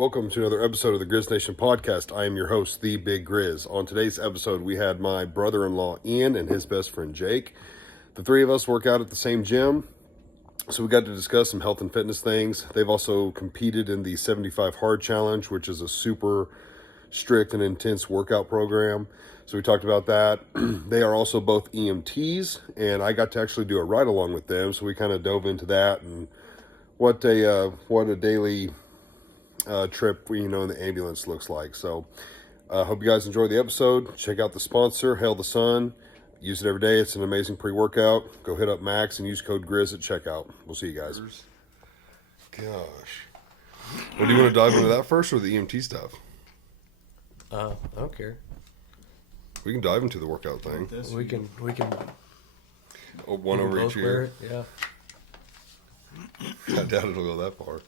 Welcome to another episode of the Grizz Nation podcast. I am your host, The Big Grizz. On today's episode, we had my brother-in-law, Ian, and his best friend, Jake. The three of us work out at the same gym, so we got to discuss some health and fitness things. They've also competed in the 75 Hard Challenge, which is a super strict and intense workout program. So we talked about that. They are also both EMTs, and I got to actually do a ride-along with them, so we kind of dove into that and what a daily trip, in the ambulance looks like. So hope you guys enjoy the episode. Check out the sponsor, Hail the Sun. Use it every day. It's an amazing pre-workout. Go hit up Max and use code GRIZ at checkout. We'll see you guys. Gosh. Well, do you want to dive into that first or the EMT stuff? I don't care. We can dive into the workout thing. We can One over each ear. Yeah. I doubt it'll go that far.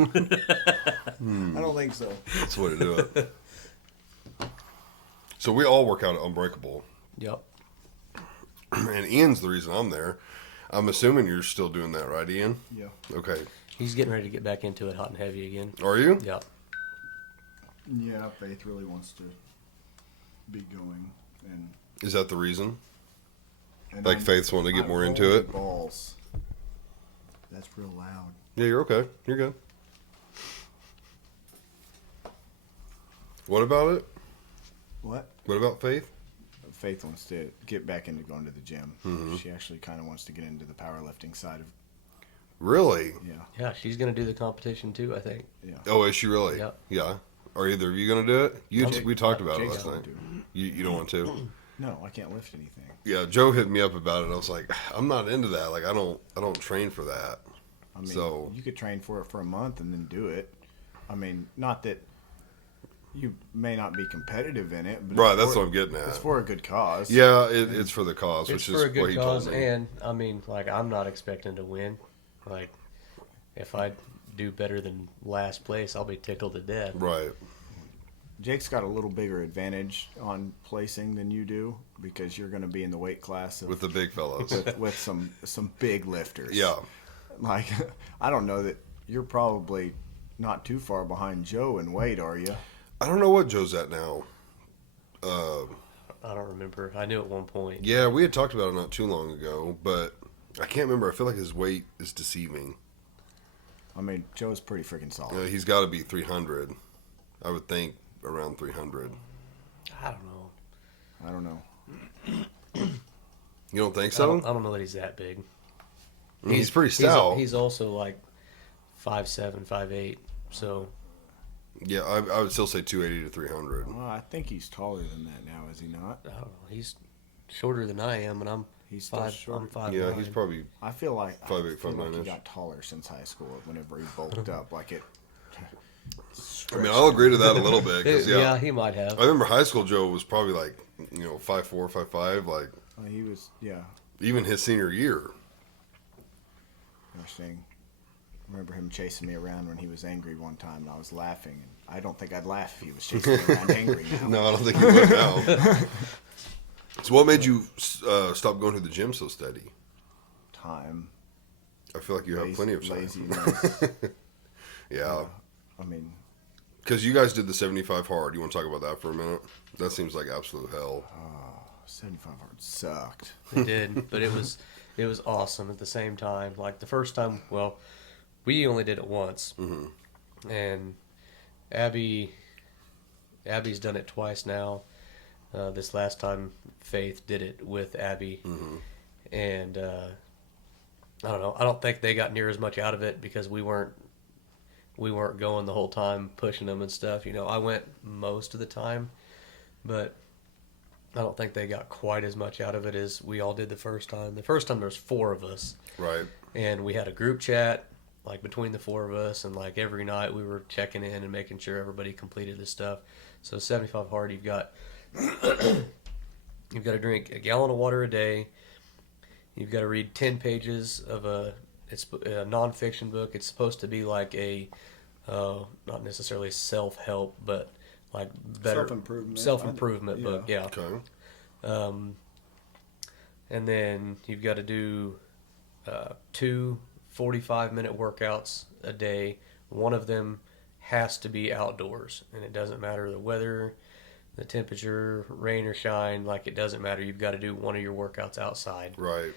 I don't think so. That's the way to do it. So we all work out at Unbreakable. Yep. And Ian's the reason I'm there. I'm assuming you're still doing that, right, Ian? Yeah. Okay. He's getting ready to get back into it hot and heavy again. Are you? Yep. Yeah, Faith really wants to be going, and Is that the reason? I'm- Faith's wanting to get I'm more into rolling it? Balls. That's real loud. Yeah, you're okay. You're good. What about it? What? What about Faith? Faith wants to get back into going to the gym. Mm-hmm. She actually kind of wants to get into the powerlifting side of. Really? Yeah. Yeah, she's gonna do the competition too, I think. Yeah. Oh, is she really? Yep. Yeah. Are either of you going to do it? We talked about it Jake's last going night. to. You don't want to? No, I can't lift anything. Yeah, Joe hit me up about it. I was like, I'm not into that. Like, I don't train for that. I mean, So- you could train for it for a month and then do it. I mean, not that you may not be competitive in it, but Right, it's that's for- what I'm getting at. It's for a good cause. Yeah, it's for the cause, It's which for is a good what he cause, told me. and I mean, like, I'm not expecting to win. Like, if I do better than last place, I'll be tickled to death. Right. Jake's got a little bigger advantage on placing than you do because you're going to be in the weight class of, With the big fellows. with some big lifters. Yeah. Like, I don't know that you're probably not too far behind Joe in weight, are you? I don't know what Joe's at now. I don't remember. I knew at one point. Yeah, we had talked about it not too long ago, but I can't remember. I feel like his weight is deceiving. I mean, Joe's pretty freaking solid. He's got to be 300. I would think around 300. I don't know. I don't know. You don't think I so? don't know that he's that big. He's pretty stout. He's also like 5'7", 5'8". So Yeah, I would still say 280 to 300. Well, I think he's taller than that now, is he not? I don't know. He's shorter than I am, and I'm He's still five. short. I'm 5'9". Yeah, he's probably I feel like 5'8", I feel like he 5'9" -ish. got taller since high school. Whenever he bulked up, like it. I mean, I'll agree to that a little bit. 'Cause, Yeah, yeah, he might have. I remember high school Joe was probably like, 5'4", 5'5", like He was, yeah. even his senior year. Interesting. I remember him chasing me around when he was angry one time, and I was laughing. And I don't think I'd laugh if he was chasing me around angry now. No, I don't think he would now. So what made you stop going to the gym so steady? Time. I feel like you have plenty of time. Laziness. Yeah. I mean, Because you guys did the 75 hard. You want to talk about that for a minute? That seems like absolute hell. 75 hard sucked. It did, but it was awesome at the same time. Like the first time, well, we only did it once, and Abby's done it twice now. This last time, Faith did it with Abby, and I don't know. I don't think they got near as much out of it because we weren't going the whole time pushing them and stuff. I went most of the time, but I don't think they got quite as much out of it as we all did the first time. The first time there was 4 of us, Right. and we had a group chat like between the 4 of us, and like every night we were checking in and making sure everybody completed this stuff. So 75 hard, you've got to drink a gallon of water a day. You've got to read 10 pages of it's a nonfiction book. It's supposed to be like a not necessarily self-help, but like better Self-improvement. book. Yeah. Okay. And then you've got to do 2 45-minute workouts a day one of them has to be outdoors, and it doesn't matter the weather, the temperature, rain or shine. Like, it doesn't matter. You've got to do one of your workouts outside. Right.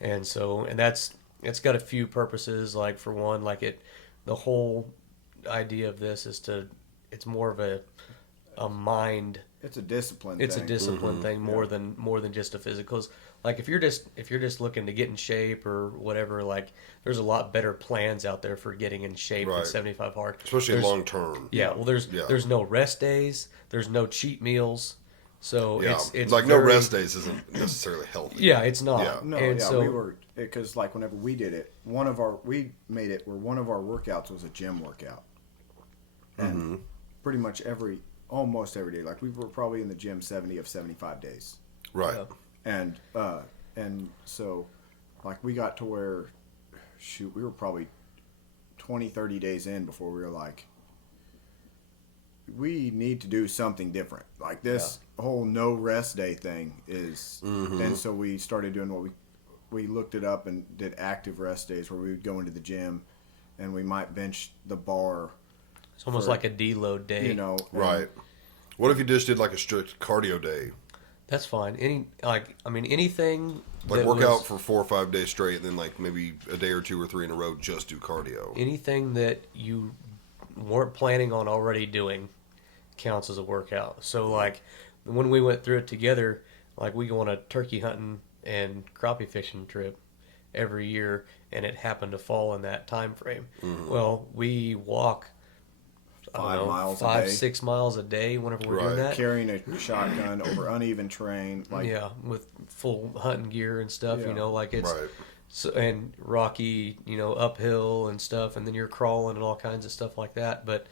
And so, and it's got a few purposes. Like, for one, the whole idea of this is it's more of a mind. It's a discipline. It's thing. a discipline thing more than just a physical. 'Cause, like, if you're just looking to get in shape or whatever, like, there's a lot better plans out there for getting in shape than Right. 75 hard. Especially There's- long term. Yeah, well, there's no rest days, there's no cheat meals, so Yeah. it's like no very- rest days isn't necessarily healthy. Yeah, it's not. Yeah. No, and yeah, so we were because like whenever we did it, we made it where one of our workouts was a gym workout, and pretty much almost every day, like we were probably in the gym 70 of 75 days, Right. Yeah. and so like we got to where, shoot, we were probably 20, 30 days in before we were like, we need to do something different. Like this whole no rest day thing is, and so we started doing what we looked it up and did active rest days where we would go into the gym and we might bench the bar, It's almost like a deload day. you know. and- Right. What if you just did like a strict cardio day? That's fine. Anything Like that work was- out for 4 or 5 days straight, and then like maybe a day or 2 or 3 in a row just do cardio. anything that you weren't planning on already doing counts as a workout. So like when we went through it together, like we go on a turkey hunting and crappie fishing trip every year, and it happened to fall in that time frame. Well, we walk 5 miles a 5-6 day. miles a day whenever we're doing Right. that. Carrying a shotgun over uneven terrain, like Yeah, with full hunting gear and stuff, Yeah. like it's Right. so, and rocky, uphill and stuff, and then you're crawling and all kinds of stuff like that. But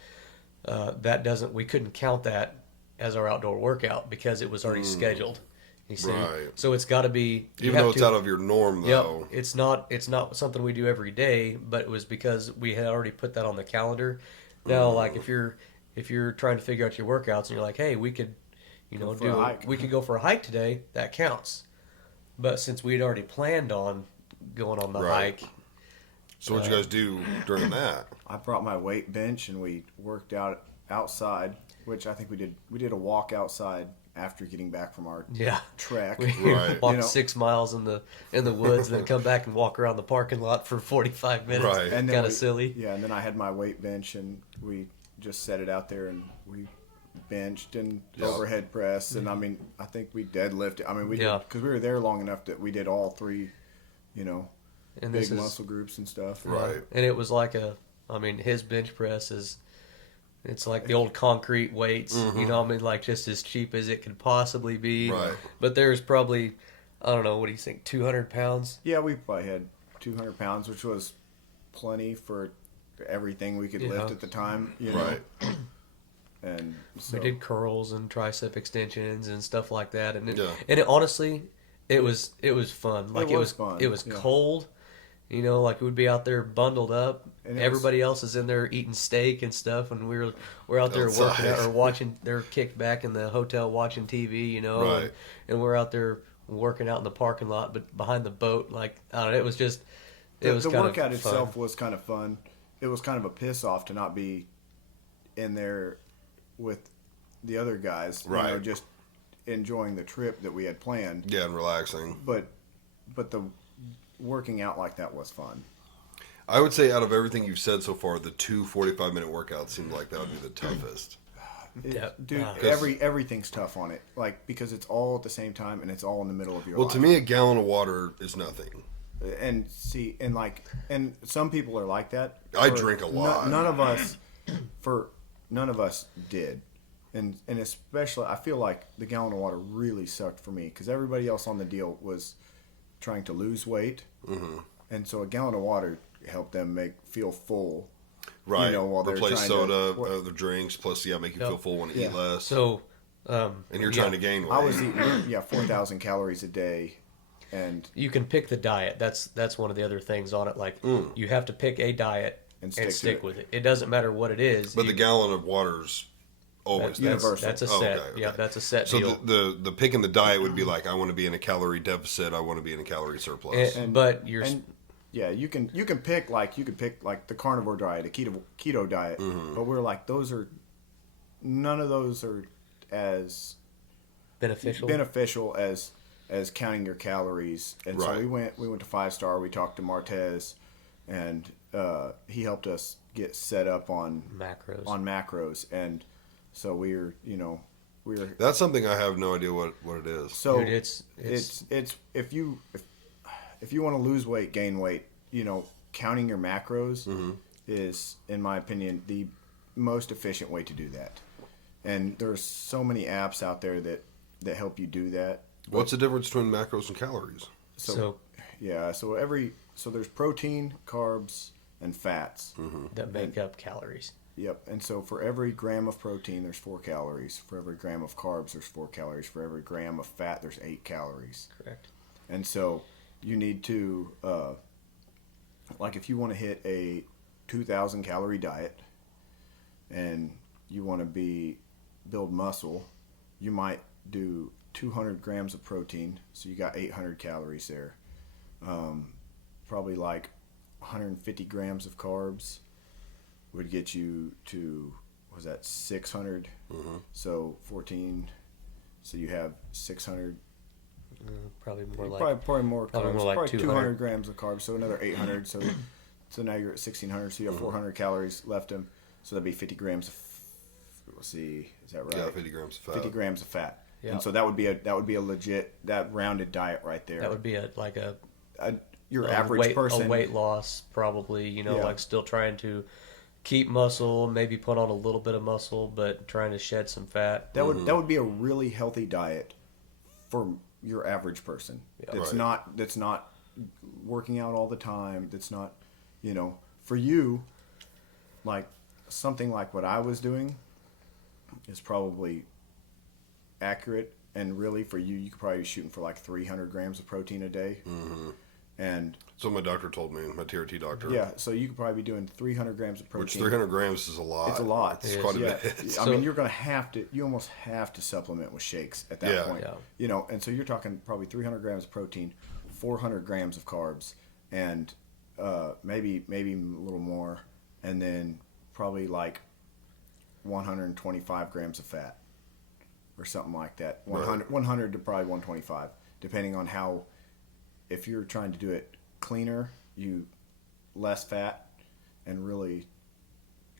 we couldn't count that as our outdoor workout because it was already scheduled. You see, Right. so it's got to be Even though it's out of your norm, Yep, though. it's not something we do every day, but it was because we had already put that on the calendar. Now, like if you're trying to figure out your workouts and you're like, hey, we could, Go for a hike. we could go for a hike today. That counts. But since we'd already planned on going on the Right. hike, So what'd you guys do during that? I brought my weight bench and we worked out outside, which I think we did. We did a walk outside after getting back from our yeah, trek. we Right. walked You know. 6 miles in the woods, then come back and walk around the parking lot for 45 minutes. Right. And then Kind of we- silly. Yeah, and then I had my weight bench and we just set it out there and we benched and Yeah. overhead press and I mean I think we deadlifted. I mean we Yeah. did because we were there long enough that we did all three, And big this is muscle groups and stuff. Right. And it was like his bench press it's like the old concrete weights, like just as cheap as it could possibly be. Right. But there's probably, I don't know, what do you think, 200 pounds? Yeah, we probably had 200 pounds, which was plenty for everything we could lift Yeah. at the time. You know? Right. And so, We did curls and tricep extensions and stuff like that. And Yeah. honestly, it was fun. Like It was fun, It was yeah. cold. Like we'd be out there bundled up. And it Everybody else is in there eating steak and stuff, and we're out there Outside. working out or watching. They're kicked back in the hotel watching TV, Right. and we're out there working out in the parking lot, but behind the boat. Like I don't know, it was just it was the kind workout of itself fun. was kind of fun. It was kind of a piss off to not be in there with the other guys, Right. just enjoying the trip that we had planned. Yeah, and relaxing. But the working out like that was fun. I would say out of everything you've said so far, the 2 45-minute workouts seem like that would be the toughest. Yeah. Dude, Ah. everything's tough on it, like because it's all at the same time and it's all in the middle of your Well, life. to me, a gallon of water is nothing. And see, and some people are like that. I drink a lot. None of us did, and especially I feel like the gallon of water really sucked for me because everybody else on the deal was trying to lose weight, and so a gallon of water helped them feel full. Right. while they're Replace trying soda, to. other drinks, plus, make you Yep. feel full when you Yeah. eat less. So, and you're yeah. trying to gain weight. I was eating 4,000 calories a day, and You can pick the diet. That's one of the other things on it. Like you have to pick a diet And and stick to stick it. with it. It doesn't matter what it is. But You- the gallon of water's always there. universal. That's a Oh, set. okay, Yeah, okay. that's a set So deal. the picking the diet would be like, I want to be in a calorie deficit, I want to be in a calorie surplus. But you're and Yeah, you can pick like the carnivore diet, a keto diet, but we're like none of those are as Beneficial. as counting your calories. And so Right. we went to 5 Star. We talked to Martez, and he helped us get set up on macros. And so we're That's something I have no idea what it is. so Dude, it's if you want to lose weight, gain weight, counting your macros is, in my opinion, the most efficient way to do that. And there's so many apps out there that help you do that. What's the difference between macros and calories? so So there's protein, carbs, and fats. that make up calories. Yep. And so for every gram of protein, there's 4 calories. For every gram of carbs, there's 4 calories. For every gram of fat, there's 8 calories. Correct. And so you need to, like, if you want to hit a 2,000 calorie diet and you want to build muscle, you might do 200 grams of protein. So you got 800 calories there. Probably like 150 grams of carbs would get you to, what was that, 600? So 14. So you have 600. Probably more like Probably more probably carbs. more like Probably 200. 200 grams of carbs. So another 800. So now you're at 1,600. So you have 400 calories left in. So that'd be 50 grams of, let's see, is that right? Yeah, 50 grams of fat. 50 grams of fat. Yeah. And so that would be a legit, that rounded diet right there. that would be Your a average weight, person. a weight loss, probably. Yeah. Like still trying to keep muscle, maybe put on a little bit of muscle, but trying to shed some fat. That would be a really healthy diet for your average person. Yeah. That's not working out all the time. That's not, for you, like something like what I was doing is probably accurate. And really, for you could probably be shooting for like 300 grams of protein a day. And So my doctor told me, my TRT doctor. yeah, so you could probably be doing 300 grams of protein. Which 300 grams is a lot. It's a lot. It's It quite is. a Yeah, bit. I mean, you're going to have to. You almost have to supplement with shakes at that Yeah. point. Yeah. And so you're talking probably 300 grams of protein, 400 grams of carbs, and maybe a little more, and then probably like 125 grams of fat, or something like that. 100 to probably 125, depending on how. If you're trying to do it cleaner, you less fat, and really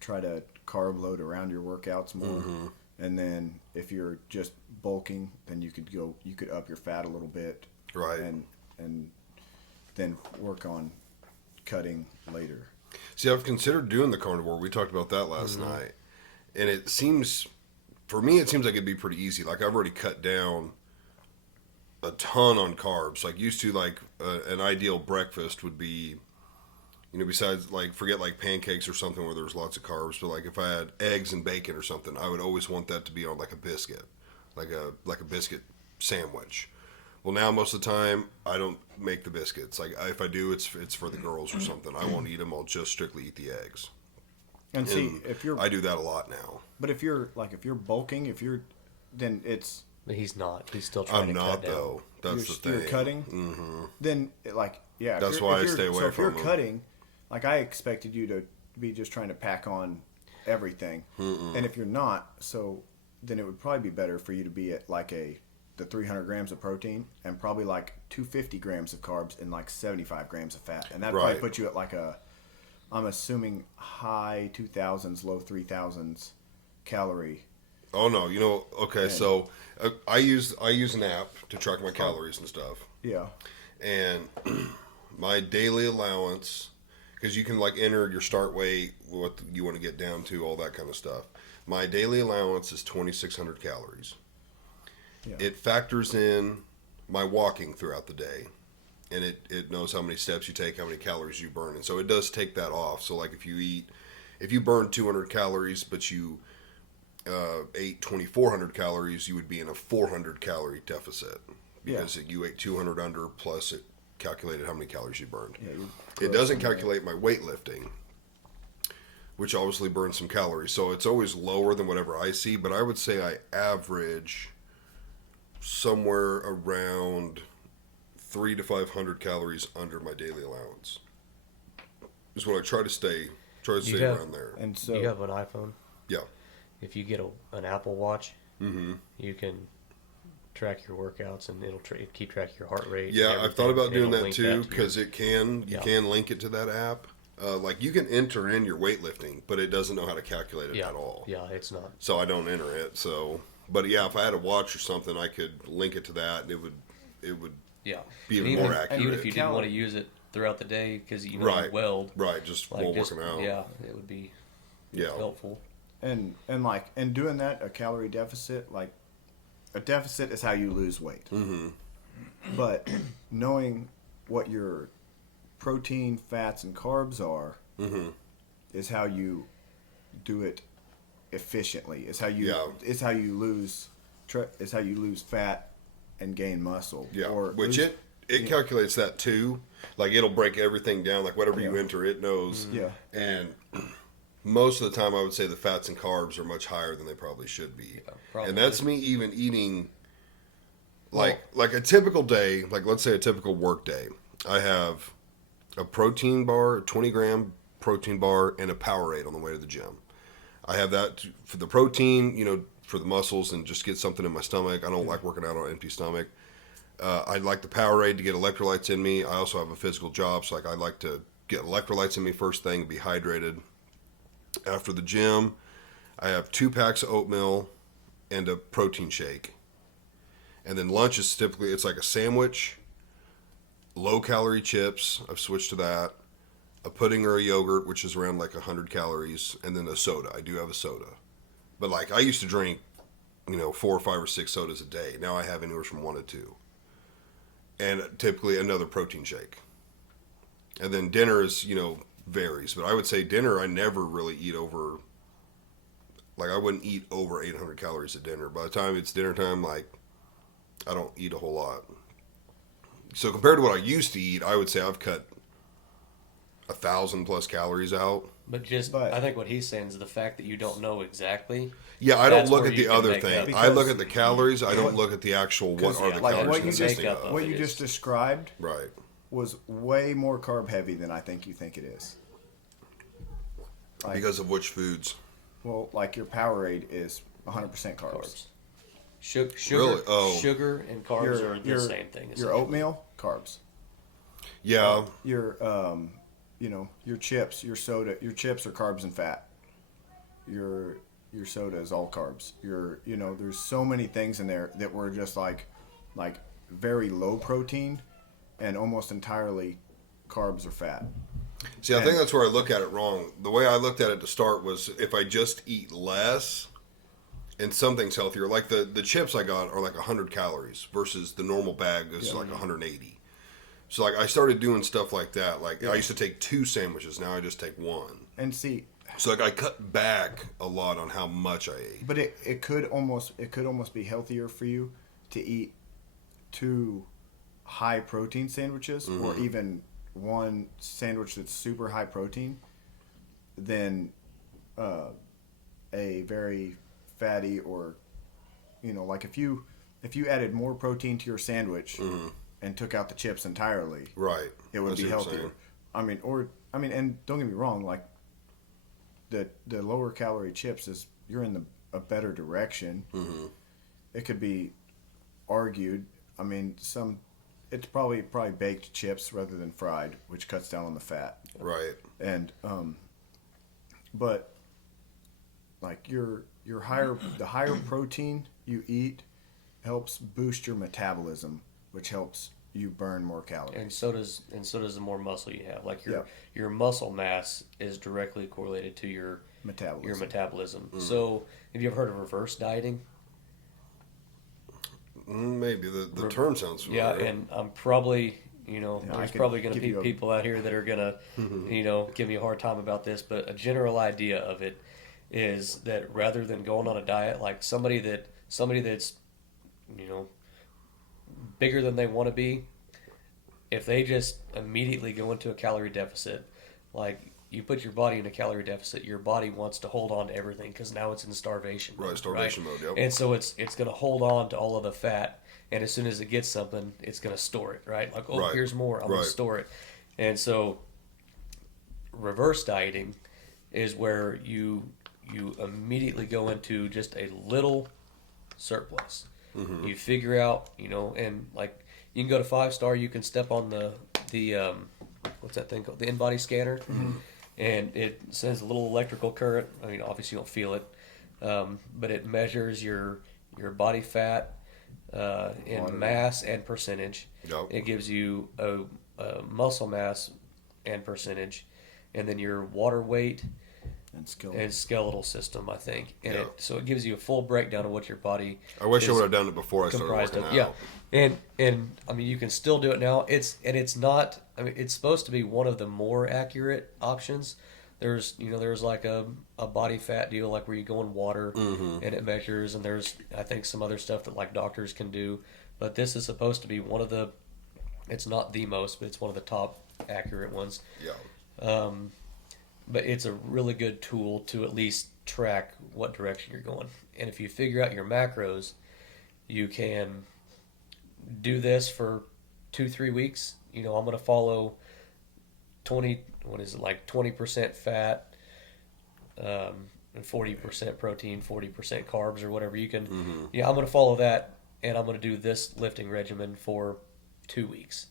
try to carb load around your workouts more. And then if you're just bulking, then you could up your fat a little bit, Right. and then work on cutting later. See, I've considered doing the carnivore. We talked about that last night. And for me, it seems like it'd be pretty easy. Like, I've already cut down a ton on carbs. Like, used to, like, an ideal breakfast would be, besides, like, forget, like, pancakes or something where there's lots of carbs. But, like, if I had eggs and bacon or something, I would always want that to be on, like, a biscuit. Like a biscuit sandwich. Well, now most of the time I don't make the biscuits. Like, if I do, it's for the girls or something. I won't eat them. I'll just strictly eat the eggs. And see, And if you're I do that a lot now. but if you're bulking, then it's But he's not. He's still trying I'm to not cut down. though. That's the you're thing. cutting. Then if That's you're- why if I you're- stay away so if from you're them. cutting, like, I expected you to be just trying to pack on everything, and if you're not, so then it would probably be better for you to be at like the 300 grams of protein and probably like 250 grams of carbs and like 75 grams of fat, and that probably Right. put you at like I'm assuming high 2000s, low 3000s calorie. Oh no, okay. So I use an app to track my calories and stuff, Yeah. and my daily allowance, because you can like enter your start weight, what you want to get down to, all that kind of stuff. My daily allowance is 2,600 calories. Yeah. It factors in my walking throughout the day, and it knows how many steps you take, how many calories you burn, and so it does take that off. So like if you burn 200 calories, but you ate 2,400 calories, you would be in a 400 calorie deficit because you ate 200 under, plus it calculated how many calories you burned. Yeah, It doesn't calculate my weightlifting, which obviously burns some calories. So it's always lower than whatever I see, but I would say I average somewhere around 300 to 500 calories under my daily allowance. is what I try to stay You have- around there. And so You have an iPhone. Yeah. If you get an Apple Watch, Mm-hmm. you can track your workouts and it'll keep track of your heart rate. and Yeah, I've thought about everything, doing and it'll that link too to your- because you Yeah. can link it to that app. Like you can enter in your weightlifting, but it doesn't know how to calculate it yeah, at all. Yeah, it's not. So I don't enter it. So, but yeah, if I had a watch or something, I could link it to that, and it would Yeah. be And even more Even accurate. if you didn't want to use it throughout the day because you Right. weld, Right, just like while just, working out. yeah, it would be Yeah. helpful. and doing that, a calorie deficit, like a deficit is how you lose weight. Mm-hmm. But knowing what your protein, fats, and carbs are Mm-hmm. is how you do it efficiently. Is how you Yeah. is how you lose fat and gain muscle. Yeah, Or which lose- it calculates that too. Like it'll break everything down. Like whatever you Yeah. enter, it knows. Yeah. And most of the time, I would say the fats and carbs are much higher than they probably should be. probably. And that's me even eating. Like a typical day, like let's say a typical work day, I have a protein bar, a 20-gram protein bar, and a Powerade on the way to the gym. I have that for the protein, for the muscles and just get something in my stomach. I don't like working out on an empty stomach. I like the Powerade to get electrolytes in me. I also have a physical job, so I like to get electrolytes in me first thing, be hydrated. After the gym, I have 2 packs of oatmeal and a protein shake. And then lunch is typically, it's like a sandwich, low-calorie chips. I've switched to that. A pudding or a yogurt, which is around like 100 calories, and then a soda. I do have a soda. But like I used to drink, 4 or 5 or 6 sodas a day. Now I have anywhere from 1 to 2. And typically another protein shake. And then dinner is, varies. But I would say dinner, I never really eat over, like I wouldn't eat over 800 calories at dinner. By the time it's dinner time, like I don't eat a whole lot. So compared to what I used to eat, I would say I've cut 1,000 plus calories out. But I think what he's saying is the fact that you don't know exactly. Yeah, I don't That's look where at you the can other make thing. that. I look at the calories. I don't look at the actual what are the like calories what you consisting make up of. of. what you it just is. described Right. was way more carb heavy than I think you think it is. Like, Because of which foods? well, like your Powerade is 100% carbs. Carbs. Sugar, Really? Oh. Sugar and carbs are the same thing. Your essentially. oatmeal, carbs. Yeah. Your your chips, your soda, your chips are carbs and fat. Your soda is all carbs. There's so many things in there that were just like very low protein and almost entirely carbs or fat. See, I think that's where I look at it wrong. The way I looked at it to start was if I just eat less and something's healthier, like the chips I got are like 100 calories versus the normal bag is like 180. So like I started doing stuff like that. Like I used to take 2 sandwiches, now I just take 1. And see, So like I cut back a lot on how much I ate. but it could almost be healthier for you to eat 2 high protein sandwiches or even 1 sandwich that's super high protein than a very fatty or like if you added more protein to your sandwich and took out the chips entirely, Right. it would I see be what you're healthier. saying. And don't get me wrong, like the lower calorie chips is you're in a better direction. Mm-hmm. It could be argued. It's probably baked chips rather than fried, which cuts down on the fat. Right. And but like the higher protein you eat helps boost your metabolism, which helps you burn more calories. And so does the more muscle you have. Like Yeah. your muscle mass is directly correlated to your metabolism. So have you ever heard of reverse dieting? Maybe the term sounds Yeah, familiar. and I'm probably I there's could probably going to give be you a- people out here that are going to give me a hard time about this, but a general idea of it is that rather than going on a diet, like somebody that's bigger than they want to be, if they just immediately go into a calorie deficit, like you put your body in a calorie deficit, your body wants to hold on to everything because now it's in starvation mode. Right, starvation mode, yep. And so it's going to hold on to all of the fat, and as soon as it gets something, it's going to store it, right? Like, Right. here's more, I'm going Right. to store it. And so reverse dieting is where you immediately go into just a little surplus. You figure out, and like you can go to 5-star, you can step on the what's that thing called, the in-body scanner, and it sends a little electrical current. I mean, obviously you don't feel it, but it measures your body fat in mass and percentage. Yep. It gives you a muscle mass and percentage, and then your water weight and skeletal system, I think. And so it gives you a full breakdown of what your body I wish I is would have done it before I started comprised working of. out. Yeah. And I mean, you can still do it now. It's not, I mean, it's supposed to be one of the more accurate options. There's like a body fat deal, like where you go in water and it measures, and there's, I think, some other stuff that like doctors can do. But this is supposed to be one of the, it's not the most, but it's one of the top accurate ones. Yeah. But it's a really good tool to at least track what direction you're going. And if you figure out your macros, you can do this for 2-3 weeks. I'm going to follow 20% fat, and 40% protein, 40% carbs, or whatever you can. I'm going to follow that, and I'm going to do this lifting regimen for 2 weeks.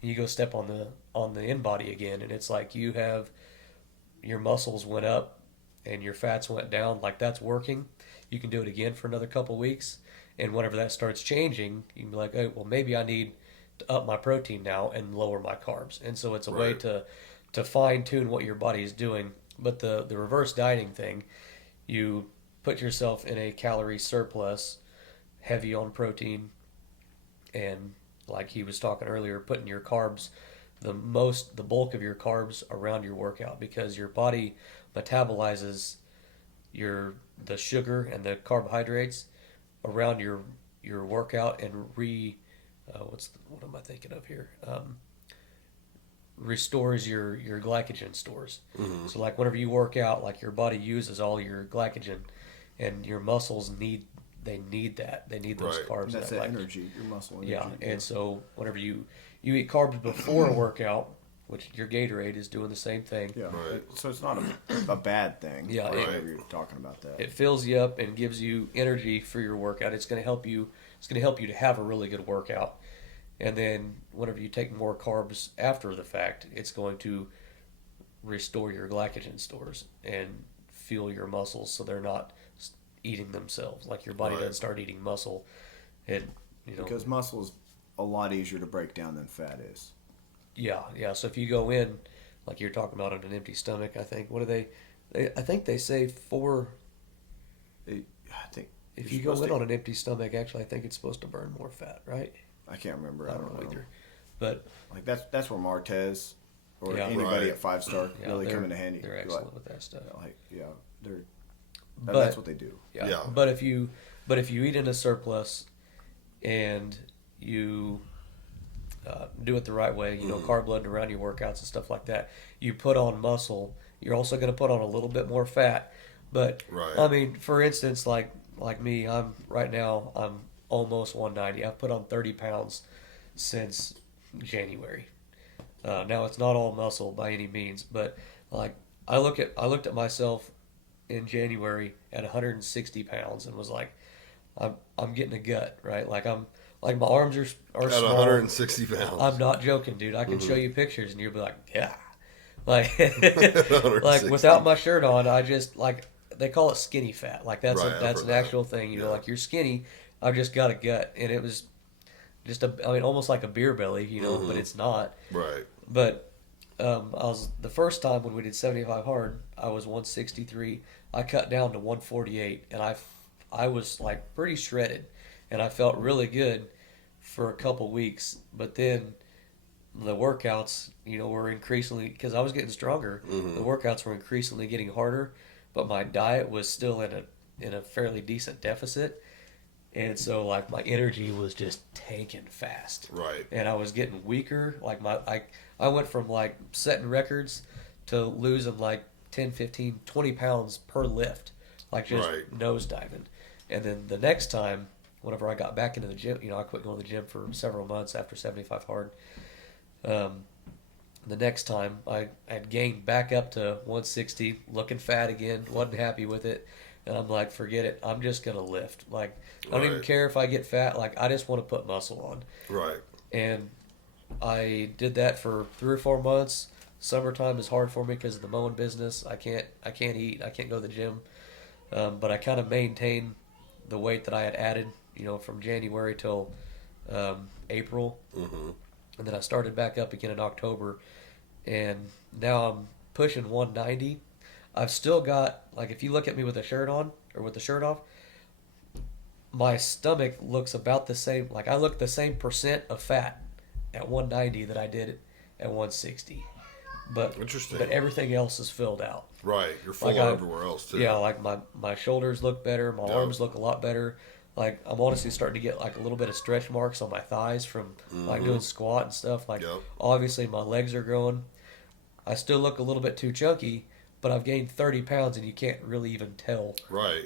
And you go step on the in-body again, and it's like you have, your muscles went up and your fats went down. Like, that's working. You can do it again for another couple weeks, and whenever that starts changing, you can be like, oh, well, maybe I need to up my protein now and lower my carbs. And so it's a way to fine-tune what your body is doing. But the reverse dieting thing, you put yourself in a calorie surplus, heavy on protein, and like he was talking earlier, putting your carbs, the bulk of your carbs around your workout, because your body metabolizes the sugar and the carbohydrates around your workout and what am I thinking of here? Restores your glycogen stores. So like whenever you work out, like your body uses all your glycogen, and your muscles need that. They need those carbs. That's that energy, your muscle energy. Yeah, and so whenever you eat carbs before a workout, which your Gatorade is doing the same thing. Yeah, so it's not a bad thing. Yeah, whenever you're talking about that. It fills you up and gives you energy for your workout. It's going to help you. It's going to help you to have a really good workout. And then whenever you take more carbs after the fact, it's going to restore your glycogen stores and fuel your muscles so they're not eating themselves. Like your body doesn't start eating muscle. And because muscle is a lot easier to break down than fat is. Yeah. So if you go in, like you're talking about, on an empty stomach, I think, I think they say if you go in on an empty stomach, actually, I think it's supposed to burn more fat, right? I can't remember. I don't know either. But like that's where Martez or Yeah. anybody Right. at 5-star really come into handy. They're excellent with that stuff. That's what they do. Yeah. But if you eat in a surplus and you do it the right way, carb loading around your workouts and stuff like that, you put on muscle. You're also going to put on a little bit more fat. But I mean, for instance, like me, I'm almost 190. I've put on 30 pounds since January. Now it's not all muscle by any means, but like I looked at myself in January at 160 pounds and was like, I'm getting a gut, right? Like my arms are At small. 160 pounds. I'm not joking, dude. I can show you pictures and you'll be like, yeah. Like 160. without my shirt on, I just, like, they call it skinny fat. Like that's Right, that's I've an heard actual thing. Like you're skinny. I've just got a gut, and it was just almost like a beer belly, but it's not. Right. But I was, the first time when we did 75 hard, I was 163. I cut down to 148, and I was like pretty shredded, and I felt really good for a couple weeks. But then the workouts, were increasingly, because I was getting stronger. The workouts were increasingly getting harder, but my diet was still in a fairly decent deficit. And so, like, my energy was just tanking fast. Right. And I was getting weaker. Like, I went from, like, setting records to losing, like, 10, 15, 20 pounds per lift. Like, just nose diving. And then the next time, whenever I got back into the gym, I quit going to the gym for several months after 75 hard. The next time I had gained back up to 160, looking fat again, wasn't happy with it. And I'm like, forget it. I'm just going to lift. Like, I don't even Right. care if I get fat. Like, I just want to put muscle on. Right. And I did that for 3 or 4 months. Summertime is hard for me because of the mowing business. I can't eat. I can't go to the gym. But I kind of maintained the weight that I had added, from January till April. Mm-hmm. And then I started back up again in October. And now I'm pushing 190. I've still got, like, if you look at me with a shirt on or with the shirt off, my stomach looks about the same. Like, I look the same percent of fat at 190 that I did at 160. But Interesting. But everything else is filled out. Right. You're full Like everywhere else too. Yeah, like my shoulders look better. My Yep. arms look a lot better. Like, I'm honestly starting to get like a little bit of stretch marks on my thighs from like doing squat and stuff. Like, Yep. obviously my legs are growing. I still look a little bit too chunky, but I've gained 30 pounds and you can't really even tell. Right.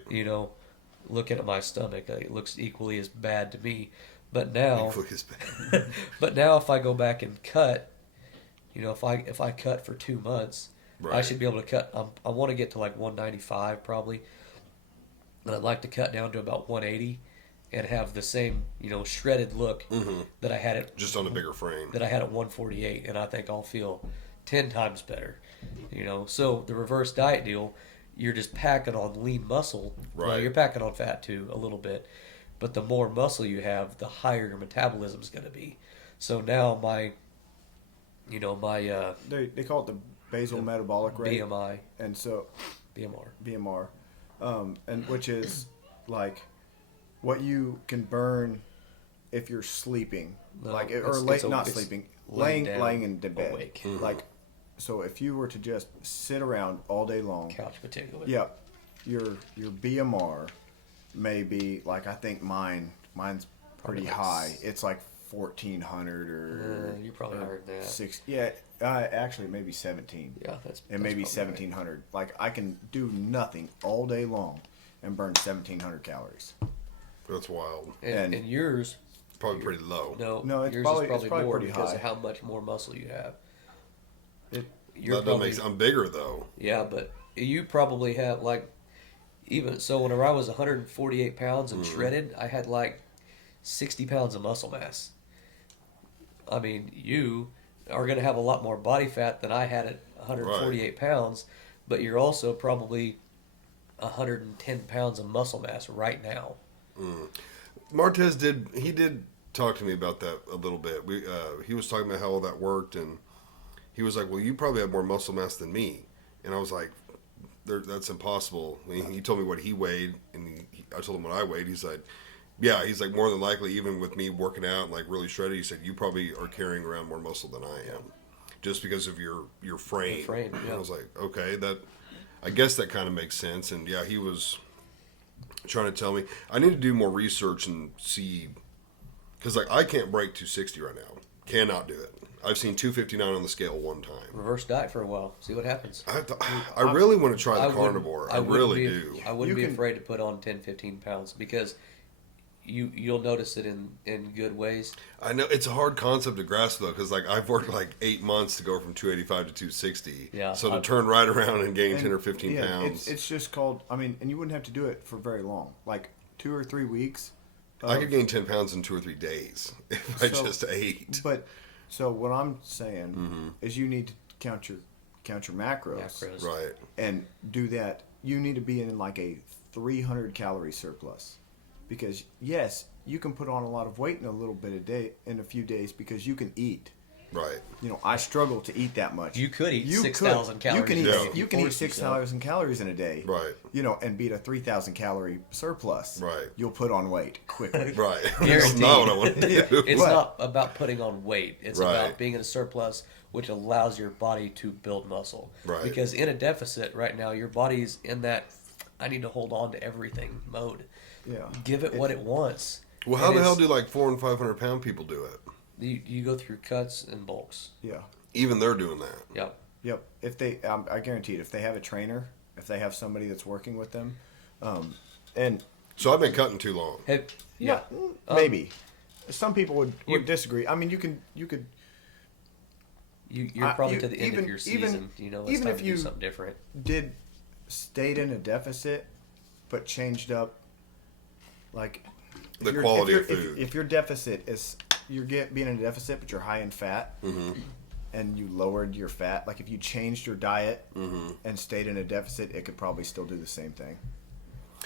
Looking at my stomach, it looks equally as bad to me. But now, Look as bad. but now if I go back and cut, if I cut for 2 months, I Right. should be able to cut. I want to get to like 195 probably, and I'd like to cut down to about 180, and have the same shredded look that I had at Just on a bigger frame. 148, and I think I'll feel 10 times better. So the reverse diet deal, you're just packing on lean muscle. Well, Right. you're packing on fat too a little bit, but the more muscle you have, the higher your metabolism's going to be. So now my They call it the basal metabolic rate, BMI, and so BMR. BMR, and which is like what you can burn if you're sleeping, No, like it's not it's sleeping, laying laying down, in the bed, awake. like. So if you were to just sit around all day long, Couch particularly. yeah, your BMR may be like, I think mine's Probably pretty like high. It's like 1400 or You're probably higher than that. six. Yeah, actually maybe 17. Yeah, that's And maybe that's probably right. 1700. Like I can do nothing all day long and burn 1700 calories. That's wild. And yours, Probably pretty low. No, it's yours probably- is it's probably probably more pretty because high. of how much more muscle you have. It, You're That doesn't probably, make sense. I'm bigger though. yeah, but you probably have like, even so. Whenever I was 148 pounds and shredded, I had like 60 pounds of muscle mass. I mean, you are going to have a lot more body fat than I had at 148 pounds, but you're also probably 110 pounds of muscle mass right now. Martez did talk to me about that a little bit. He was talking about how all that worked, and he was like, "Well, you probably have more muscle mass than me," and I was like, "That's impossible." He told me what he weighed, and I told him what I weighed. He's like, "Yeah," he's like, "More than likely, even with me working out and like really shredded," he said, "You probably are carrying around more muscle than I am, just because of your frame." frame, And yeah. I was like, "Okay, I guess that kind of makes sense." And yeah, he was trying to tell me I need to do more research and see, because like I can't break 260 right now. Cannot do it. I've seen 259 on the scale one time. Reverse diet for a while. See what happens. I really want to try the wouldn't- carnivore. I wouldn't really be, do. I wouldn't You be can- afraid to put on 10, 15 pounds because you'll notice it in good ways. I know it's a hard concept to grasp though, because like I've worked like 8 months to go from 285 to 260. Yeah, So to I've- turn right around and gain and, 10 or 15 yeah, pounds, It's just called. I mean, and you wouldn't have to do it for very long, like 2 or 3 weeks. I could gain 10 pounds in 2 or 3 days if I So- just ate. But so what I'm saying Mm-hmm. is, you need to count your macros, Macros. Right. and do that. You need to be in like a 300 calorie surplus, because yes, you can put on a lot of weight in a few days because you can eat. Right. I struggle to eat that much. You could eat You 6,000 could. calories. You can eat. Yeah. You can eat Force 6,000 calories in a day. Right. And beat a 3,000 calorie surplus. Right. You'll put on weight quickly. Right. That's Guaranteed. not what I want to do. It's What? not about putting on weight. It's Right. about being in a surplus, which allows your body to build muscle. Right. Because in a deficit right now, your body's in that I need to hold on to everything mode. Yeah. Give it what it wants. Well, how And the hell it's- do like 400 and 500 pound people do it? you go through cuts and bulks? Yeah. Even they're doing that. Yep. Yep. If they, I guarantee it. If they have a trainer, if they have somebody that's working with them, and So I've been cutting too long. Hey, yeah. maybe some people would you- disagree. I mean, you could You're probably you- to the end even- of your even- season. You know, it's even time if to you- do something different. Stayed in a deficit, but changed up, like The if you're- quality if of you're- food. If your deficit is being in a deficit, but you're high in fat, and you lowered your fat, like if you changed your diet and stayed in a deficit, it could probably still do the same thing.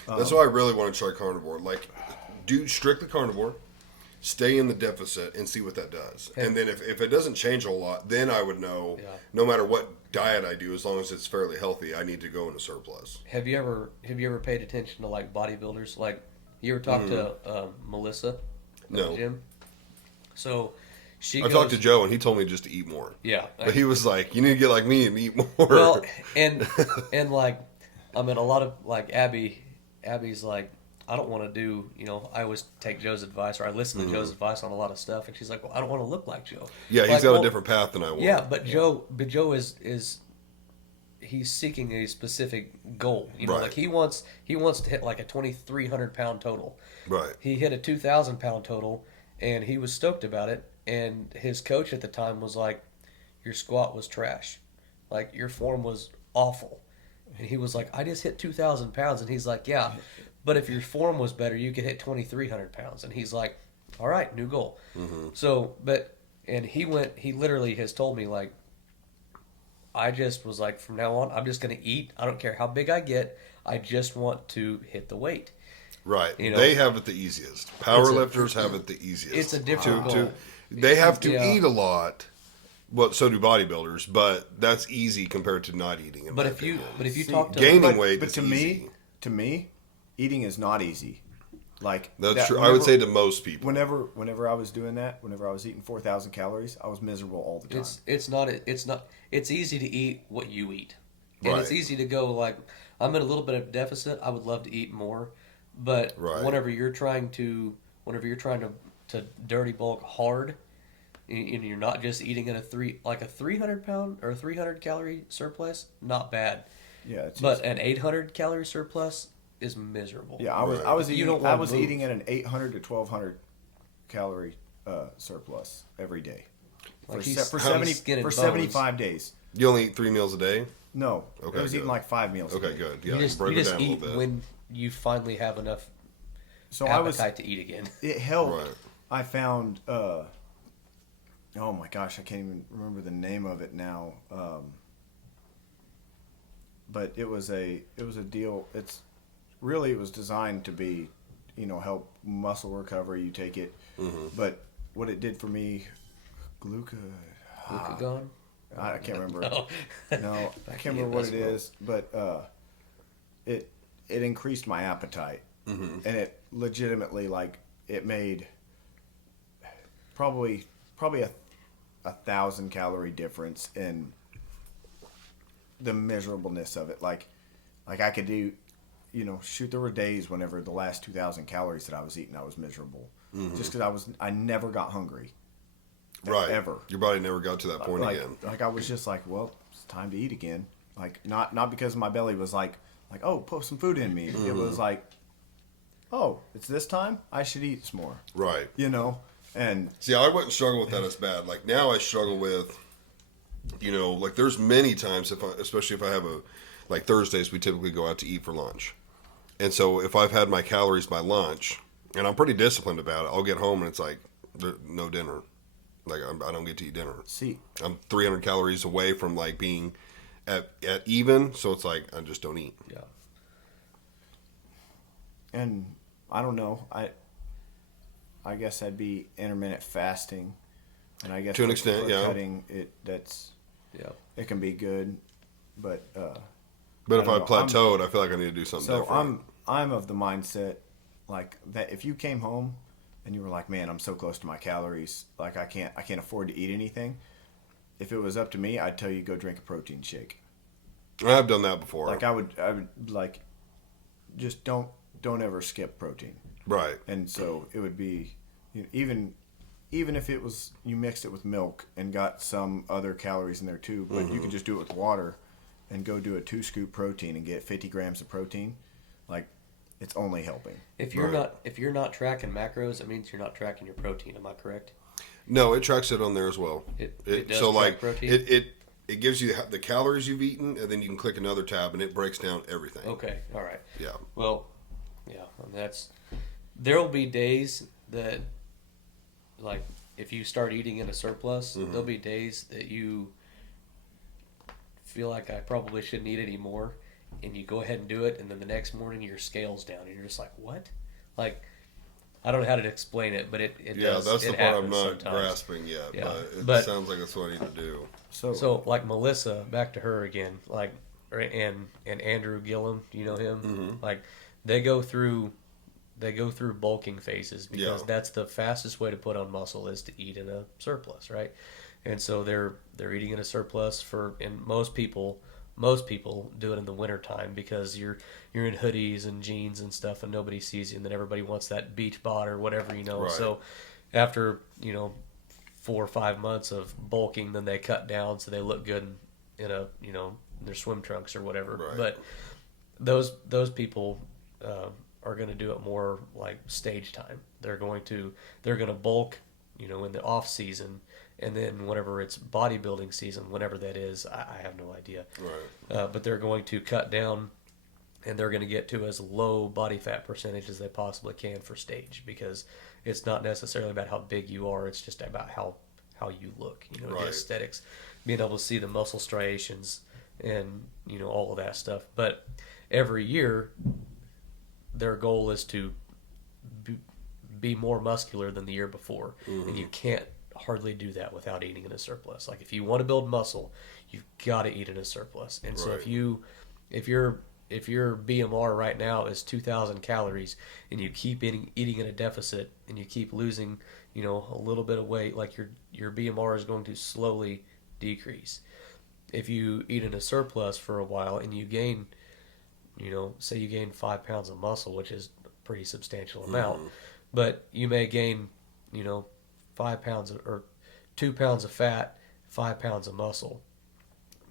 That's why I really want to try carnivore. Like, do strictly carnivore, stay in the deficit, and see what that does. And then if it doesn't change a whole lot, then I would know, no matter what diet I do, as long as it's fairly healthy, I need to go into surplus. Have you ever paid attention to like bodybuilders? Like, you ever talked to Melissa at No. the gym? So she I goes, talked to Joe, and he told me just to eat more. Yeah, But he was like, you need to get like me and eat more. well, and like, I mean, a lot of like Abby's like, I don't want to do, you know, I always take Joe's advice, or I listen to Joe's advice on a lot of stuff, and she's like, well, I don't want to look like Joe. Yeah, he's Like, got well, a different path than I want. Yeah, but Joe is he's seeking a specific goal. You know, Right. like he wants to hit like a 2,300 pound total. Right. He hit a 2,000 pound total, and he was stoked about it. And his coach at the time was like, "Your squat was trash, like your form was awful." And he was like, "I just hit 2,000 pounds," and he's like, "Yeah, but if your form was better, you could hit 2,300 pounds." And he's like, "All right, new goal." So, and he literally has told me like, I just was like, from now on, I'm just going to eat. I don't care how big I get. I just want to hit the weight. Right. You know, they have it the easiest. Power lifters have it the easiest. It's a different goal. They have to Yeah. eat a lot. Well, so do bodybuilders, but that's easy compared to not eating. in But my if you opinion. talk to gaining weight but is to easy. me, eating is not easy. Like That's that- true. I would say to most people. Whenever I was doing that, whenever I was eating 4,000 calories, I was miserable all the time. it's easy to eat what you eat, and it's Right. easy to go like, I'm in a little bit of deficit. I would love to eat more, but Right. whenever you're trying to dirty bulk hard, and you're not just eating in a 300 pound or a 300 calorie surplus, not bad. Yeah, it's But an 800 calorie surplus is miserable. yeah, I was Right. I was You eating don't I wanna was move. eating at an 800 to 1,200 calorie surplus every day Like for, he's- se- for he's 70 skin and for bones. 75 days. You only eat 3 meals a day? No, Okay, I was eating good. like 5 meals. a Okay, day. good. Yeah, You just, break you it just down a eat little bit. when you finally have enough So appetite to eat again. it helped. Right. I found oh my gosh, I can't even remember the name of it now. But it was a deal. It was designed to be, help muscle recovery. You take it, but what it did for me, Glucagon? I can't remember. No. No, I can't remember what it is, but it increased my appetite, and it legitimately it made probably a 1,000 calorie difference in the miserableness of it. Like I could do, shoot. There were days whenever the last 2,000 calories that I was eating, I was miserable, just because I never got hungry. Right. Ever. Your body never got to that point again. Like I was just like, well, it's time to eat again. Like not because my belly was like, oh, put some food in me. It was like, oh, it's this time. I should eat some more. Right. And See, I wouldn't struggle with that as bad. Like now, I struggle with, like there's many times especially if I have like Thursdays, we typically go out to eat for lunch, and so if I've had my calories by lunch, and I'm pretty disciplined about it, I'll get home and it's like no dinner, like I don't get to eat dinner. see, I'm 300 calories away from like being at even, so it's like I just don't eat. Yeah. and I don't know. I guess that'd be intermittent fasting, and I guess To an for- extent, for yeah. cutting Yeah. it can be good, but But I if don't I know. plateaued, I feel like I need to do something so different. I'm of the mindset like that if you came home and you were like, man, I'm so close to my calories, like I can't afford to eat anything. If it was up to me, I'd tell you go drink a protein shake. I've done that before. Like I would like just don't ever skip protein. Right. And so it would be even if it was you mixed it with milk and got some other calories in there too, but you could just do it with water and go do a 2-scoop protein and get 50 grams of protein. Like it's only helping. If you're Right. not tracking macros, it means you're not tracking your protein. Am I correct? No, it tracks it on there as well. It does so track like protein? it gives you the calories you've eaten, and then you can click another tab, and it breaks down everything. Okay, all right. Yeah. Well, yeah, and there will be days that, like, if you start eating in a surplus, there'll be days that you feel like I probably shouldn't eat anymore, and you go ahead and do it, and then the next morning your scale's down, and you're just like, what? Like, I don't know how to explain it, but it Yeah, does. that's It the part I'm happens not sometimes. grasping yet, Yeah, but but- it sounds like that's what I need to do. So like Melissa, back to her again, like, and Andrew Gillum, do you know him? Like, they go through bulking phases because Yeah. that's the fastest way to put on muscle is to eat in a surplus, right? And so they're eating in a surplus and most people do it in the wintertime because you're in hoodies and jeans and stuff and nobody sees you, and then everybody wants that beach bod or whatever, you know. Right. So after 4 or 5 months of bulking, then they cut down so they look good in a their swim trunks or whatever. Right. But those people are going to do it more like stage time. They're going to bulk, in the off season, and then whenever it's bodybuilding season, whenever that is, I have no idea. Right. But they're going to cut down, and they're going to get to as low body fat percentage as they possibly can for stage, because it's not necessarily about how big you are. It's just about how you look, Right. the aesthetics, being able to see the muscle striations and, all of that stuff. But every year, their goal is to be more muscular than the year before. And you can't hardly do that without eating in a surplus. Like, if you want to build muscle, you've got to eat in a surplus. And so Right. if your BMR right now is 2,000 calories and you keep eating in a deficit and you keep losing, a little bit of weight, like your BMR is going to slowly decrease. If you eat in a surplus for a while and you gain, say you gain 5 pounds of muscle, which is a pretty substantial amount, but you may gain, 5 pounds or 2 pounds of fat, 5 pounds of muscle.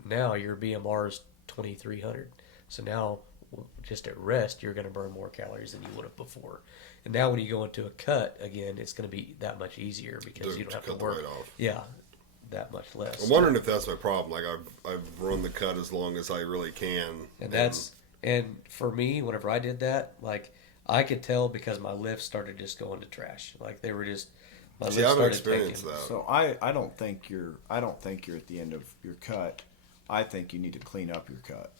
Now your BMR is 2,300. So now, just at rest, you're going to burn more calories than you would have before. And now when you go into a cut, again, it's going to be that much easier because you don't have to cut the work. weight off. Yeah, that much less. I'm wondering if that's my problem. Like I've run the cut as long as I really can, And for me, whenever I did that, like, I could tell because my lifts started just going to trash. Like, they were just, my See, I lifts haven't started experienced tanking. that. So I don't think you're at the end of your cut. I think you need to clean up your cut.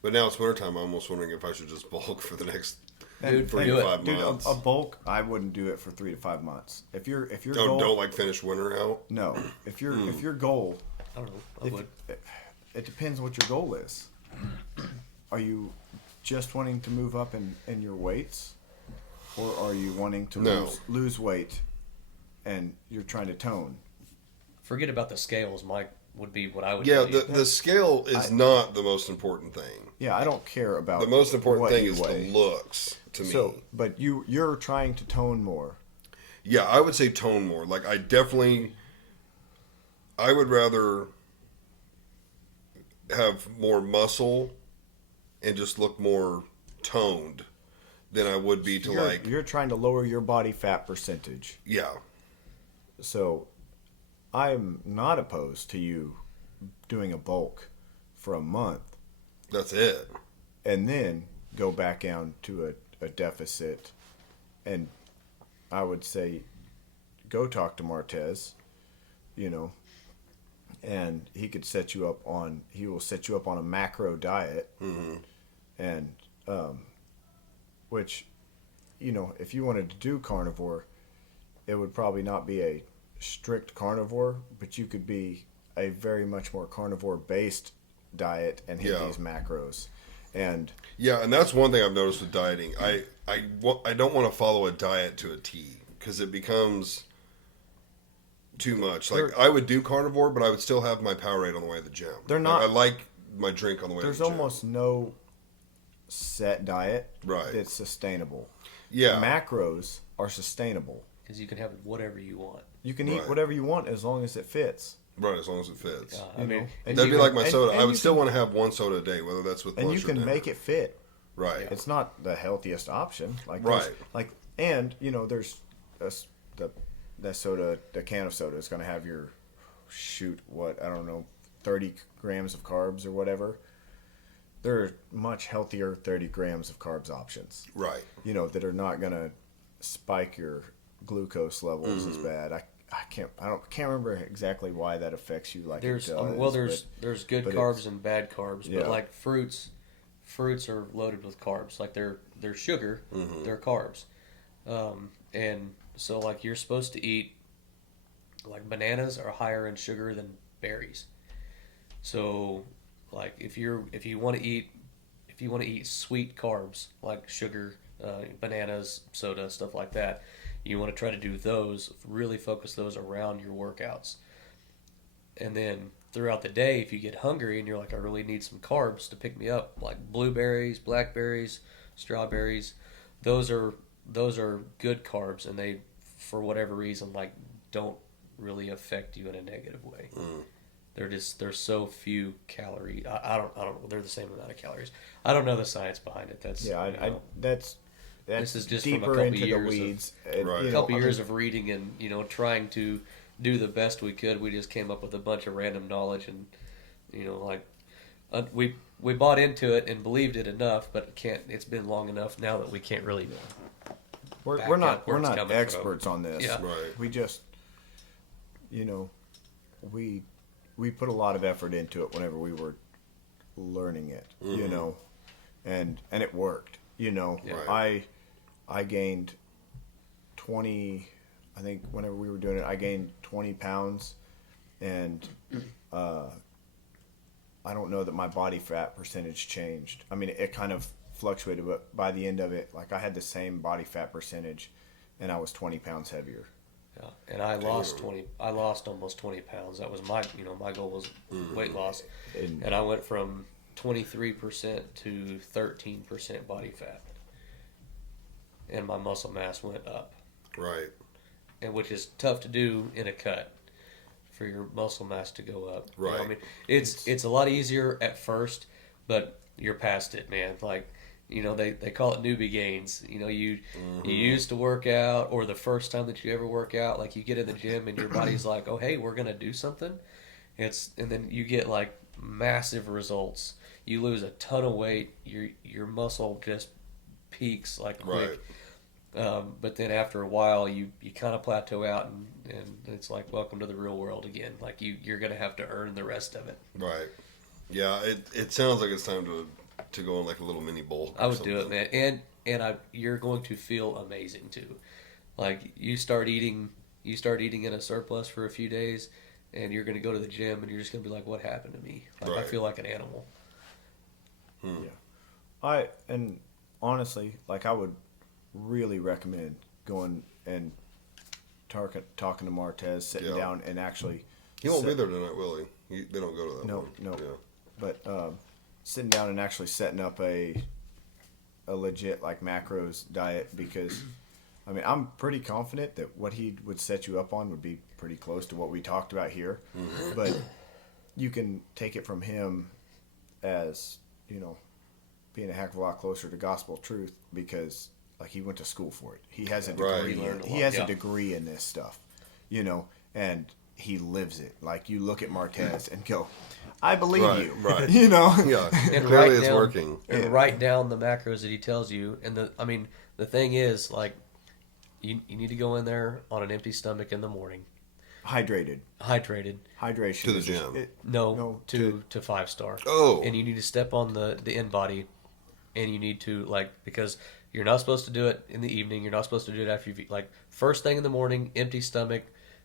But now it's wintertime. I'm almost wondering if I should just bulk for the next Dude, 3 do to it. 5 Dude, months. a bulk, I wouldn't do it for 3 to 5 months. If your don't goal, like finish winter out. no. If your goal, I don't know. I would. it depends what your goal is. Are you just wanting to move up in your weights, or are you wanting to No. lose weight, and you're trying to tone? Forget about the scales, Mike, would be what I would Yeah, tell you. the scale is not the most important thing. Yeah, I don't care about The most important what thing you is weigh. the looks to me. So, but you're trying to tone more. Yeah, I would say tone more. Like I would rather have more muscle and just look more toned than I would be to You're trying to lower your body fat percentage. yeah. So, I'm not opposed to you doing a bulk for a month That's it. and then go back down to a deficit. And I would say, go talk to Martez, and he will set you up on a macro diet. And, which, if you wanted to do carnivore, it would probably not be a strict carnivore, but you could be a very much more carnivore based diet and hit Yeah. these macros. And Yeah, and that's one thing I've noticed with dieting. I don't want to follow a diet to a T because it becomes too much. Like I would do carnivore, but I would still have my Powerade on the way to the gym. They're not- I like my drink on the way to there's the gym. almost no set diet Right. that's sustainable. Yeah. Macros are sustainable. Because you can have whatever you want. You can eat Right. whatever you want as long as it fits. Right, as long as it fits. I You mean, know? And That'd you be can- like my and- soda. and I would you still can- want to have one soda a day, whether that's with and lunch you can or dinner. make it fit. Right. It's not the healthiest option. Like Right. and there's that soda, the can of soda is going to have your, I don't know, 30 grams of carbs or whatever. There are much healthier 30 grams of carbs options. Right. That are not going to spike your glucose levels as bad. I can't remember exactly why that affects you like There's it does. there's good but carbs and bad carbs, Yeah. but like fruits are loaded with carbs. Like they're sugar, they're carbs, and so like you're supposed to eat, like bananas are higher in sugar than berries. So like if you want to eat sweet carbs like sugar, bananas, soda, stuff like that, you want to try to do those, really focus those around your workouts. And then throughout the day, if you get hungry and you're like, I really need some carbs to pick me up, like blueberries, blackberries, strawberries, those are good carbs, and they, for whatever reason, like don't really affect you in a negative way. There's so few calories. I don't. They're the same amount of calories. I don't know the science behind it. That's that's this is just from a deeper couple into the years weeds. Right. a couple years of reading and trying to do the best we could. We just came up with a bunch of random knowledge, and we bought into it and believed it enough, but it's been long enough now that we can't really. We're back not up where we're it's not coming experts on this. Yeah. Right. We just we put a lot of effort into it whenever we were learning it, and it worked. Right. I gained 20. I think whenever we were doing it, I gained 20 pounds, and I don't know that my body fat percentage changed. I mean, it kind of fluctuated, but by the end of it, like I had the same body fat percentage, and I was 20 pounds heavier. Yeah, and I lost 20. I lost almost 20 pounds. That was my my goal was weight loss, and I went from 23% to 13% body fat, and my muscle mass went up. Right. And which is tough to do in a cut, for your muscle mass to go up. Right. I mean, it's a lot easier at first, but you're past it, man. Like, they call it newbie gains. You used to work out, or the first time that you ever work out, like you get in the gym and your body's like, oh, hey, we're gonna do something. And then you get like massive results. You lose a ton of weight. Your muscle just peaks like quick. Right. But then after a while, you kind of plateau out, and it's like, welcome to the real world again. Like you're gonna have to earn the rest of it. Right. Yeah. It sounds like it's time to go on like a little mini bowl. I would do it, man, and you're going to feel amazing too. Like you start eating in a surplus for a few days, and you're gonna go to the gym, and you're just gonna be like, what happened to me? Like I Right. feel like an animal. Yeah. And honestly, like I would really recommend going and talking to Martez, sitting down and actually. He won't be there tonight, will he? They don't go to that No, one. no. Yeah. But sitting down and actually setting up a legit like macros diet, because I mean I'm pretty confident that what he would set you up on would be pretty close to what we talked about here, but you can take it from him as being a heck of a lot closer to gospel truth, because like he went to school for it. He has a degree. Right. He has a degree in this stuff, and he lives it. Like you look at Martez and go, I believe Right, you. right. Yeah. And Clearly it's working. And write down the macros that he tells you. And the thing is, like, you need to go in there on an empty stomach in the morning, Hydrated. Hydration. To the is just- gym. to 5-star. Oh. And you need to step on the in body, and you need to, like, because you're not supposed to do it in the evening. You're not supposed to do it after you've like first thing in the morning, empty stomach,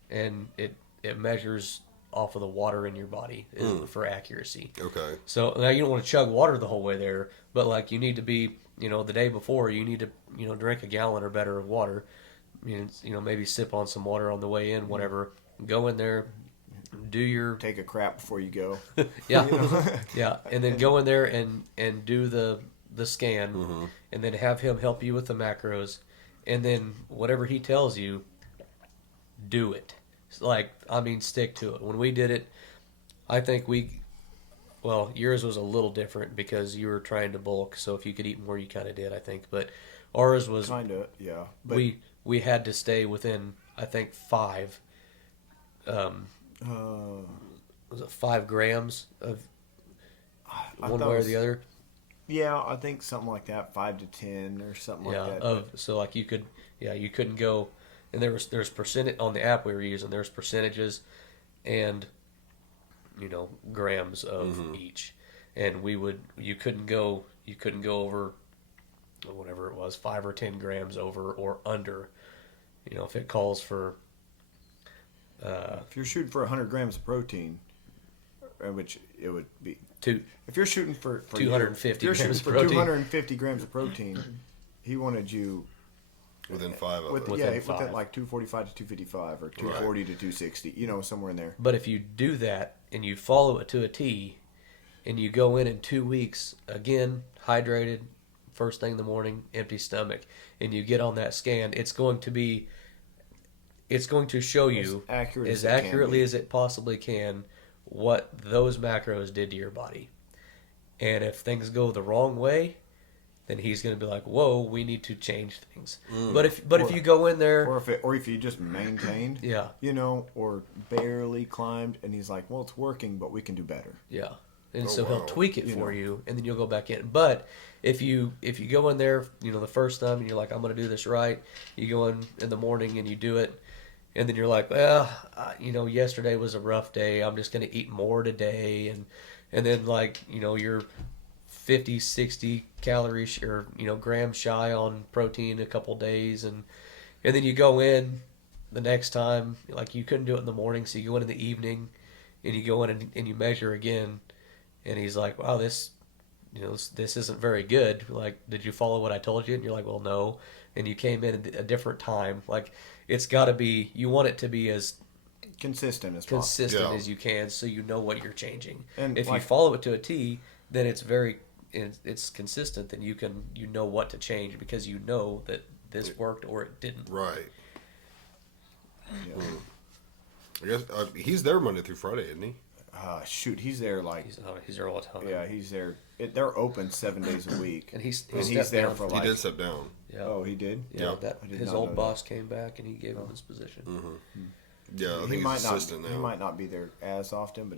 and it measures off of the water in your body for accuracy. Okay. So now you don't want to chug water the whole way there, but like you need to be, the day before you need to, drink a gallon or better of water. Maybe sip on some water on the way in, whatever. Go in there, do your Take a crap before you go. yeah, yeah, and then go in there and do the scan, and then have him help you with the macros, and then whatever he tells you, do it. Like, stick to it. When we did it, I think yours was a little different because you were trying to bulk, so if you could eat more, you kind of did, I think. But ours was Kinda, yeah. But we had to stay within I think 5. Was it 5 grams of I one thought way it or was- the other? Yeah, I think something like that, 5 to 10 or something Yeah. like that. Of so like you couldn't go, and there's percentage on the app we were using. There's percentages, and grams of each, and you couldn't go over whatever it was, 5 or 10 grams over or under. If it calls for If you're shooting for 100 grams of protein, which it would be, two. if you're shooting for 250 if you're shooting grams for of protein. 250 grams of protein, he wanted you Within 5 of it. Within within 5. like 245 to 255 or 240 to 260, somewhere in there. But if you do that and you follow it to a T, and you go in 2 weeks again, hydrated, first thing in the morning, empty stomach, and you get on that scan, it's going to show you As accurate as as it can accurately be. as it possibly can what those macros did to your body. And if things go the wrong way, then he's going to be like, "Whoa, we need to change things." But if you go in there, Or if you just maintained, yeah, or barely climbed, and he's like, well, it's working, but we can do better. yeah. And Oh, so he'll wow. tweak it You for know. you, and then you'll go back in. But if you go in there, the first time, and you're like, I'm going to do this right. You go in the morning and you do it, and then you're like, well, yesterday was a rough day. I'm just going to eat more today, and then you're 50, 60 calories or grams shy on protein a couple days, and then you go in the next time, like you couldn't do it in the morning, so you go in the evening, and you go in and you measure again. And he's like, wow, this isn't very good. Like, did you follow what I told you? And you're like, well, no. And you came in at a different time. Like, it's got to be, you want it to be as Consistent as possible. consistent Yeah. as you can, so you know what you're changing. And if you like- follow it to a T, then it's consistent. Then you know what to change because you know that this worked or it didn't. Right. Yeah. I guess he's there Monday through Friday, isn't he? Shoot, he's there like, He's there all the time. yeah, he's there. They're open 7 days a week. And he's And stepped there down. for He like, did step down. Yeah. oh, he did? Yeah, Yeah. that I did his not old know boss came back and he gave him his position. Yeah, I think he he's might not. assistant now. He might not be there as often, but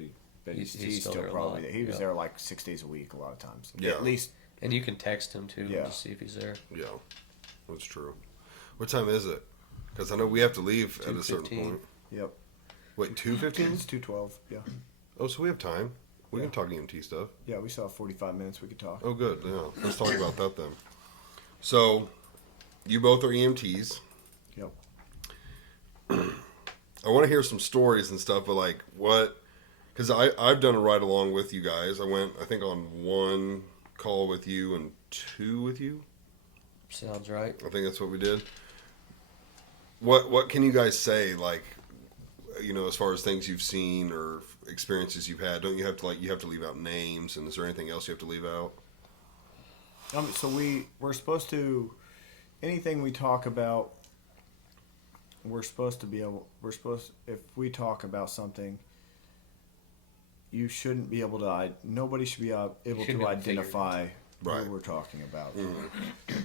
He's he's still still there a probably lot, there. He was yeah. there like 6 days a week a lot of times. Yeah. At least And you can text him too Yeah. to see if he's there. Yeah, that's true. What time is it? Because I know we have to leave at a certain 2:15. point. Yep. Wait, 2:15? It's 2:12. Yeah. Oh, so we have time. We Yeah. can talk EMT stuff. Yeah, we still have 45 minutes we could talk. Oh, good. Yeah, let's talk about that then. So, you both are EMTs. Yep. I want to hear some stories and stuff, but like what? Because I've done a ride along with you guys. I went, I think, on 1 call with you and 2 with you. Sounds right. I think that's what we did. What can you guys say, like, as far as things you've seen or experiences you've had? Don't you have to you have to leave out names? And is there anything else you have to leave out? So we're supposed to, anything we talk about, if we talk about something, you shouldn't be able to, nobody should be able shouldn't to be able to figure it identify Right. who we're talking about.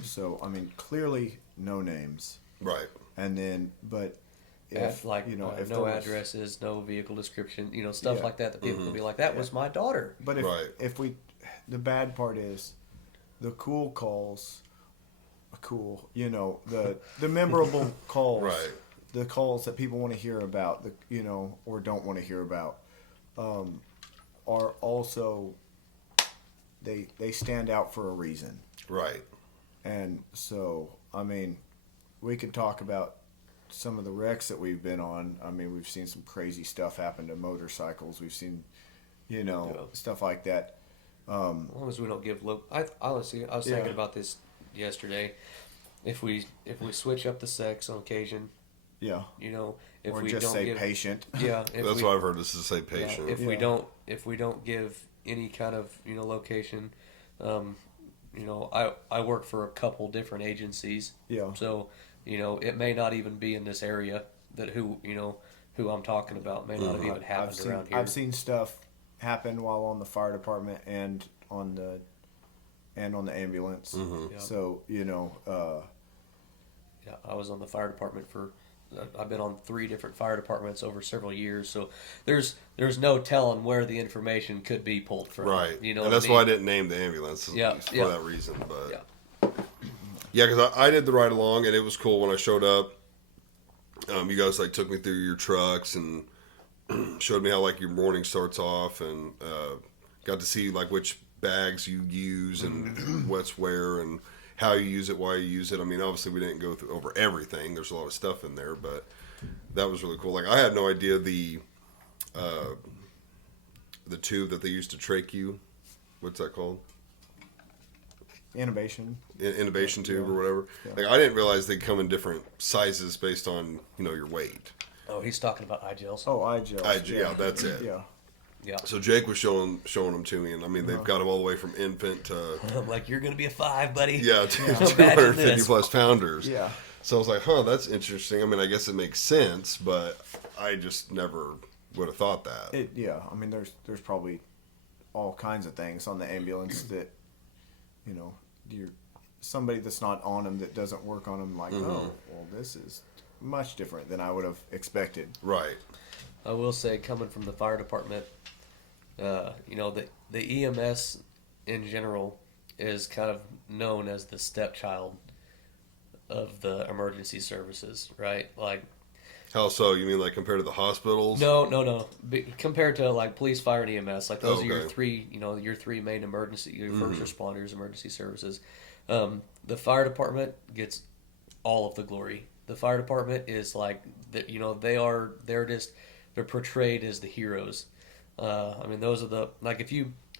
So, I mean, clearly no names. Right. And then, but if, If, like, if no there was- addresses, no vehicle description, stuff Yeah. like that people will be like, that was my daughter. But if, Right. if we, the bad part is the cool calls, the memorable calls, Right. the calls that people want to hear about, or don't want to hear about, are also, they stand out for a reason. Right. And so, I mean, we could talk about some of the wrecks that we've been on. I mean, we've seen some crazy stuff happen to motorcycles. We've seen, Yeah. stuff like that. As long as we don't give honestly, I was Yeah. thinking about this yesterday. If we switch up the sex on occasion, Yeah. if Or we just don't say give, patient. yeah, if That's we, what I've heard. This is say yeah, patient. if Yeah. we don't give any kind of location, I work for a couple different agencies, Yeah. so it may not even be in this area that who I'm talking about may not have even happened around here. I've seen stuff happen while on the fire department and on the ambulance. Mm-hmm. Yeah. So Yeah, I was on the fire department for I've been on 3 different fire departments over several years, so there's no telling where the information could be pulled from. Right. You know, and that's why I didn't name the ambulance. Yeah, For yeah. that reason. But Yeah. yeah, because I did the ride along, and it was cool when I showed up. You guys like took me through your trucks and showed me how like your morning starts off, and got to see like which bags you use and what's where and how you use it, why you use it. I mean, obviously we didn't go through over everything. There's a lot of stuff in there, but that was really cool. Like I had no idea the tube that they used to trach you. What's that called? Intubation. Intubation tube Yeah. or whatever. Yeah. Like I didn't realize they come in different sizes based on your weight. Oh, he's talking about iGels. Oh, iGels. Yeah, that's it. Yeah. Yeah. So Jake was showing them to me, and I mean they've got them all the way from infant to I'm like, you're gonna be a 5, buddy. yeah, Imagine 250 this. plus pounders. Yeah. So I was like, huh, that's interesting. I mean, I guess it makes sense, but I just never would have thought that. Yeah. I mean, there's probably all kinds of things on the ambulance that, you're somebody that's not on them that doesn't work on them. Like, oh, well, this is much different than I would have expected. Right. I will say, coming from the fire department, the EMS in general is kind of known as the stepchild of the emergency services, right? Like, How so? You mean like compared to the hospitals? no. Compared to like police, fire, and EMS, like those are your Okay. 3, your 3 main emergency, your first responders, emergency services. The fire department gets all of the glory. The fire department is like, they're portrayed as the heroes. I mean, those are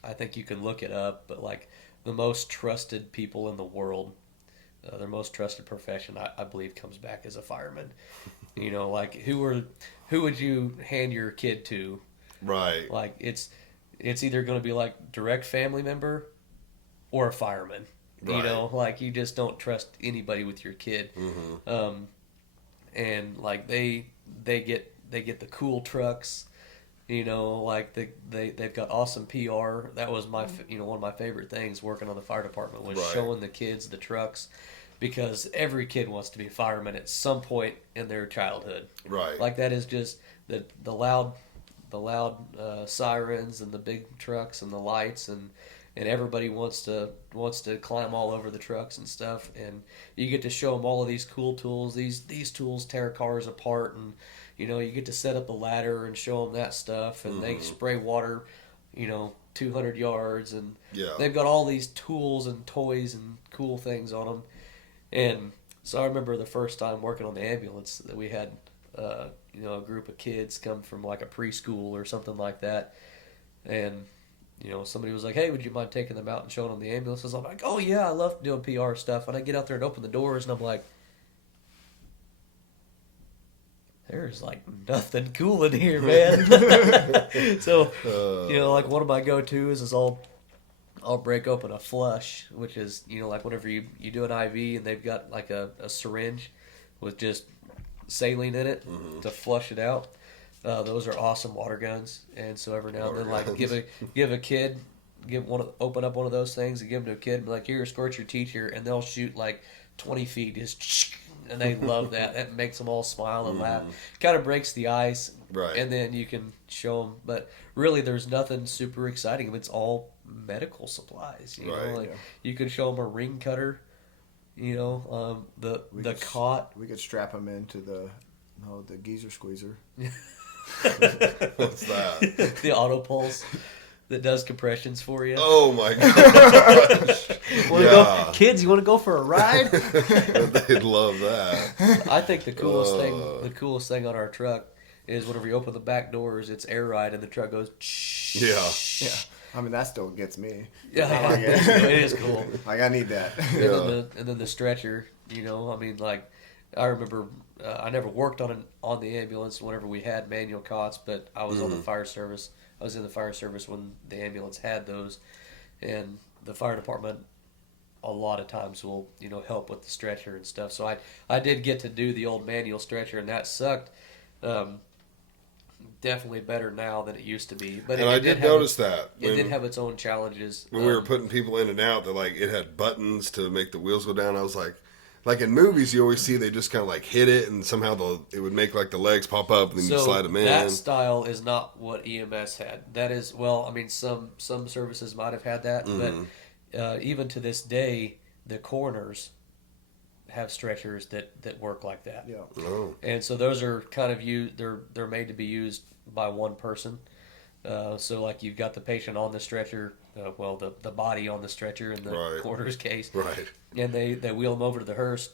I think you can look it up, but like the most trusted people in the world, their most trusted profession, I believe, comes back as a fireman. Like who would you hand your kid to? Right. Like it's either going to be like direct family member or a fireman. Right. Like you just don't trust anybody with your kid. And like they get the cool trucks. Like they've got awesome PR. That was my one of my favorite things working on the fire department was Right. showing the kids the trucks, because every kid wants to be a fireman at some point in their childhood. Right. Like that is just the loud sirens and the big trucks and the lights, and everybody wants to climb all over the trucks and stuff, and you get to show them all of these cool tools. These tools tear cars apart, and you get to set up a ladder and show them that stuff, and they spray water 200 yards, and Yeah. they've got all these tools and toys and cool things on them. And so I remember the first time working on the ambulance that we had a group of kids come from like a preschool or something like that, and somebody was like, hey, would you mind taking them out and showing them the ambulances? I'm like, oh yeah, I love doing PR stuff. And I get out there and open the doors, and I'm like, there's like nothing cool in here, man. So like one of my go-tos is I'll break open a flush, which is like whenever you do an IV and they've got like a syringe with just saline in it to flush it out. Those are awesome water guns, and so every now and then, like open up one of those things and give them to a kid and be like, here, escort your teacher, and they'll shoot like 20 feet, just, and they love that. That makes them all smile and laugh. Kind of breaks the ice, Right. and then you can show them. But really, there's nothing super exciting. It's all medical supplies. Right. Like Yeah. you can show them a ring cutter. The cot. We could strap them into the geezer squeezer. What's that? The auto pulse that does compressions for you. Oh my gosh. Yeah. Kids, you want to go for a ride? They'd love that. I think the coolest thing on our truck is whenever you open the back doors, it's air ride and the truck goes. Yeah. Yeah. I mean, that still gets me. Yeah, I like it. it is cool. Like, I need that. Yeah. And then the stretcher. I mean, like I remember I never worked on the ambulance whenever we had manual cots, but I was on the fire service. I was in the fire service when the ambulance had those, and the fire department a lot of times will help with the stretcher and stuff. So I did get to do the old manual stretcher, and that sucked. Definitely better now than it used to be. But And I did notice that. It did have its own challenges. When we were putting people in and out, that like it had buttons to make the wheels go down. I was like, like in movies, you always see they just kind of like hit it, and somehow it would make like the legs pop up, and then you slide them in. That style is not what EMS had. That is, well, I mean, some services might have had that, but even to this day, the coroners have stretchers that work like that. Yeah. Oh. And so those are kind of used. They're made to be used by one person. So like you've got the patient on the stretcher, well the body on the stretcher in the Right. coroner's case, Right. and they wheel them over to the hearse,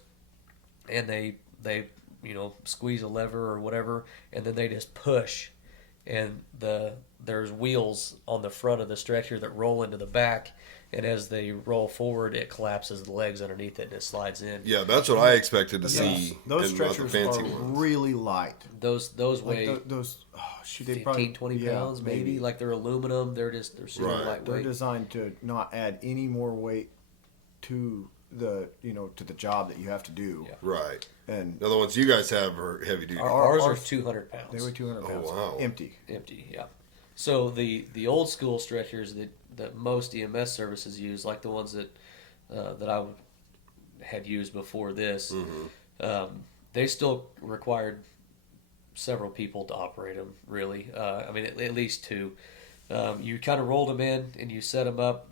and they squeeze a lever or whatever, and then they just push, and there's wheels on the front of the stretcher that roll into the back, and as they roll forward, it collapses the legs underneath it and it slides in. Yeah, that's what I expected to see. Those in not the stretchers fancy are ones. really light. Those weigh Like those, shoot, they 15, probably 20 yeah, pounds maybe. Like they're aluminum. They're super Right. They're lightweight. designed to not add any more weight to the to the job that you have to do. Yeah. Right. And The other ones you guys have are heavy duty. Ours are ours- 200 pounds. they weigh 200 pounds. Oh, wow. Empty. Empty, yeah. So the old school stretchers that most EMS services use, like the ones that I had used before this, they still required several people to operate them. Really, I mean at least two. You kind of rolled them in and you set them up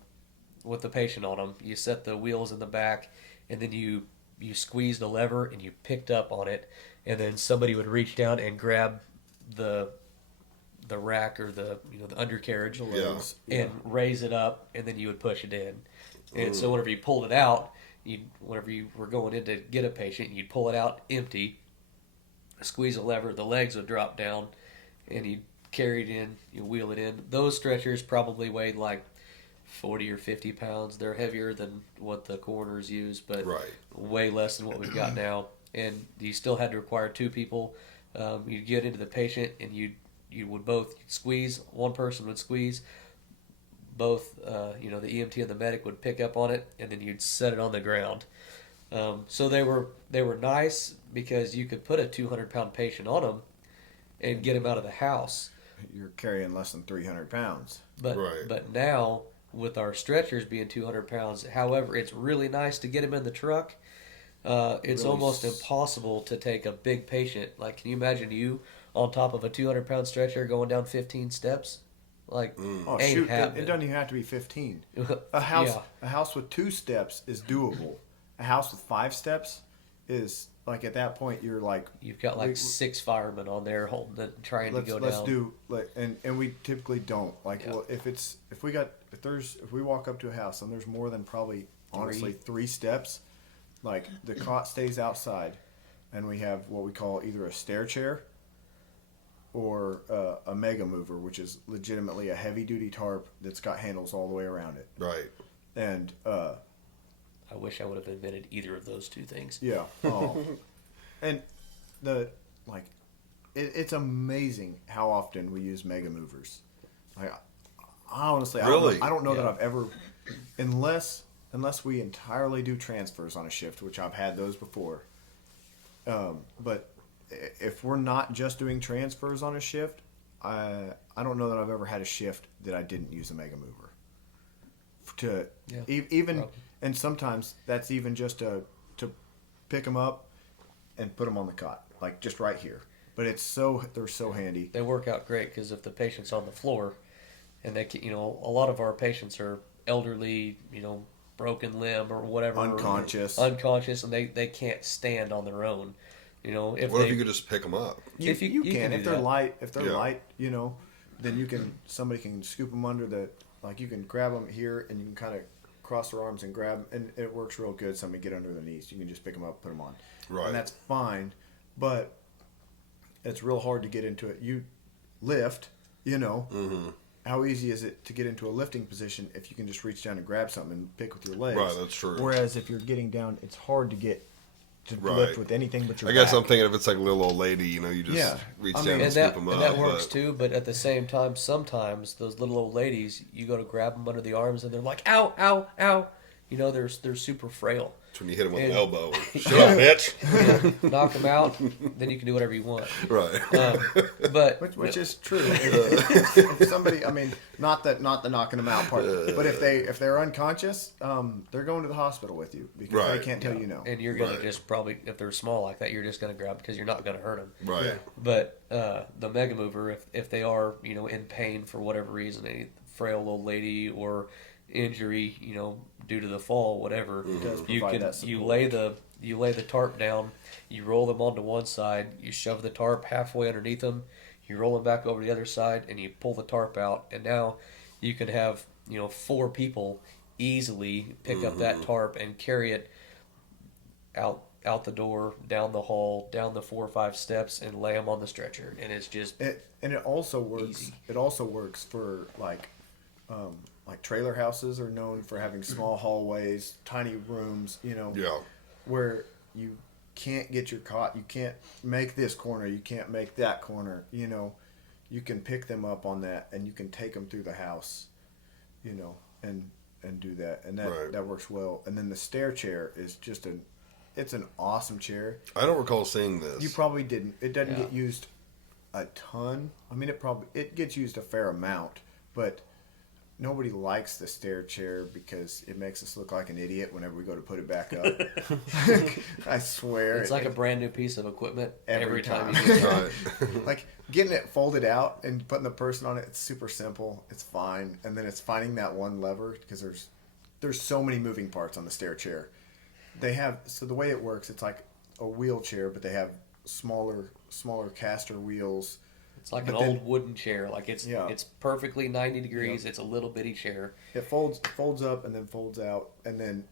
with the patient on them. You set the wheels in the back, and then you squeezed a lever and you picked up on it, and then somebody would reach down and grab the rack or the undercarriage Yeah. and raise it up, and then you would push it in. And so whenever you pulled it out, whenever you were going in to get a patient, you'd pull it out empty, squeeze a lever, the legs would drop down, and you'd carry it in, you wheel it in. Those stretchers probably weighed like 40 or 50 pounds. They're heavier than what the coroners use, but Right. way less than what we've got now. And you still had to require two people. You'd get into the patient, and you would both squeeze. One person would squeeze. Both, the EMT and the medic would pick up on it, and then you'd set it on the ground. So they were nice because you could put a 200-pound patient on them and get him out of the house. You're carrying less than 300 pounds. But Right. but now with our stretchers being 200 pounds, however, it's really nice to get him in the truck. It's Really almost impossible to take a big patient. Like, can you imagine you on top of a 200-pound stretcher going down 15 steps? Like, Oh ain't shoot! It happening. doesn't even have to be 15. A house, Yeah. a house with 2 steps is doable. A house with 5 steps is like at that point you're like, You've got like we- 6 firemen on there holding it, trying to go let's down. do like, and we typically don't like. Yeah. Well, if we walk up to a house and there's more than probably honestly 3 steps, like the cot stays outside, and we have what we call either a stair chair or a mega mover, which is legitimately a heavy duty tarp that's got handles all the way around it. Right. And I wish I would have invented either of those two things. yeah, and it's amazing how often we use mega movers. Like, I honestly, Really? I don't know that Yeah. I've ever, unless we entirely do transfers on a shift, which I've had those before. But if we're not just doing transfers on a shift, I don't know that I've ever had a shift that I didn't use a mega mover. Yeah, Even probably. and sometimes that's even just to pick them up and put them on the cot, like just right here. But they're so handy. They work out great because if the patient's on the floor, and a lot of our patients are elderly, broken limb or whatever, Unconscious. and they can't stand on their own. If What they, if you could just pick them up? You, If you- you you can can if do they're that. light. If they're Yeah. light, then somebody can scoop them under the, like you can grab them here and you can kind of cross their arms and grab, and it works real good. Somebody get under the knees. You can just pick them up, put them on, Right. and that's fine. But it's real hard to get into it. You lift, Mm-hmm. How easy is it to get into a lifting position if you can just reach down and grab something and pick with your legs? Right, that's true. Whereas if you're getting down, it's hard to get to Right. lift with anything but your I guess back. I'm thinking if it's like a little old lady, you just Yeah. reach I down mean, and and scoop that them and up. that works but- too. But at the same time, sometimes those little old ladies, you go to grab them under the arms, and they're like, "Ow, ow, ow!" They're super frail. That's when you hit him with an And- elbow. And, shut up, bitch. knock them out, then you can do whatever you want. Right. But Which is true. If somebody, I mean, not the knocking them out part, but if they're unconscious, they're going to the hospital with you because Right. they can't tell you no. and you're gonna Right. just probably, if they're small like that, you're just gonna grab because you're not gonna hurt them. Right. Yeah. But the Mega Mover, if they are in pain for whatever reason, a frail old lady or injury, due to the fall, whatever, does you provide can that you support. lay the tarp down, you roll them onto one side, you shove the tarp halfway underneath them, you roll them back over the other side, and you pull the tarp out, and now you can have 4 people easily pick up that tarp and carry it out the door, down the hall, down the 4 or 5 steps, and lay them on the stretcher, and it's just It also works. Easy. It also works for like trailer houses are known for having small hallways, tiny rooms. Yeah. Where you can't get your cot, you can't make this corner, you can't make that corner. You can pick them up on that, and you can take them through the house. And do that, and that Right. that works well. And then the stair chair is just it's an awesome chair. I don't recall seeing this. You probably didn't. It doesn't Yeah. get used a ton. I mean, it gets used a fair amount, but nobody likes the stair chair because it makes us look like an idiot whenever we go to put it back up. I swear, it's like a brand new piece of equipment Every every time time. you get Right. like getting it folded out and putting the person on it. It's super simple. It's fine, and then it's finding that one lever because there's so many moving parts on the stair chair. So the way it works, it's like a wheelchair, but they have smaller caster wheels. It's like But an then- old wooden chair. Like it's Yeah. it's perfectly 90 degrees. It's a little bitty chair. It folds up and then folds out, and then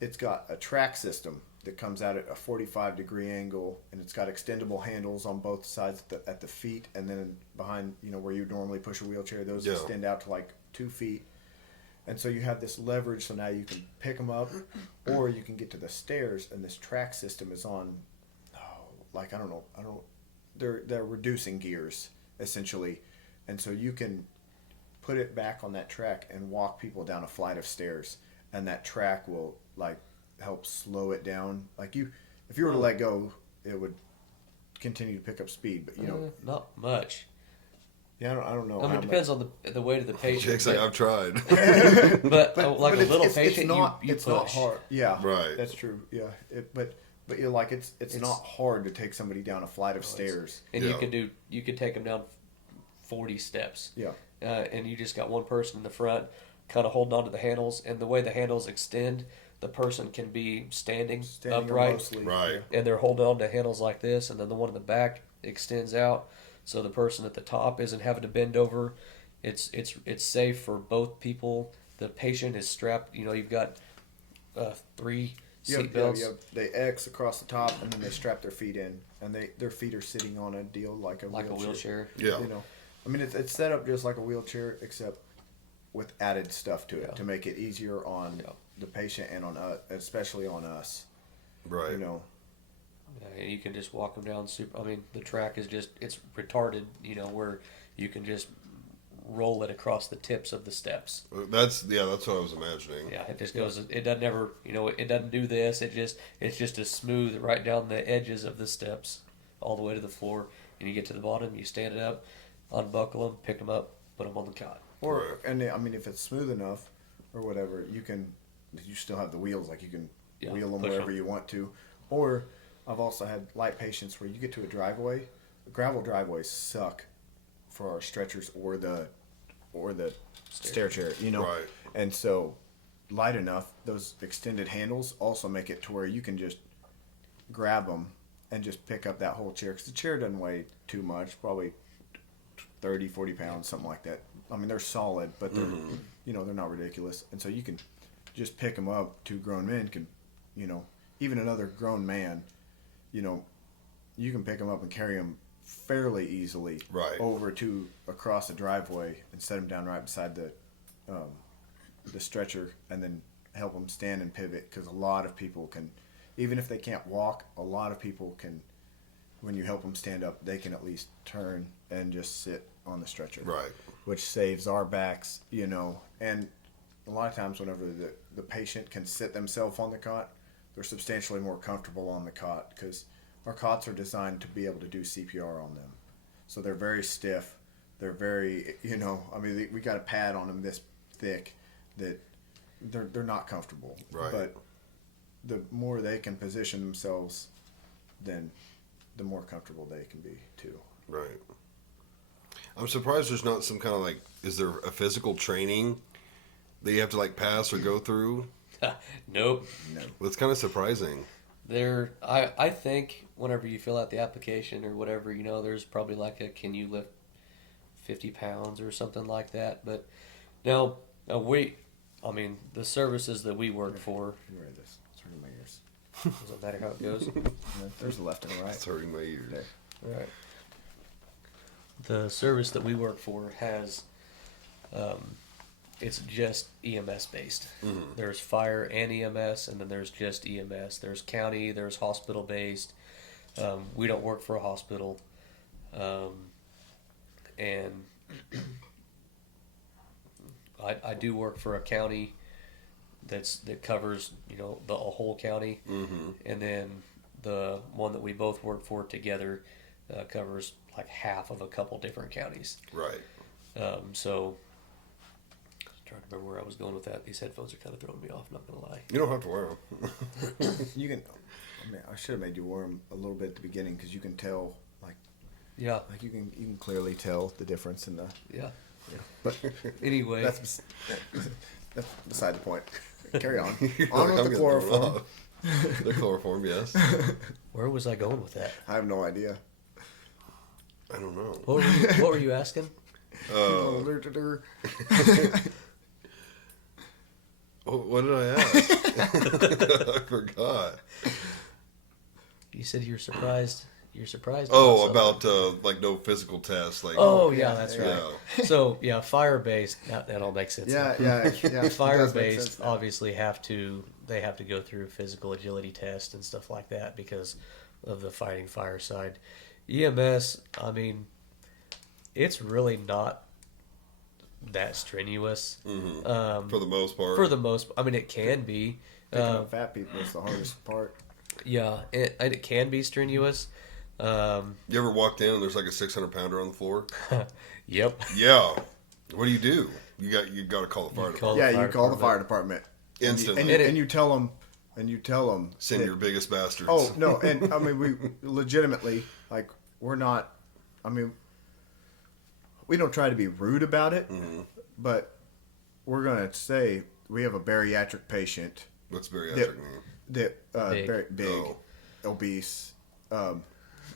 it's got a track system that comes out at a 45-degree angle, and it's got extendable handles on both sides at the feet, and then behind, where you normally push a wheelchair, those Yeah. extend out to like 2 feet. And so you have this leverage, so now you can pick them up, or you can get to the stairs, and this track system is on, I don't know, they're reducing gears, essentially. And so you can put it back on that track and walk people down a flight of stairs, and that track will, help slow it down. If you were to let go, it would continue to pick up speed, but, Not much. yeah, I don't know. I mean, how it depends on the weight of the patient. Jake's like, I've tried. but like a it's- little it's patient, not, you it's push. not hard. Yeah, Right. That's true. Yeah, but you're like it's not hard to take somebody down a flight of stairs. And Yeah. you could take them down 40 steps. Yeah, And you just got one person in the front, kind of holding onto the handles, and the way the handles extend, the person can be standing standing or upright, mostly. Right. and they're holding on to handles like this, and then the one in the back extends out, so the person at the top isn't having to bend over. It's safe for both people. The patient is strapped. You've got 3 seat belts. They X across the top, and then they strap their feet in, and their feet are sitting on a deal like a wheelchair. Yeah. I mean, it's set up just like a wheelchair, except with added stuff to it Yeah. to make it easier on Yeah. the patient and on us, especially on us. Right. And you can just walk them down. I mean, the track is it's retarded. Where you can just roll it across the tips of the steps. That's what I was imagining. Yeah, it just goes. It doesn't ever. It doesn't do this. It's just a smooth right down the edges of the steps, all the way to the floor. And you get to the bottom, you stand it up, unbuckle them, pick them up, put them on the cot. Or and I mean, if it's smooth enough or whatever, you still have the wheels, like you can Yeah, wheel them push wherever 'em. you want to. Or I've also had light patients where you get to a driveway. Gravel driveways suck for our stretchers or the stair chair, Right. And so light enough, those extended handles also make it to where you can just grab them and just pick up that whole chair, because the chair doesn't weigh too much, probably 30, 40 pounds, something like that. I mean, they're solid, but they're they're not ridiculous, and so you can just pick them up. 2 grown men can, even another grown man, you can pick them up and carry them fairly easily Right. over to across the driveway and set them down right beside the stretcher, and then help them stand and pivot, because a lot of people can, even if they can't walk, a lot of people can, when you help them stand up, they can at least turn and just sit on the stretcher. Right. Which saves our backs, and a lot of times whenever the patient can sit themselves on the cot, they're substantially more comfortable on the cot because our cots are designed to be able to do CPR on them. So they're very stiff. They're very, we got a pad on them this thick that they're not comfortable. Right. But the more they can position themselves, then the more comfortable they can be too. Right. I'm surprised there's not some kind of is there a physical training that you have to pass or go through? Nope. No. Well, it's kind of surprising. I think whenever you fill out the application or whatever, there's probably can you lift 50 pounds or something like that. But now, the services that we work for, You read this. It's hurting my ears. doesn't matter how it goes. There's a left and a right. It's hurting my ears. There. All right. The service that we work for has, it's just EMS based. Mm-hmm. There's fire and EMS, and then there's just EMS. There's county, there's hospital based. We don't work for a hospital. And I do work for a county that covers, a whole county. Mm-hmm. And then the one that we both work for together covers half of a couple different counties. Right. So I'm trying to remember where I was going with that. These headphones are kind of throwing me off, not gonna lie. You don't have to wear them. You can. I should have made you wear them a little bit at the beginning because you can tell, Yeah. you can clearly tell the difference in the. Yeah. But Anyway. that's beside the point. Carry on. You're On with I'm the getting chloroform. thrown off. The chloroform, yes. Where was I going with that? I have no idea. I don't know. What were you asking? What did I ask? I forgot. You said you're surprised. You're surprised. Oh, something. about no physical tests. Oh yeah, that's right. Yeah. So yeah, fire based. That all makes sense. Yeah. Fire Does make based sense now. obviously have to go through physical agility tests and stuff like that because of the fighting fire side. EMS, it's really not that strenuous. Mm-hmm. For the most part. For the most, it can be. Picking up fat people is the hardest part. Yeah, it can be strenuous. You ever walked in and there's a 600-pounder on the floor? Yep. Yeah. What do? You got to call the fire department. Yeah, fire you call the department. fire department Instantly. and you tell them. And you tell them. Send your biggest bastards. Oh no! And we legitimately we're not. We don't try to be rude about it, but we're gonna say we have a bariatric patient What's bariatric mean? Big. very big, Oh. obese. The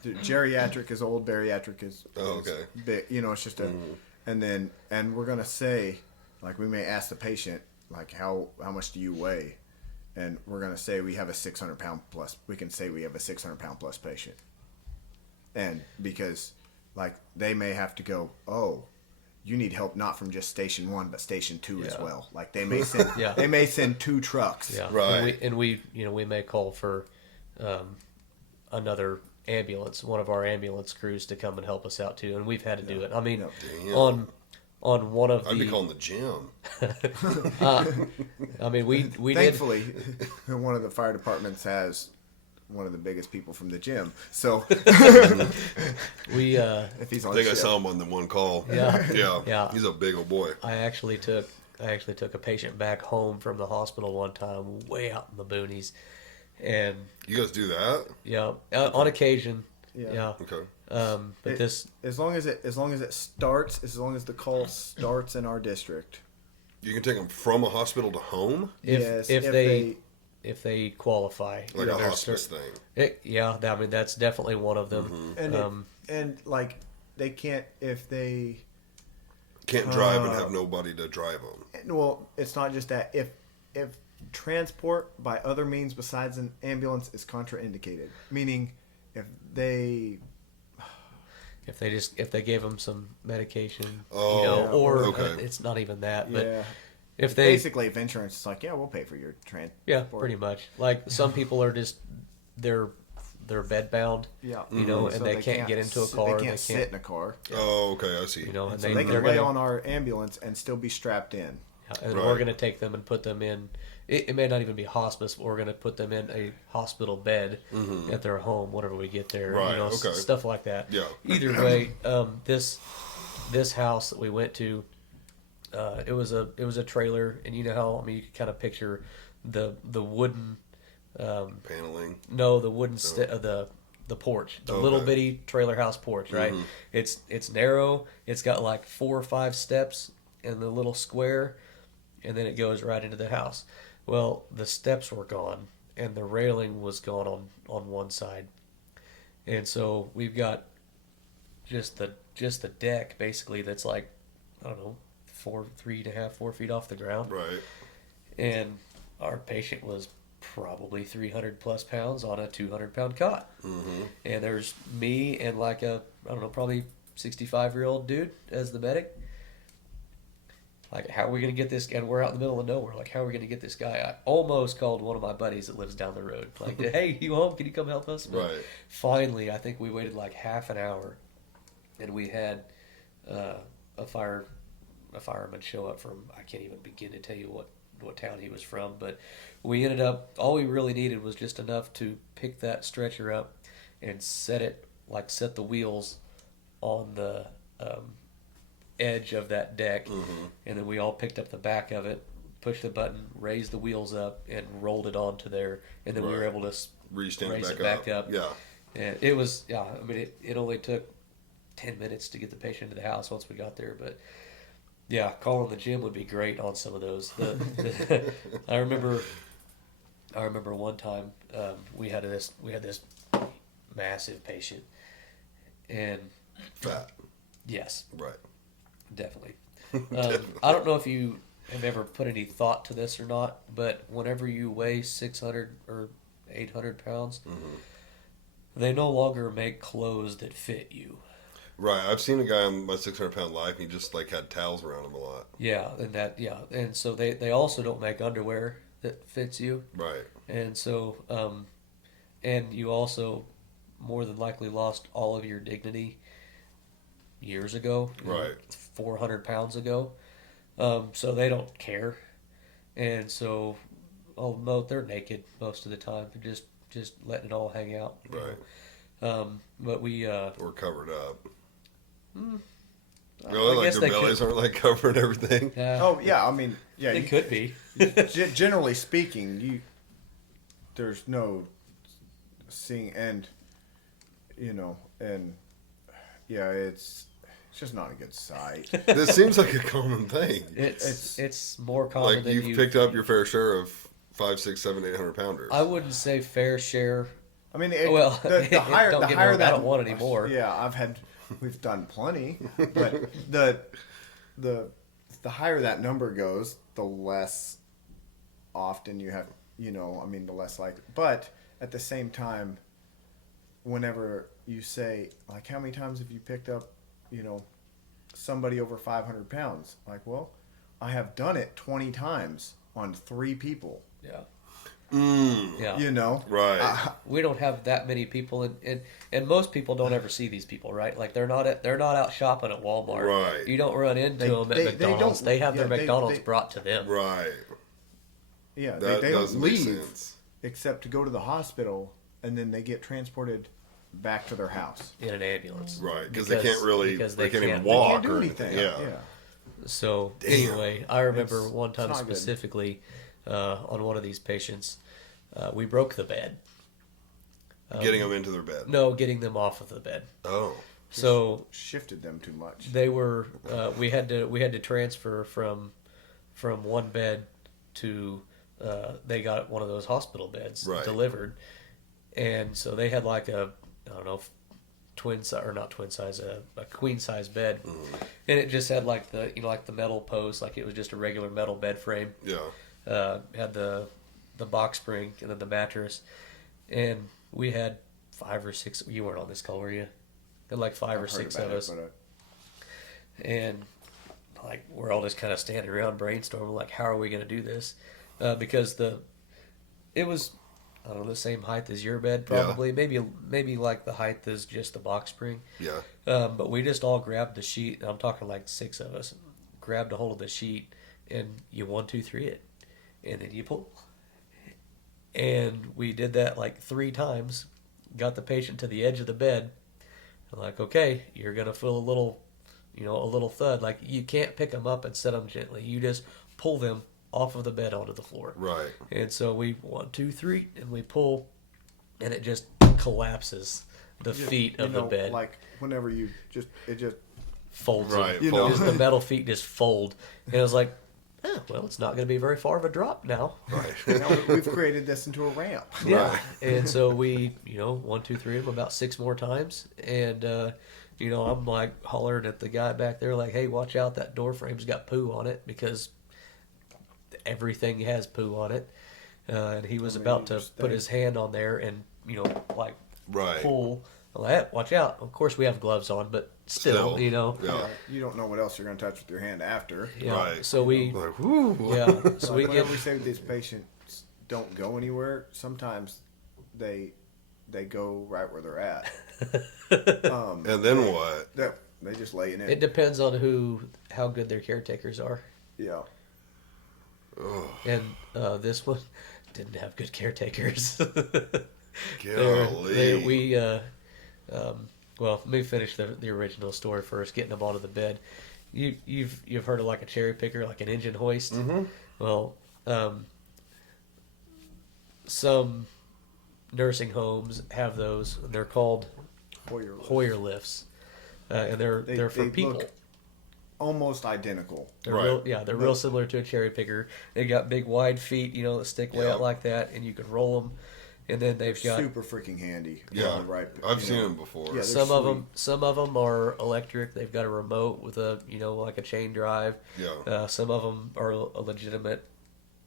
geriatric is old. Bariatric is okay. big. It's just a. And we're gonna say, we may ask the patient, how much do you weigh? And we're going to say we have a 600-pound plus. We can say we have a 600-pound plus patient. And because, they may have to go, oh, you need help not from just station 1, but station 2 as well. They may send Yeah. they may send 2 trucks. Yeah. Right. And we may call for another ambulance, one of our ambulance crews to come and help us out too. And we've had to do it. Damn. On one of I'd be the, calling the gym. we did. Thankfully, one of the fire departments has one of the biggest people from the gym. So We if he's on I think I shift. saw him on the one call. Yeah. Yeah. Yeah. He's a big old boy. I actually took a patient back home from the hospital one time, way out in the boonies, and You guys do that? on occasion, Yeah. Okay. but this as long as it starts, as long as the call starts in our district. You can take them from a hospital to home? if they qualify, Like a there's hospice certain- thing. that's definitely one of them. And they can't if they. Can't drive and have nobody to drive them. Well, it's not just that. If transport by other means besides an ambulance is contraindicated, meaning if they. If they gave them some medication, Oh, or okay. it's not even that, but Yeah. if they Basically, if insurance is we'll pay for your transport. yeah, pretty much. Some people are just they're bed bound, Yeah. and So they can't get into a car. They can't sit in a car. Oh, okay. I see. and So they're they can lay gonna, on our ambulance and still be strapped in. and Right. we're going to take them and put them in it may not even be hospice, but we're going to put them in a hospital bed at their home whenever we get there. Right, You know, okay. stuff like that. Yeah. Either way, this house that we went to, it was a trailer, and you know how, I mean, you can kind of picture the wooden Paneling. no, the wooden the porch, the little Okay. bitty trailer house porch, right? It's narrow. It's got like 4 or 5 steps in the little square, and then it goes right into the house. Well, the steps were gone, and the railing was gone on one side, and so we've got just the deck basically that's like, I don't know, 3.5, 4 feet off the ground, Right. and our patient was probably 300 plus pounds on a 200-pound cot. And there's me and like a, I don't know, probably 65-year-old dude as the medic. Like, how are we going to get this? And we're out in the middle of nowhere. Like, how are we going to get this guy? I almost called one of my buddies that lives down the road. Like, hey, you home? Can you come help us? But Right. finally, I think we waited like half an hour, and we had a fireman show up from, I can't even begin to tell you what town he was from, but we ended up, all we really needed was just enough to pick that stretcher up and set the wheels on the edge of that deck, and then we all picked up the back of it, pushed the button, raised the wheels up, and rolled it onto there, and then we were Right. able to Restand raise it it back up. Yeah. And it was, yeah, I mean, it only took 10 minutes to get the patient to the house once we got there, but yeah, calling the gym would be great on some of those. I remember one time we had this massive patient, and Fat. yes, Right. definitely. I don't know if you have ever put any thought to this or not, but whenever you weigh 600 or 800 pounds, they no longer make clothes that fit you. Right. I've seen a guy on my 600-pound life. He just like had towels around him a lot. Yeah, and so they also don't make underwear that fits you, Right. and so and you also more than likely lost all of your dignity years ago, Right. 400 pounds ago. So they don't care, and so they're naked most of the time, just letting it all hang out. you Right. know. But we Or covered up. I Really, like guess their they bellies aren't like covering everything. Oh yeah, I mean, yeah, it you, could be. generally speaking, there's no seeing, and and yeah, it's just not a good sight. This seems like a common thing. It's more common Like than you've picked up your fair share of 5, 6, 7, 800 pounders. I wouldn't say fair share. I mean, Well, the higher don't the get me higher wrong, that I don't want any more. Yeah, we've done plenty, but the higher that number goes, the less often you have, I mean, the less likely. But at the same time, whenever you say, like, how many times have you picked up, somebody over 500 pounds? Like, well, I have done it 20 times on 3 people. Yeah. Mm, Yeah. right. We don't have that many people, and most people don't ever see these people, right? Like they're not out shopping at Walmart. Right. You don't run into them at they McDonald's. don't- They have their yeah, McDonald's they- brought to them. Right. Yeah, That they does don't make leave sense. except to go to the hospital, and then they get transported back to their house. In an ambulance. Right. Because they can't really, because they can't even they walk Can't do or anything. Yeah. So Damn. anyway, I remember It's- one time it's not good. specifically on one of these patients, we broke the bed. Getting them into their bed. No, getting them off of the bed. Oh. So Shifted them too much. they were we had to transfer from one bed to they got one of those hospital beds Right. delivered, and so they had like a, I don't know, twin size or not twin size, a queen size bed, and it just had like the like the metal post, like it was just a regular metal bed frame. Yeah. Had the box spring and then the mattress, and we had 5 or 6. You weren't on this call, were you? Had like 5 or I've heard 6 about of it, us, but, and like we're all just kind of standing around brainstorming, like how are we going to do this? Because it was, I don't know, the same height as your bed probably, maybe like the height as just the box spring. Yeah. But we just all grabbed the sheet. And I'm talking like 6 of us, grabbed a hold of the sheet, and you 1, 2, 3 it, and then you pull. And we did that like 3 times. Got the patient to the edge of the bed. I'm like, okay, you're gonna feel a little, a little thud. Like you can't pick them up and set them gently. You just pull them off of the bed onto the floor. Right. And so we 1, 2, 3, and we pull, and it just collapses the feet of the bed. Like whenever it just Folds. Right, It. folds. Just the metal feet just fold. And I was like, well, it's not going to be very far of a drop now. Right. now we've created this into a ramp. Yeah. Right. And so we, 1, 2, 3 them about 6 more times. And, I'm like hollering at the guy back there, like, hey, watch out, that door frame's got poo on it because everything has poo on it. And he was about to put his hand on there and, Right. pull. I'm like, hey, watch out. Of course, we have gloves on, but still. Yeah. You don't know what else you're going to touch with your hand after. Yeah. Right. So we, Like, whew. yeah. So we Whenever get we say these patients don't go anywhere, sometimes they go right where they're at. And then what? They just lay in It it. depends on how good their caretakers are. Yeah. Oh, And this one didn't have good caretakers. golly. Well, let me finish the original story first. Getting them onto the bed. You've heard of like a cherry picker, like an engine hoist. Mm-hmm. Well, some nursing homes have those. They're called Hoyer lifts, and they're for they people. look almost identical. They're Right. they're real similar to a cherry picker. They got big wide feet, that stick way Yeah. out like that, and you can roll them. And then they've got Super freaking handy. Yeah. Right. I've seen them before. Yeah, they're some of sweet. them. Some of them are electric. They've got a remote with a like a chain drive. Yeah. Some of them are a legitimate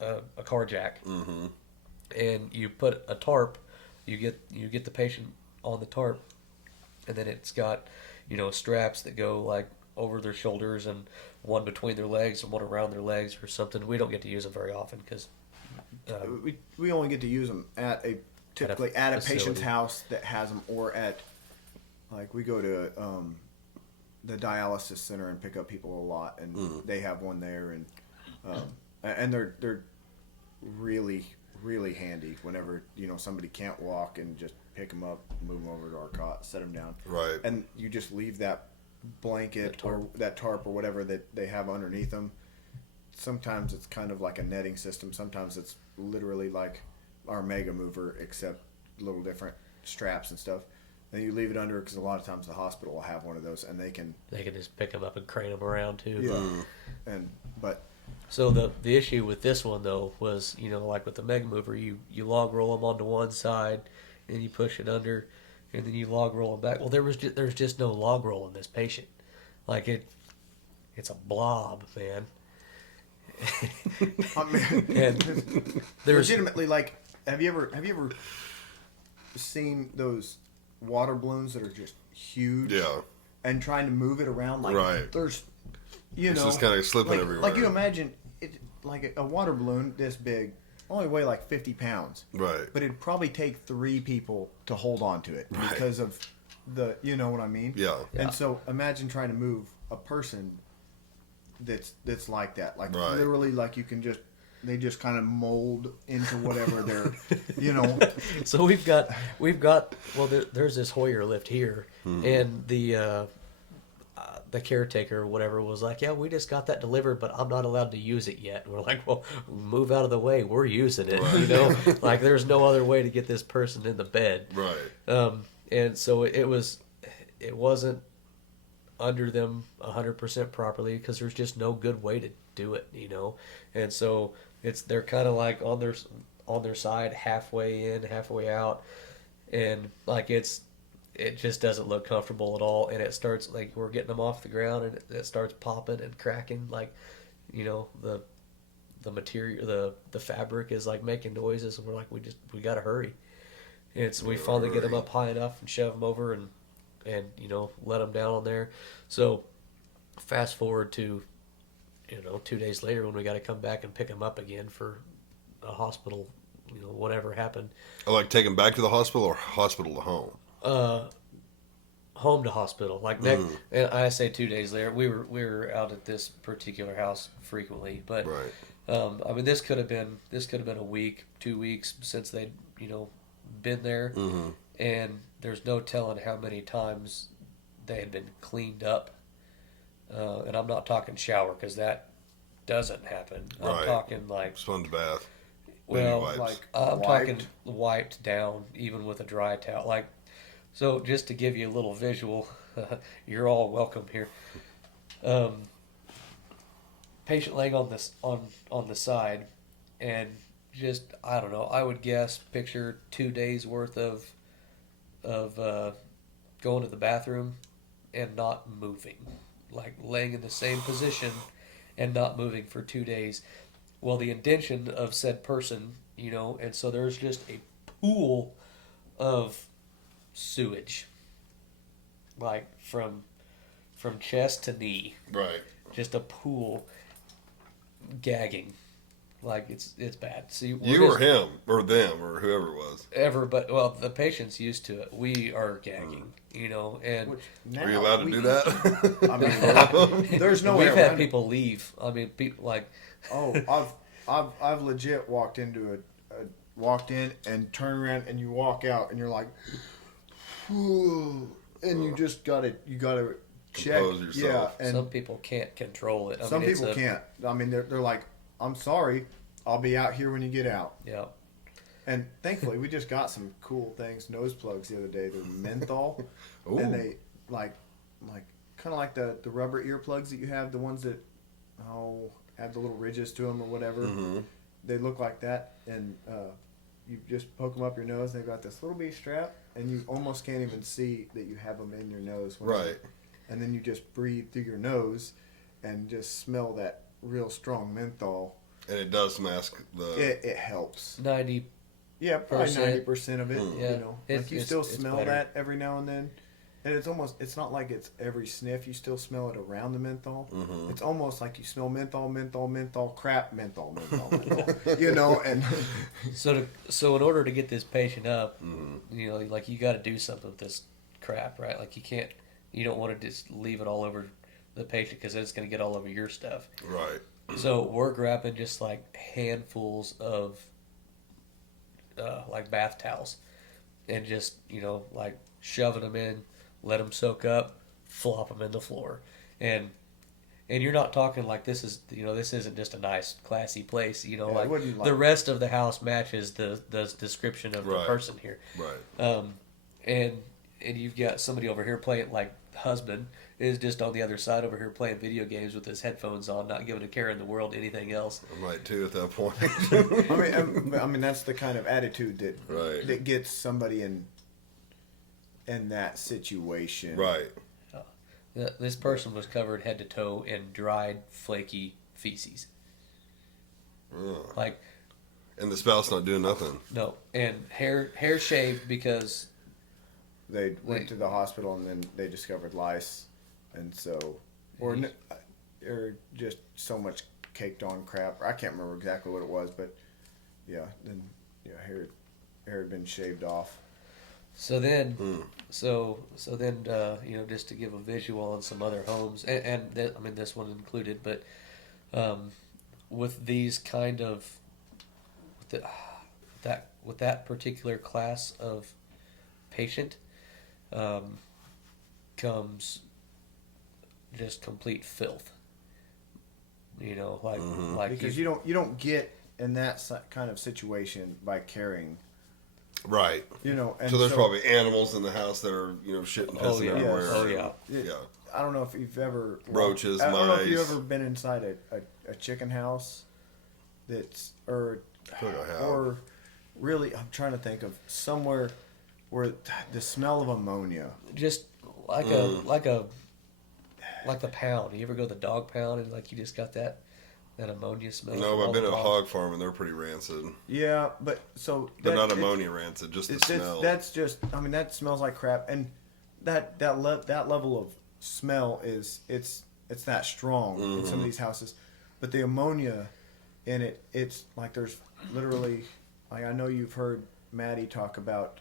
a car jack. Mm-hmm. And you put a tarp. You get the patient on the tarp, and then it's got straps that go like over their shoulders and one between their legs and one around their legs or something. We don't get to use them very often because We only get to use them typically at a patient's facility. house that has them, or at like we go to the dialysis center and pick up people a lot, and they have one there, and they're really handy whenever somebody can't walk, and just pick them up, move them over to our cot, set them down, Right. and you just leave that blanket or that tarp or whatever that they have underneath them. Sometimes it's kind of like a netting system. Sometimes it's literally like our Mega Mover, except a little different straps and stuff. And you leave it under, because a lot of times the hospital will have one of those, and they can. they can just pick them up and crane them around too. Yeah. But So the issue with this one though was like with the Mega Mover, you log roll them onto one side, and you push it under, and then you log roll them back. Well, there's just no log roll in this patient, like it's a blob, man. I mean, And there's legitimately, like, have you ever seen those water balloons that are just huge? Yeah. And trying to move it around, like Right. there's, It's just kinda slipping like, everywhere. Like you imagine it, like a water balloon this big, only weigh like 50 pounds. Right. But it'd probably take 3 people to hold on to it Right. because of you know what I mean? Yeah. And so imagine trying to move a person that's like that, like Right. literally, like they just kind of mold into whatever they're, so we've got well there's this Hoyer lift here, and the caretaker or whatever was like, yeah, we just got that delivered, but I'm not allowed to use it yet. And we're like, well, move out of the way, we're using it. Right. Like there's no other way to get this person in the bed. Right. And so it wasn't under them 100% properly because there's just no good way to do it, and so they're kind of like on their side, halfway in, halfway out, and like it just doesn't look comfortable at all, and it starts like we're getting them off the ground and it starts popping and cracking, like the material, the fabric is like making noises, and we're like, we gotta hurry. And so we finally get them up high enough and shove them over and let them down on there. So fast forward to 2 days later when we got to come back and pick them up again for a hospital, whatever happened. Like take them back to the hospital or hospital to home? home to hospital. Like next, and I say 2 days later. We were out at this particular house frequently, but Right. I mean, this could have been a week, 2 weeks since they'd been there, and there's no telling how many times they had been cleaned up. And I'm not talking shower because that doesn't happen. I'm Right. talking like Sponge bath. well, wipes. Like I'm wiped. talking wiped down, even with a dry towel. Like, so just to give you a little visual, you're all welcome here. Patient laying on this on the side, and just I don't know. I would guess picture 2 days worth of going to the bathroom and not moving, like laying in the same position and not moving for 2 days. Well, the intention of said person, and so there's just a pool of sewage, like from chest to knee, Right. just a pool, gagging, like it's bad. See, You or him or them or whoever it was. but well, the patient's used to it. We are gagging, and Which Are you now allowed to we- do that? I mean, there's no way we've had around it. people leave. I mean, people like Oh, I've legit walked into walked in and turn around and you walk out and you're like, "Whew," and you just gotta check. Compose yourself. Yeah, and some people can't control it. I some mean, it's people can't. I mean, they're like, I'm sorry, I'll be out here when you get out. Yeah. And thankfully, we just got some cool things, nose plugs the other day. They're menthol, Ooh. and they like kind of like the rubber earplugs that you have, the ones that have the little ridges to them or whatever. Mm-hmm. They look like that, and you just poke them up your nose. And they've got this little bitty strap, and you almost can't even see that you have them in your nose. Right. And then you just breathe through your nose, and just smell that real strong menthol. And it does mask the. It helps. 90. Yeah, probably Percent. 90% of it. Yeah. You know, It's- like you it's- still it's smell better. that every now and then, and it's not like it's every sniff. You still smell it around the menthol. Mhm. It's almost like you smell menthol, crap, menthol. You know, and So in order to get this patient up, Mhm. like you got to do something with this crap, right? Like you don't want to just leave it all over the patient because then it's going to get all over your stuff. Right. So we're grabbing just like handfuls of like bath towels and just like shoving them in, let them soak up, flop them in the floor, and you're not talking like this isn't just a nice classy place. it Like wouldn't, the like- rest of the house matches the description of the Right. person here. Right. And you've got somebody over here playing, like the husband is just on the other side over here playing video games with his headphones on, not giving a care in the world anything else. I might too at that point. I mean that's the kind of attitude that Right. that gets somebody in that situation. Right. This person was covered head to toe in dried, flaky feces. Ugh. Like, And the spouse not doing nothing. no, and hair shaved because They went Like- to the hospital and then they discovered lice, and so or just so much caked on crap. I can't remember exactly what it was, but yeah, then hair had been shaved off. so then Mm. so then just to give a visual on some other homes and this one included, but with these kind of with that particular class of patient comes just complete filth. Like Because you don't get in that kind of situation by caring. Right. And So there's probably animals in the house that are, shitting, Oh, pissing yeah. everywhere. Oh, yeah. Yeah. I don't know if you've ever Roaches, I don't know if you've mice. ever been inside a chicken house that's I feel like I have. or really I'm trying to think of somewhere where the smell of ammonia. just like like the pound. You ever go to the dog pound and like you just got that ammonia smell? No, from I've all been the at a dogs? hog farm and they're pretty rancid. Yeah, but so But not it's- ammonia rancid, just the It's smell. that's just that smells like crap, and that level of smell is it's that strong in some of these houses, but the ammonia in it's like there's literally like I know you've heard Maddie talk about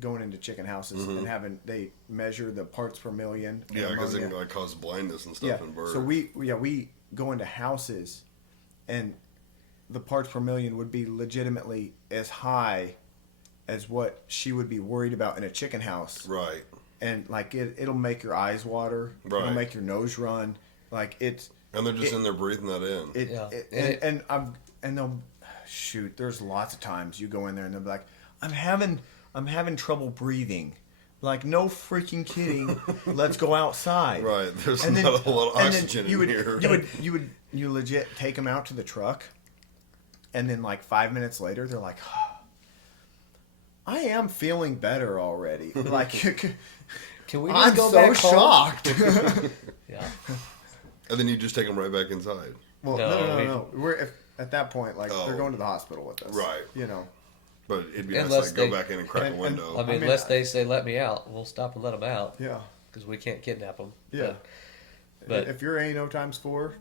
going into chicken houses and having they measure the parts per million. of Yeah, because it ammonia. can like cause blindness and stuff in birds. So we go into houses, and the parts per million would be legitimately as high as what she would be worried about in a chicken house. Right. And like it'll make your eyes water. Right. It'll make your nose run. Like it's. And they're just in there breathing that in. And they'll shoot. There's lots of times you go in there and they'll be like, I'm having trouble breathing. Like, no freaking kidding. Let's go outside. Right. There's And then- not a whole lot of and then oxygen you in would, here. You legit take them out to the truck, and then like 5 minutes later, they're like, I am feeling better already. Like, Can we just I'm go so back home? shocked. Yeah. And then you just take them right back inside. Well, No, no. We're at that point, like Oh. they're going to the hospital with us. Right. You know. But it'd be nice Unless to like, they- go back in and crack and- a window. I mean, unless they say let me out, we'll stop and let them out Yeah. because we can't kidnap them. Yeah. But If you're ANO times 4,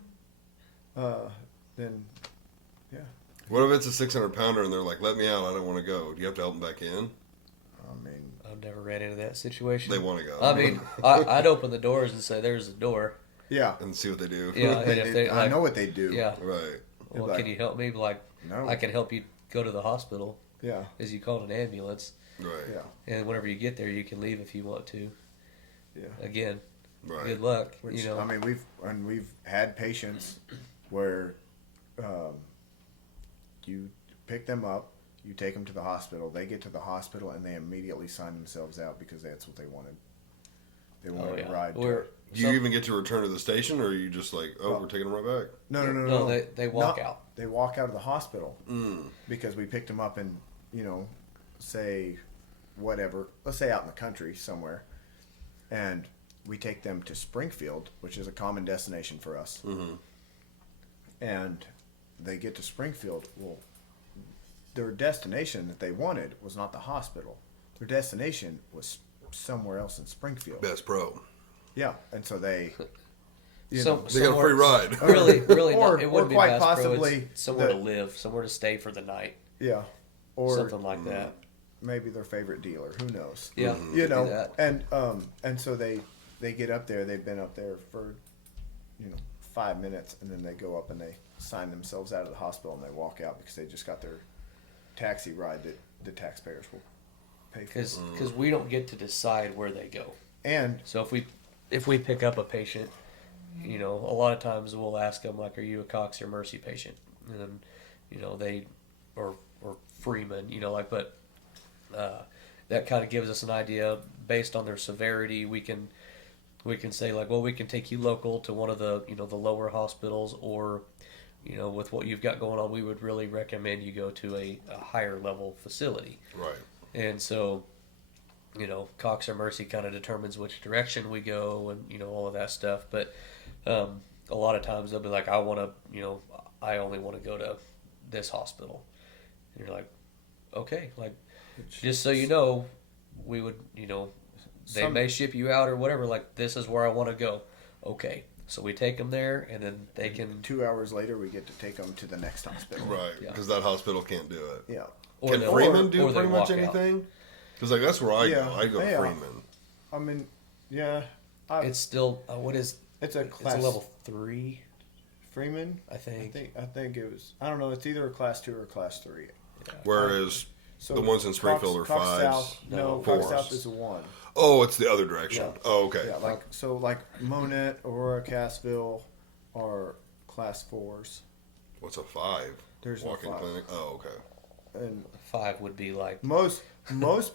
then yeah. What if it's a 600-pounder and they're like, let me out, I don't want to go. Do you have to help them back in? I mean, I've never ran into that situation. They want to go. I mean, I'd open the doors and say, "There's the door." yeah. And see what they do. Yeah, and if they I like, know what they do. yeah. Right. Well, like, can you help me? Like, No. I can help you go to the hospital. Yeah. As you call an ambulance, Right. Yeah. and whenever you get there, you can leave if you want to. Yeah. Again, Right. good luck. Which, you know, I mean, we've had patients where you pick them up, you take them to the hospital, they get to the hospital, and they immediately sign themselves out because that's what they wanted. They wanted a ride. We're, Do you even get to return to the station, or are you just like, oh, Well- we're taking them right back? No. they walk No, out. They walk out of the hospital Mm. because we picked them up in, say, whatever. Let's say out in the country somewhere, and we take them to Springfield, which is a common destination for us. Mm-hmm. And they get to Springfield. Well, their destination that they wanted was not the hospital. Their destination was somewhere else in Springfield. Best pro. Yeah, and so they, Some- They got a free ride. Really, Or- not, it wouldn't or be quite Bass Pro, possibly it's somewhere the- to live, somewhere to stay for the night, yeah, or something like that. maybe their favorite dealer. Who knows? Yeah, Mm-hmm. You could do know, that. and so they get up there. They've been up there for 5 minutes, and then they go up and they sign themselves out of the hospital and they walk out because they just got their taxi ride that the taxpayers will pay for. because we don't get to decide where they go. And So if we pick up a patient, a lot of times we'll ask them like, "Are you a Cox or Mercy patient?" And then, they or Freeman, but that kind of gives us an idea based on their severity. We can say like, well, we can take you local to one of the the lower hospitals, or with what you've got going on, we would really recommend you go to a higher level facility. Right. And so, Cox or Mercy kind of determines which direction we go and, all of that stuff. But a lot of times they'll be like, I only want to go to this hospital. And you're like, okay, like, just so you know, we would, they may ship you out or whatever. Like, this is where I want to go. Okay. So we take them there, and then they can... 2 hours later, we get to take them to the next hospital. Right. Yeah. Because that hospital can't do it. Yeah. Can they'll- Freeman do or they pretty much walk out. anything? Because like that's where I Yeah. go. I go to Yeah. Freeman. I mean, yeah. It's still... what is... It's a It's class. a level 3, Freeman. I think. I think it was. I don't know. It's either a class 2 or a class 3. Whereas So the ones in Springfield are Cox fives. South, no, fours. Cox South is a 1. Oh, it's the other direction. Yeah. Oh, okay. Yeah, like Monette, Aurora, Cassville are class 4s, What's a 5? There's no Walk-in 5. clinic. Oh, okay. and 5 would be like most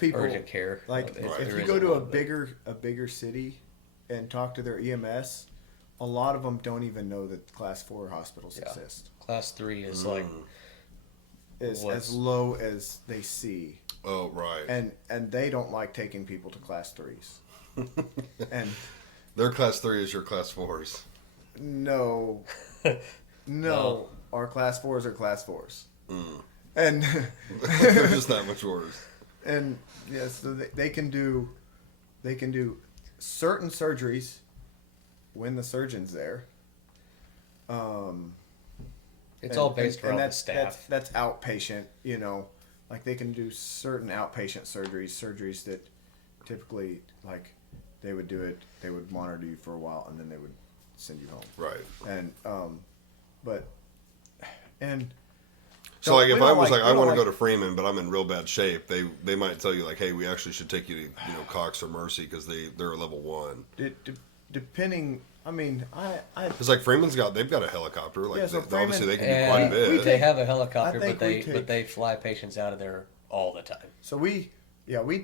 people urgent care. like Right. if there you is go a to a lot, but- bigger city and talk to their EMS, a lot of them don't even know that class 4 hospitals Yeah. exist. Class 3 is like Is What's- as low as they see. Oh, right. And they don't like taking people to class 3s. And Their class 3 is your class 4s. no, No. our class 4s are class 4s. Mm. And They're just that much worse. and yes, so they can do certain surgeries when the surgeon's there. it's all based around the staff. That's outpatient, like they can do certain outpatient surgeries that typically like they would do it. They would monitor you for a while and then they would send you home. Right. And but and So like if I was like I want to go go to Freeman, but I'm in real bad shape, they might tell you like, hey, we actually should take you to Cox or Mercy because they're a level 1. depending. I mean, I It's like they've got a helicopter. Like Yeah, so obviously they can do And quite a bit. they have a helicopter, I think but they fly patients out of there all the time. so we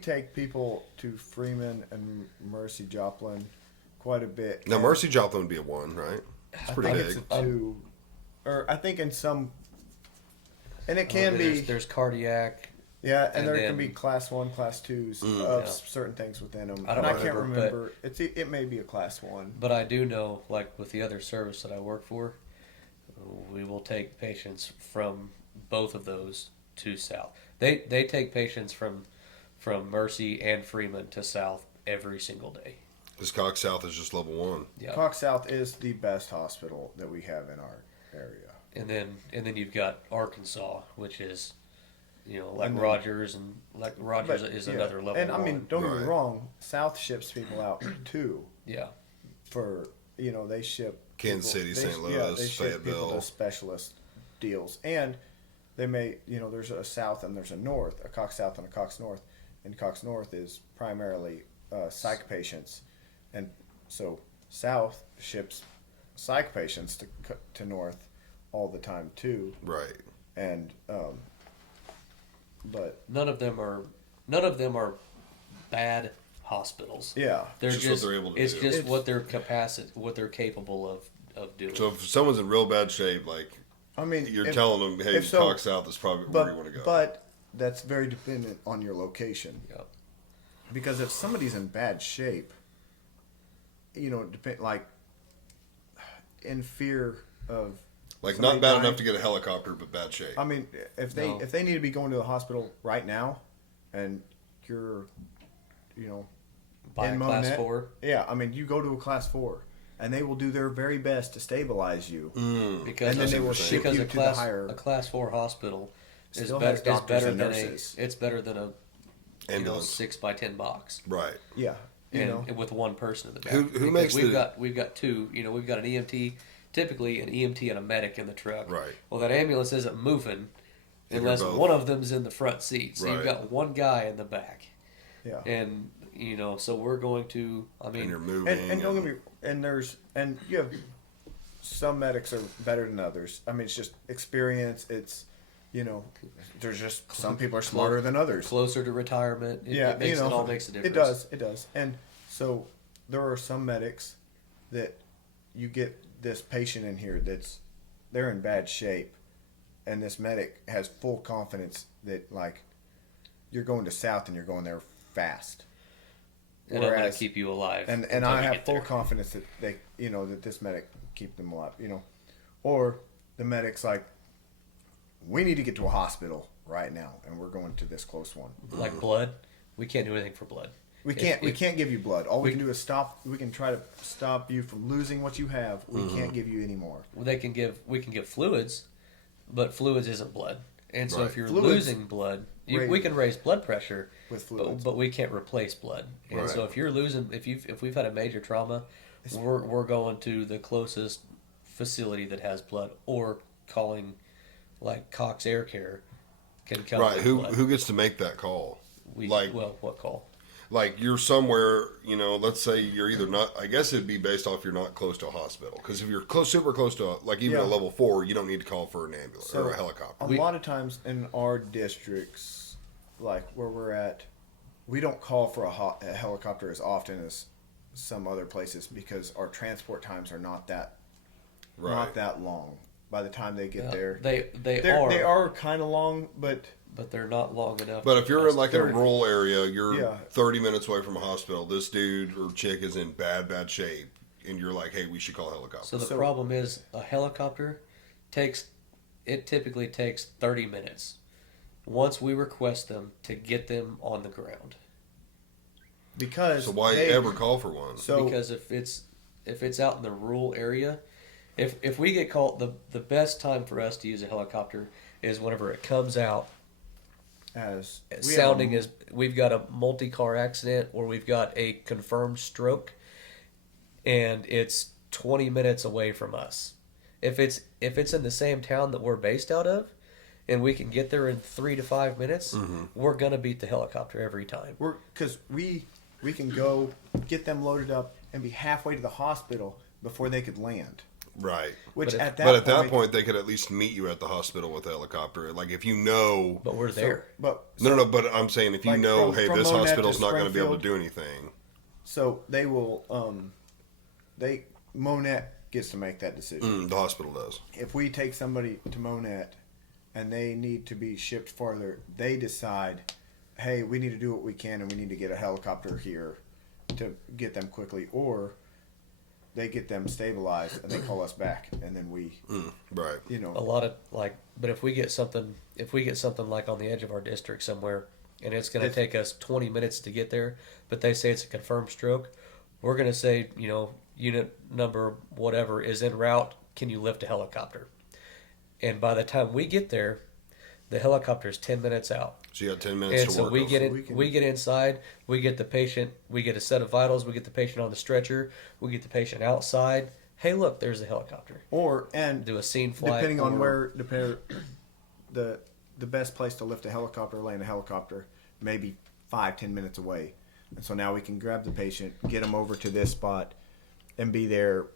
take people to Freeman and Mercy Joplin quite a bit. Now And Mercy Joplin would be a 1, right? It's I pretty think big. it's a 2, or I think in some, and it can be. There's cardiac. Yeah, and And there then- can be class 1, class 2s of Yeah. certain things within them. I don't and I can't remember, remember. It may be a class 1. But I do know, like with the other service that I work for, we will take patients from both of those to South. They take patients from Mercy and Freeman to South every single day. This Cox South is just level 1. Yeah. Cox South is the best hospital that we have in our area. And then you've got Arkansas, which is, like And then- Rogers, and like Rogers But, is yeah. another level. And I mean, one. don't get me Right. wrong. South ships people out too. Yeah. For they ship Kansas people- City, St. Yeah, Louis, they ship people Fayetteville. to specialist deals, and they may there's a south and there's a north, a Cox South and a Cox North, and Cox North is primarily psych patients, and so South ships psych patients to North all the time too, Right. and but None of them are bad hospitals. yeah, They're Just what they're able to it's do. just It's- what they're capable of doing. So if someone's in real bad shape, like I mean you're if- telling them, hey, if so- Cox South is probably where you want to go. But that's very dependent on your location. Yeah. Because if somebody's in bad shape, like in fear of like somebody not bad dying- enough to get a helicopter, but bad shape. I mean, if No. they need to be going to the hospital right now, and you're, By in a class Monette, 4 yeah, I mean, you go to a class 4, and they will do their very best to stabilize you. because And then they will because ship you a to the higher- class 4 hospital is Still better has is doctors better and than nurses. it's better than a Ambulance. 6x10 box. Right. Yeah, And with one person in the back. Who Because makes we've the- got two. We've got an EMT, typically an EMT and a medic in the truck. Right. Well, that ambulance isn't moving If unless you're both. one of them's in the front seat. So Right. you've got one guy in the back, yeah. and so we're going to. I And mean, you're moving. And don't get me, and you have some medics are better than others. I mean, it's just experience. It's there's just some people are smarter than others. closer to retirement. It all makes a difference. It does. And so there are some medics that you get this patient in here they're in bad shape, and this medic has full confidence that like you're going to South and you're going there fast. And I'm going to keep you alive. And until I we have get full there. confidence that they that this medic can keep them alive. Or the medic's like, we need to get to a hospital right now, and we're going to this close one. Like blood, we can't do anything for blood. We can't give you blood. All we can do is stop. We can try to stop you from losing what you have. We can't give you any more. We can give fluids, but fluids isn't blood. And so Right. if you're Fluids losing blood, raise- we can raise blood pressure With fluids. but we can't replace blood. And Right. so if you're losing, if we've had a major trauma, we're going to the closest facility that has blood, or calling like Cox Air Care can come. Right. with Who blood. who gets to make that call? What call? Like you're somewhere, let's say you're either not, I guess it'd be based off you're not close to a hospital. Because if you're super close to, even Yeah. a level 4, you don't need to call for an ambulance or a helicopter. A lot of times in our districts, like where we're at, we don't call for a helicopter as often as some other places because our transport times are not that long. By the time they get there, They they are kind of long, but they're not long enough. But if you're in like a They're- rural area, you're Yeah. 30 minutes away from a hospital, this dude or chick is in bad shape, and you're like, hey, we should call a helicopter. So the So- problem is a helicopter typically takes 30 minutes once we request them to get them on the ground. because So why they- ever call for one? So Because if it's out in the rural area, if we get called, the best time for us to use a helicopter is whenever it comes out as sounding as we've got a multi-car accident or we've got a confirmed stroke, and it's 20 minutes away from us. If it's in the same town that we're based out of, and we can get there in 3 to 5 minutes, we're gonna beat the helicopter every time. because we can go get them loaded up and be halfway to the hospital before they could land. Right. Which But if- at that But at that point, they could at least meet you at the hospital with a helicopter. Like if you know. But we're there. But No. But I'm saying if you Like know, from- hey, from this Monette to hospital's not going to be able to Springfield. do anything. so they will. Monette gets to make that decision. The hospital does. If we take somebody to Monette and they need to be shipped farther, they decide, hey, we need to do what we can and we need to get a helicopter here to get them quickly, or they get them stabilized and they call us back, and then we, Right. you know, A lot of but if we get something like on the edge of our district somewhere, and it's going to If- take us 20 minutes to get there, but they say it's a confirmed stroke, we're going to say, unit number whatever is en route. Can you lift a helicopter? And by the time we get there, the helicopter is 10 minutes out. So you got 10 minutes And to so work. we with. get we in, can- we get inside, we get the patient, we get a set of vitals, we get the patient on the stretcher, we get the patient outside. Hey, look, there's a helicopter. and Do a scene flight. depending on or- where the best place to lift a helicopter, land a helicopter, maybe 5-10 minutes away, and so now we can grab the patient, get them over to this spot, and be there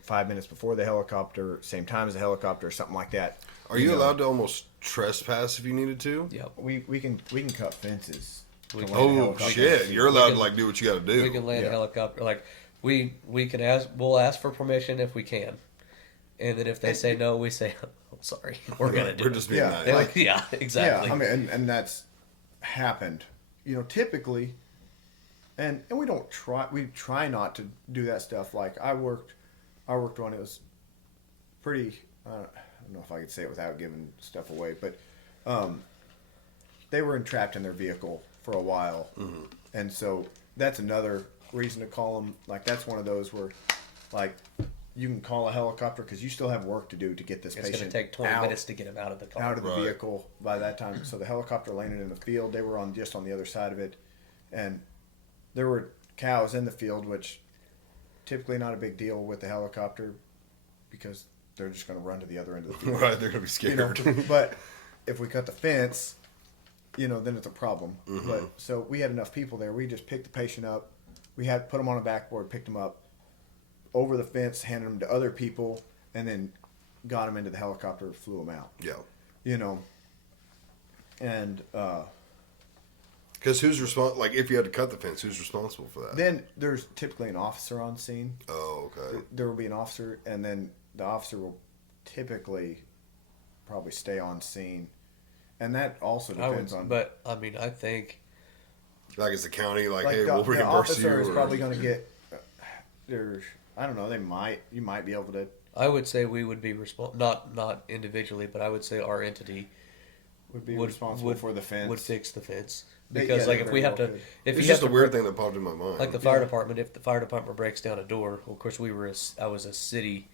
5 minutes before the helicopter, same time as the helicopter, or something like that. Are you allowed to almost trespass if you needed to? Yep. We can cut fences. We to can- land a Oh helicopter. shit! You're allowed can- to like do what you got to do. We can land a Yeah. helicopter. Like we can ask. We'll ask for permission if we can, and then if they say no, we say, "I'm sorry, we're gonna do We're it." just being Yeah. nice. Yeah, like- yeah, exactly. Yeah, I mean, and that's happened. Typically, and we don't try. We try not to do that stuff. Like I worked one. It was pretty. I don't know if I could say it without giving stuff away, but they were entrapped in their vehicle for a while, and so that's another reason to call them. Like that's one of those where, like, you can call a helicopter because you still have work to do to get this it's going patient to take 20 out minutes to get him out of the car. out of the Right. vehicle by that time. So the helicopter landed in the field. They were on just on the other side of it, and there were cows in the field, which typically not a big deal with the helicopter because they're just going to run to the other end of the field. Right, they're gonna be scared. But if we cut the fence, then it's a problem. But so we had enough people there. We just picked the patient up. We had put them on a backboard, picked them up over the fence, handed them to other people, and then got them into the helicopter, flew them out. Yeah. And Because who's responsible? Like, if you had to cut the fence, who's responsible for that? then there's typically an officer on scene. Oh, okay. There will be an officer, and then the officer will typically probably stay on scene. And that also depends on. But I mean, I think Like, is the county like, like hey, the, we'll the reimburse you? officer is or- probably going to get. There's, I don't know. You might be able to. I would say we would be not individually, but I would say our entity Would be responsible for the fence. would fix the fence They- because yeah, like they if we very have well to, could. if It's you just a have to weird break- thing that popped in my mind. like the fire department, if the fire department breaks down a door, of course I was a city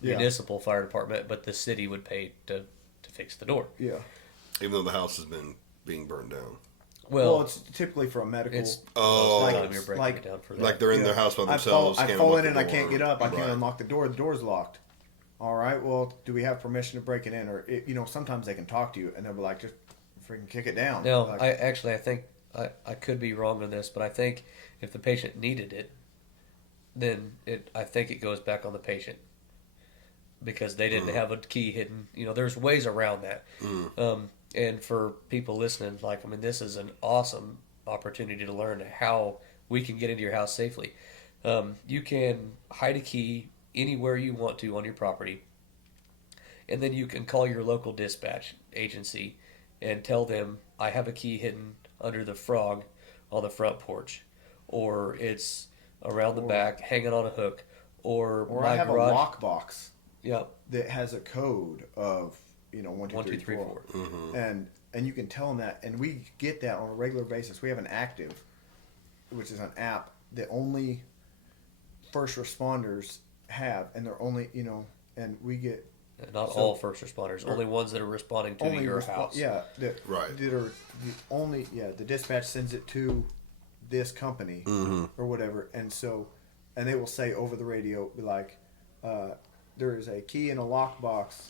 Yeah. municipal fire department, but the city would pay to fix the door. Yeah. Even though the house has been being burned down. Well, it's typically for a medical. it's Oh. most of the Like- time you're breaking like- it down for that. Like they're in their house by I themselves. fall can't in unlock and the I can't door. get up. I can't Right. unlock the door. The door's locked. All right. Well, do we have permission to break it in? Or sometimes they can talk to you and they'll be like, just freaking kick it down. No, Like, I think I could be wrong on this, but I think if the patient needed it, then I think it goes back on the patient because they didn't have a key hidden. There's ways around that. And for people listening, like, I mean, this is an awesome opportunity to learn how we can get into your house safely. You can hide a key anywhere you want to on your property, and then you can call your local dispatch agency and tell them, I have a key hidden under the frog on the front porch, or it's around the back hanging on a hook, or Or my I have garage. a lockbox Yep. that has a code of 1, 2, 3, 4, and you can tell them that, and we get that on a regular basis. We have an active, which is an app that only first responders have, and they're only and we get Not So- all first responders, only ones that are responding to your house. Yeah, Right. That are the dispatch sends it to this company or whatever, and they will say over the radio, be like, there is a key in a lockbox,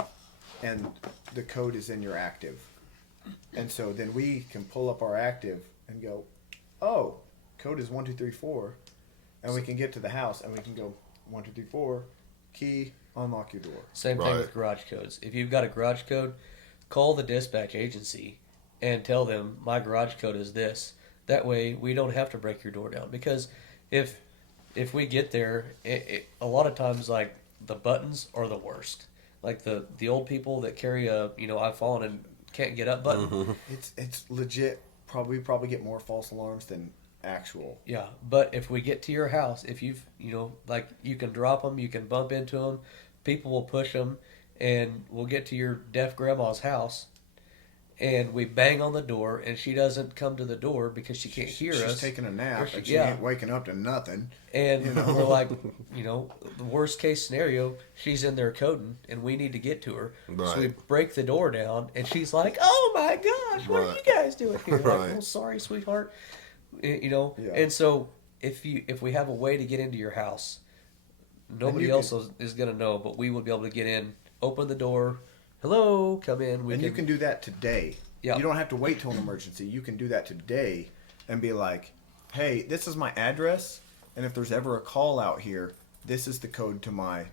and the code is in your active, and so then we can pull up our active and go, oh, code is 1234, and we can get to the house and we can go 1234, key, unlock your door. Same thing Right. with garage codes. If you've got a garage code, call the dispatch agency and tell them my garage code is this. That way we don't have to break your door down. Because if we get there, a lot of times like the buttons are the worst. Like the old people that carry a I've fallen and can't get up button. It's legit. Probably get more false alarms than actual. Yeah, but if we get to your house, if you've like you can drop them, you can bump into them, people will push them, and we'll get to your deaf grandma's house, and we bang on the door, and she doesn't come to the door because she can't hear She's us. taking a nap and she yeah. ain't waking up to nothing. And we're like, the worst case scenario, she's in there coding, and we need to get to her. Right. So we break the door down, and she's like, "Oh my gosh, what are Right. you guys doing here?" Right. Like, "Oh, sorry, sweetheart." Yeah. And so if we have a way to get into your house, nobody you else is going to know, but we will be able to get in, open the door, hello, come in. You can do that today. Yeah. You don't have to wait till an emergency. You can do that today and be like, hey, this is my address, and if there's ever a call out here, this is the code to my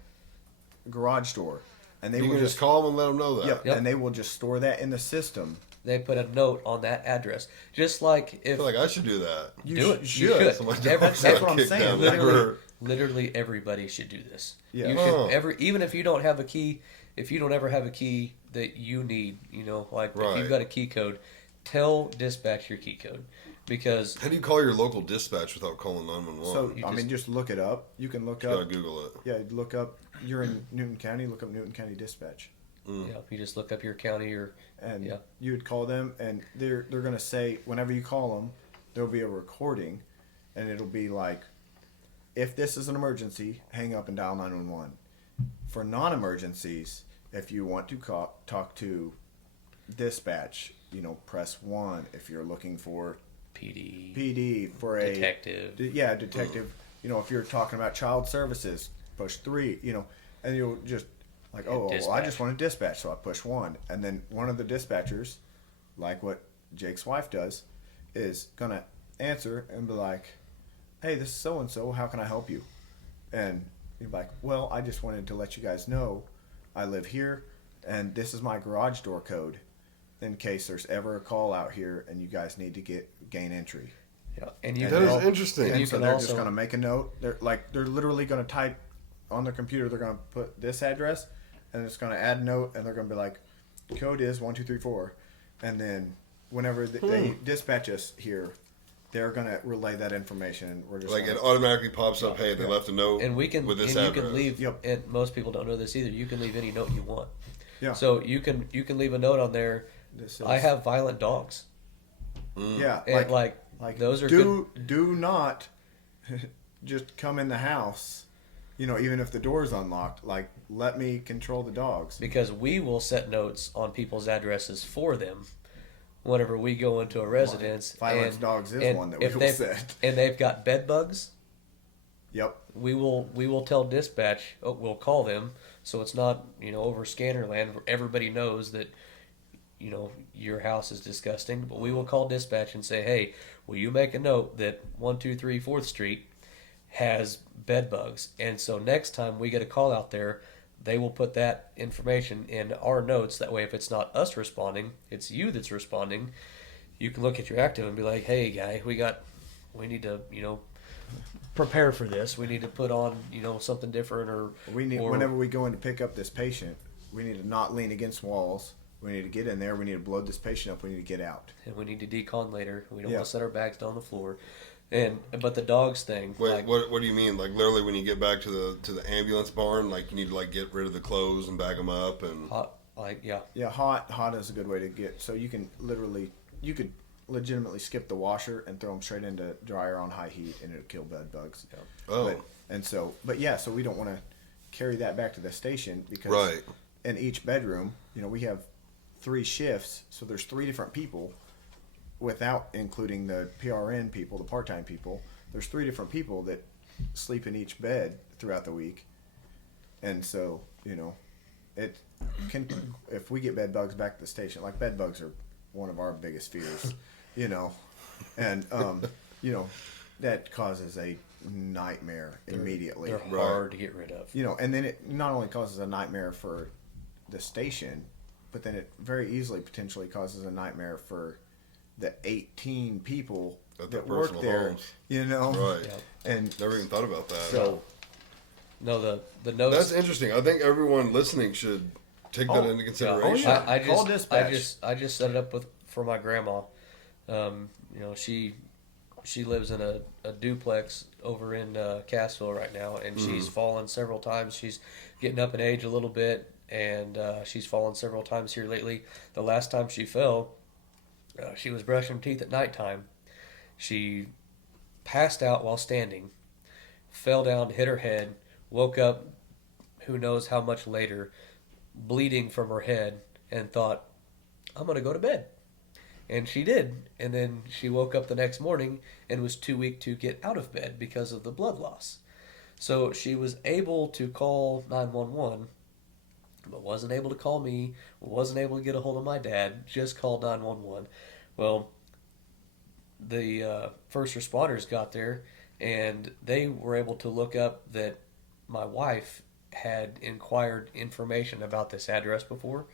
garage door. And they You will can just call them and let them know that. Yep, and they will just store that in the system. They put a note on that address, just like I if feel like I should do that. do it. should. You should. So my Every- dog's that's not what I'm kicked saying. down the literally, door. literally everybody should do this. Yeah. You should Oh. even if you don't have a key, if you don't ever have a key that you need, like if Right. you've got a key code, tell dispatch your key code, because How do you call your local dispatch without calling 911? So, You I mean, just look it up. You can look you gotta up. Google it. Yeah, look up. You're in Newton County. Look up Newton County Dispatch. you just look up your county or And Yeah. you would call them, and they're gonna say whenever you call them, there'll be a recording, and it'll be like, if this is an emergency, hang up and dial 911. For non-emergencies, if you want to talk to dispatch, press 1. If you're looking for PD, PD for a detective. detective. If you're talking about child services, push 3. And you'll just like, oh, well, I Dispatch. just want to dispatch, so I push 1, and then one of the dispatchers, like what Jake's wife does, is gonna answer and be like, hey, this is so and so. How can I help you? And you're like, well, I just wanted to let you guys know I live here, and this is my garage door code, in case there's ever a call out here and you guys need to gain entry. Yeah, and you That can is al- interesting. And you so can they're also, just gonna make a note. They're literally gonna type on their computer. They're gonna put this address, and it's gonna add a note, and they're gonna be like, code is 1234, and then whenever they dispatch us here, they're gonna relay that information, and we're just Like it gonna, automatically pops up, hey, they left a note and we can with this and you address. can leave. Yep. And most people don't know this either. You can leave any note you want. Yeah. So you can leave a note on there. This is, I have violent dogs. yeah, And like those are good. do not just come in the house. Even if the door's unlocked, like, let me control the dogs. Because we will set notes on people's addresses for them whenever we go into a residence. Violence and, dogs is and one that we if will they've- set. And they've got bed bugs. Yep. We will tell dispatch. We'll call them, so it's not over scanner land where everybody knows that your house is disgusting. But we will call dispatch and say, hey, will you make a note that 123 4th Street has bed bugs? And so next time we get a call out there, they will put that information in our notes. That way, if it's not us responding, it's you that's responding. You can look at your active and be like, hey, guy, we need to prepare for this. We need to put on something different, or Whenever we go in to pick up this patient, we need to not lean against walls. We need to get in there. We need to blow this patient up. We need to get out. and we need to decon later. We don't Yeah. want to set our bags down on the floor. But the dogs thing, Wait, like, what do you mean? Like literally, when you get back to the ambulance barn, like you need to like get rid of the clothes and bag them up and. hot, like yeah, Yeah, hot is a good way to get. So you could legitimately skip the washer and throw them straight into dryer on high heat, and it'll kill bed bugs. Oh. So we don't want to carry that back to the station because Right. in each bedroom, we have 3 shifts, so there's 3 different people, without including the PRN people, the part-time people. There's 3 different people that sleep in each bed throughout the week, and so it can, if we get bed bugs back at the station, like bed bugs are one of our biggest fears, and that causes a nightmare immediately. They're hard to get rid of. And then it not only causes a nightmare for the station, but then it very easily potentially causes a nightmare for the 18 people that work there. Homes. Right. Yep. And Never even thought about that. so No, the notes. That's interesting. I think everyone listening should take that into consideration. yeah. I Call just dispatch. I just set it up for my grandma. She lives in a duplex over in Cassville right now, and she's fallen several times. She's getting up in age a little bit, and she's fallen several times here lately. The last time she fell, she was brushing teeth at nighttime. She passed out while standing, fell down, hit her head, woke up who knows how much later, bleeding from her head, and thought, I'm going to go to bed. And she did. And then she woke up the next morning and was too weak to get out of bed because of the blood loss. So she was able to call 911, but wasn't able to call me, wasn't able to get a hold of my dad, just called 911. Well, the first responders got there, and they were able to look up that my wife had inquired information about this address before.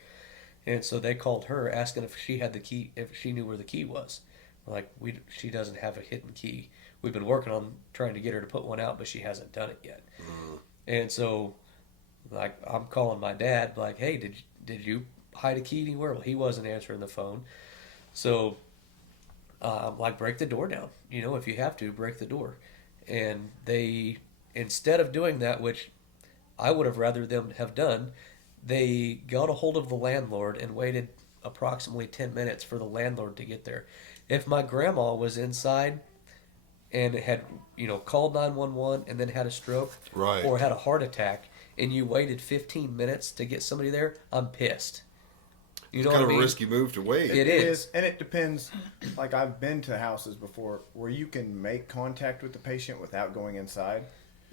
And so they called her asking if she had the key, if she knew where the key was. Like, she doesn't have a hidden key. We've been working on trying to get her to put one out, but she hasn't done it yet. And so, like, I'm calling my dad, like, hey, did you hide a key anywhere? Well, he wasn't answering the phone. So, like, break the door down. If you have to, break the door. And they, instead of doing that, which I would have rather them have done, they got a hold of the landlord and waited approximately 10 minutes for the landlord to get there. If my grandma was inside and had, called 911 and then had a stroke, Right. or had a heart attack, and you waited 15 minutes to get somebody there, I'm pissed. You know Kind what of I a mean? risky move to wait. It is. And it depends. Like, I've been to houses before where you can make contact with the patient without going inside.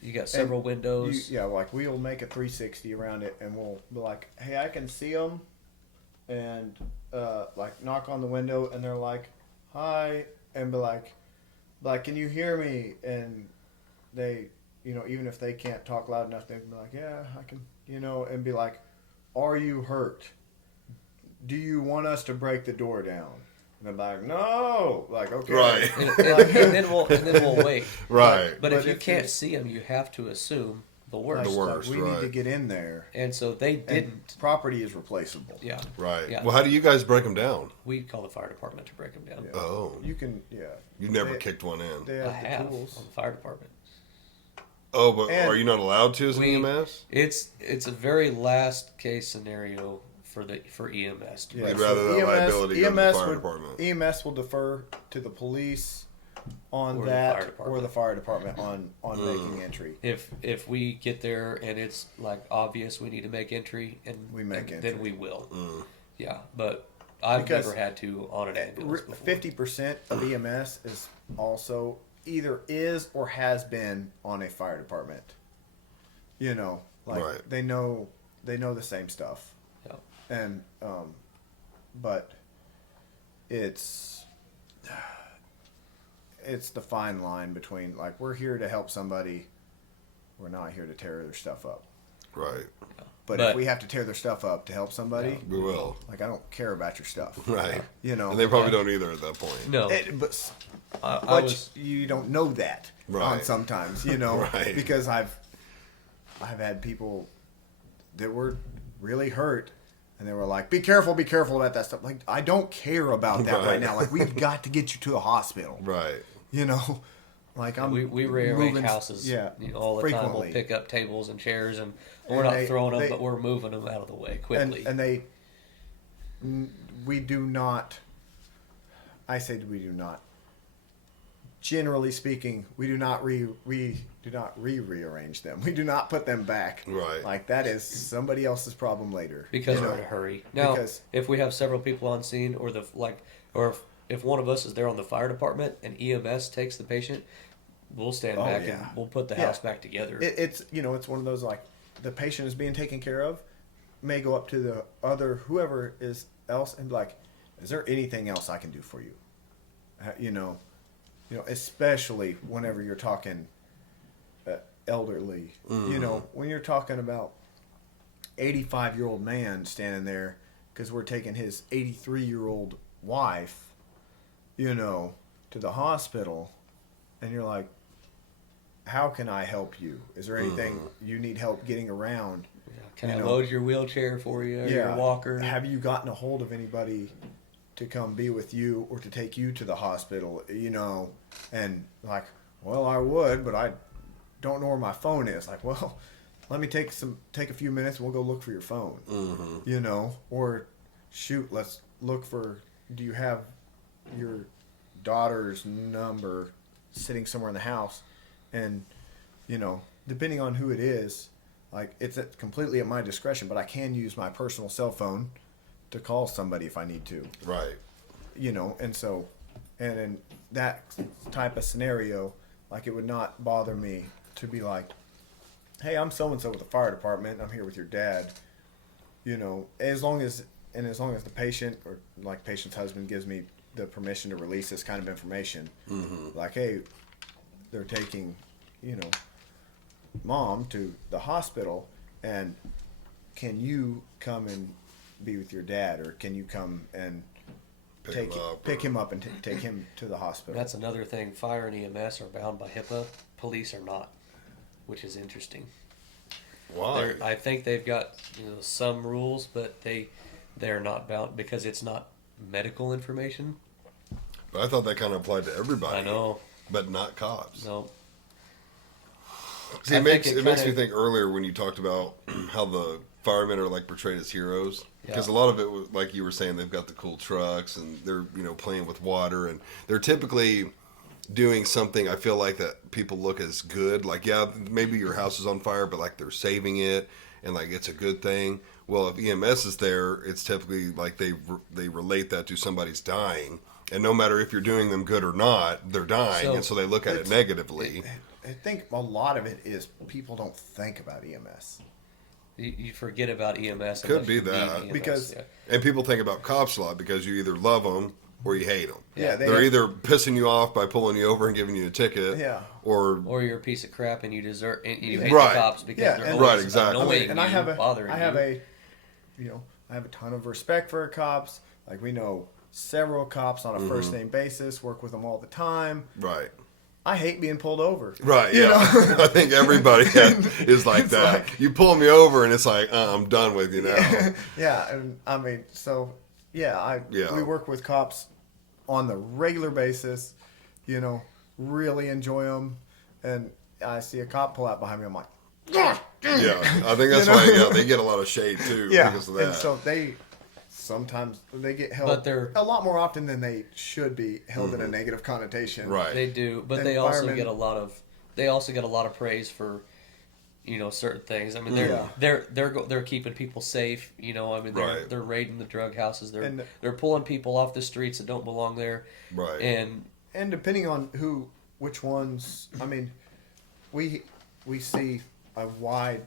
You got several windows. Like, we'll make a 360 around it, and we'll be like, hey, I can see them, and like, knock on the window, and they're like, hi, and be like, can you hear me? And they, even if they can't talk loud enough, they can be like, yeah, I can, and be like, are you hurt? Do you want us to break the door down? And they're like, no. Like, okay. Right. and then we'll wait. Right. But if But you if can't you- see them, you have to assume the worst. The worst, we need to right. get in there. And so they And didn't. property is replaceable. Yeah. Right. Yeah. Well, how do you guys break them down? We call the fire department to break them down. Yeah. Oh. You can, You never They- kicked one in. They I have have the on tools. the fire department. Oh, but And are you not allowed to as an we- EMS? It's a very last case scenario for EMS. To Yeah, You'd rather that liability go to the fire department. EMS will defer to the police on Or the that, fire department. or the fire department on making entry. If we get there and it's like obvious we need to make entry, and We make and entry. then we will. Yeah, but I've Because never had to on an ambulance before. 50% of EMS is also either is or has been on a fire department. Right. they know the same stuff. Yeah. And but it's the fine line between, like, we're here to help somebody, we're not here to tear their stuff up. Right. But But- if we have to tear their stuff up to help somebody, We will. like, I don't care about your stuff. Right. And And they probably don't either at that point. No, but I was. you don't know that on Right. sometimes, Right. because I've had people that were really hurt, and they were like, be careful about that stuff. Like, I don't care about that right Right. now. Like, we've got to get you to the hospital. Right. Like, I'm We rearrange moving- houses yeah, all the time. frequently. We'll pick up tables and chairs, and we're And not they- throwing them, they- but we're moving them out of the way quickly. we do not, I say we do not generally speaking, we do not rearrange them. We do not put them back. Right. Like that is somebody else's problem later. Because You we're know? in a hurry. Now, Because- if we have several people on scene, or if one of us is there on the fire department and EMS takes the patient, we'll stand Oh, back yeah. and we'll put the Yeah. house back together. It's it's one of those like the patient is being taken care of, may go up to the other whoever is else and be like, is there anything else I can do for you? You know, especially whenever you're talking elderly. You know, when you're talking about 85-year-old man standing there because we're taking his 83-year-old wife, to the hospital, and you're like, how can I help you? Is there anything you need help getting around? Can I know. load your wheelchair for you or your walker? Have you gotten a hold of anybody to come be with you or to take you to the hospital? And like, well, I would, but I don't know where my phone is. Like, well, let me take a few minutes. And we'll go look for your phone. Or shoot, let's look for. Do you have your daughter's number sitting somewhere in the house? And depending on who it is, like it's completely at my discretion, but I can use my personal cell phone to call somebody if I need to. Right. And in that type of scenario, like it would not bother me to be like, hey, I'm so and so with the fire department. I'm here with your dad. As long as the patient or like patient's husband gives me the permission to release this kind of information, like, hey, they're taking, mom to the hospital, and can you come and be with your dad, or can you come and pick him up and take him to the hospital? That's another thing. Fire and EMS are bound by HIPAA. Police are not, which is interesting. Why? I think they've got some rules, but they're not bound because it's not medical information. But I thought that kind of applied to everybody. I know. But not cops. No. See, I it think makes it me think earlier when you talked about how the firemen are like portrayed as heroes, because Yeah. a lot of it was like you were saying, they've got the cool trucks and they're playing with water, and they're typically doing something I feel like that people look as good. Like, yeah, maybe your house is on fire, but like they're saving it and like it's a good thing. Well, if EMS is there, it's typically like they relate that to somebody's dying, and no matter if you're doing them good or not, they're dying, and so they look at it negatively. I think a lot of it is people don't think about EMS. You forget about EMS. Could unless be you that. need EMS, Because- yeah. And people think about cops a lot because you either love them or you hate them. Yeah, They're either pissing you off by pulling you over and giving you a ticket, Yeah. or Or you're a piece of crap and you deserve and you hate Right. the cops because Yeah, they're and- always Right, exactly. annoying and you, I have bothering you. I have a ton of respect for cops. Like, we know several cops on a first name basis, work with them all the time. right. I hate being pulled over. Right, You yeah. know? I think everybody is like It's that. like- You pull me over and it's like, I'm done with you now. Yeah, and I mean, so yeah, Yeah. we work with cops on the regular basis. Really enjoy them, and I see a cop pull out behind me. I'm like, Yeah, I think that's why they get a lot of shade too because of that. and so sometimes they get held, But they're- a lot more often than they should be held in a negative connotation. right. They do, but And they also firemen- get a lot of praise for certain things. I mean, Yeah. they're keeping people safe. I mean, Right. they're raiding the drug houses. And- They're pulling people off the streets that don't belong there. Right. And depending on which ones, I mean, we see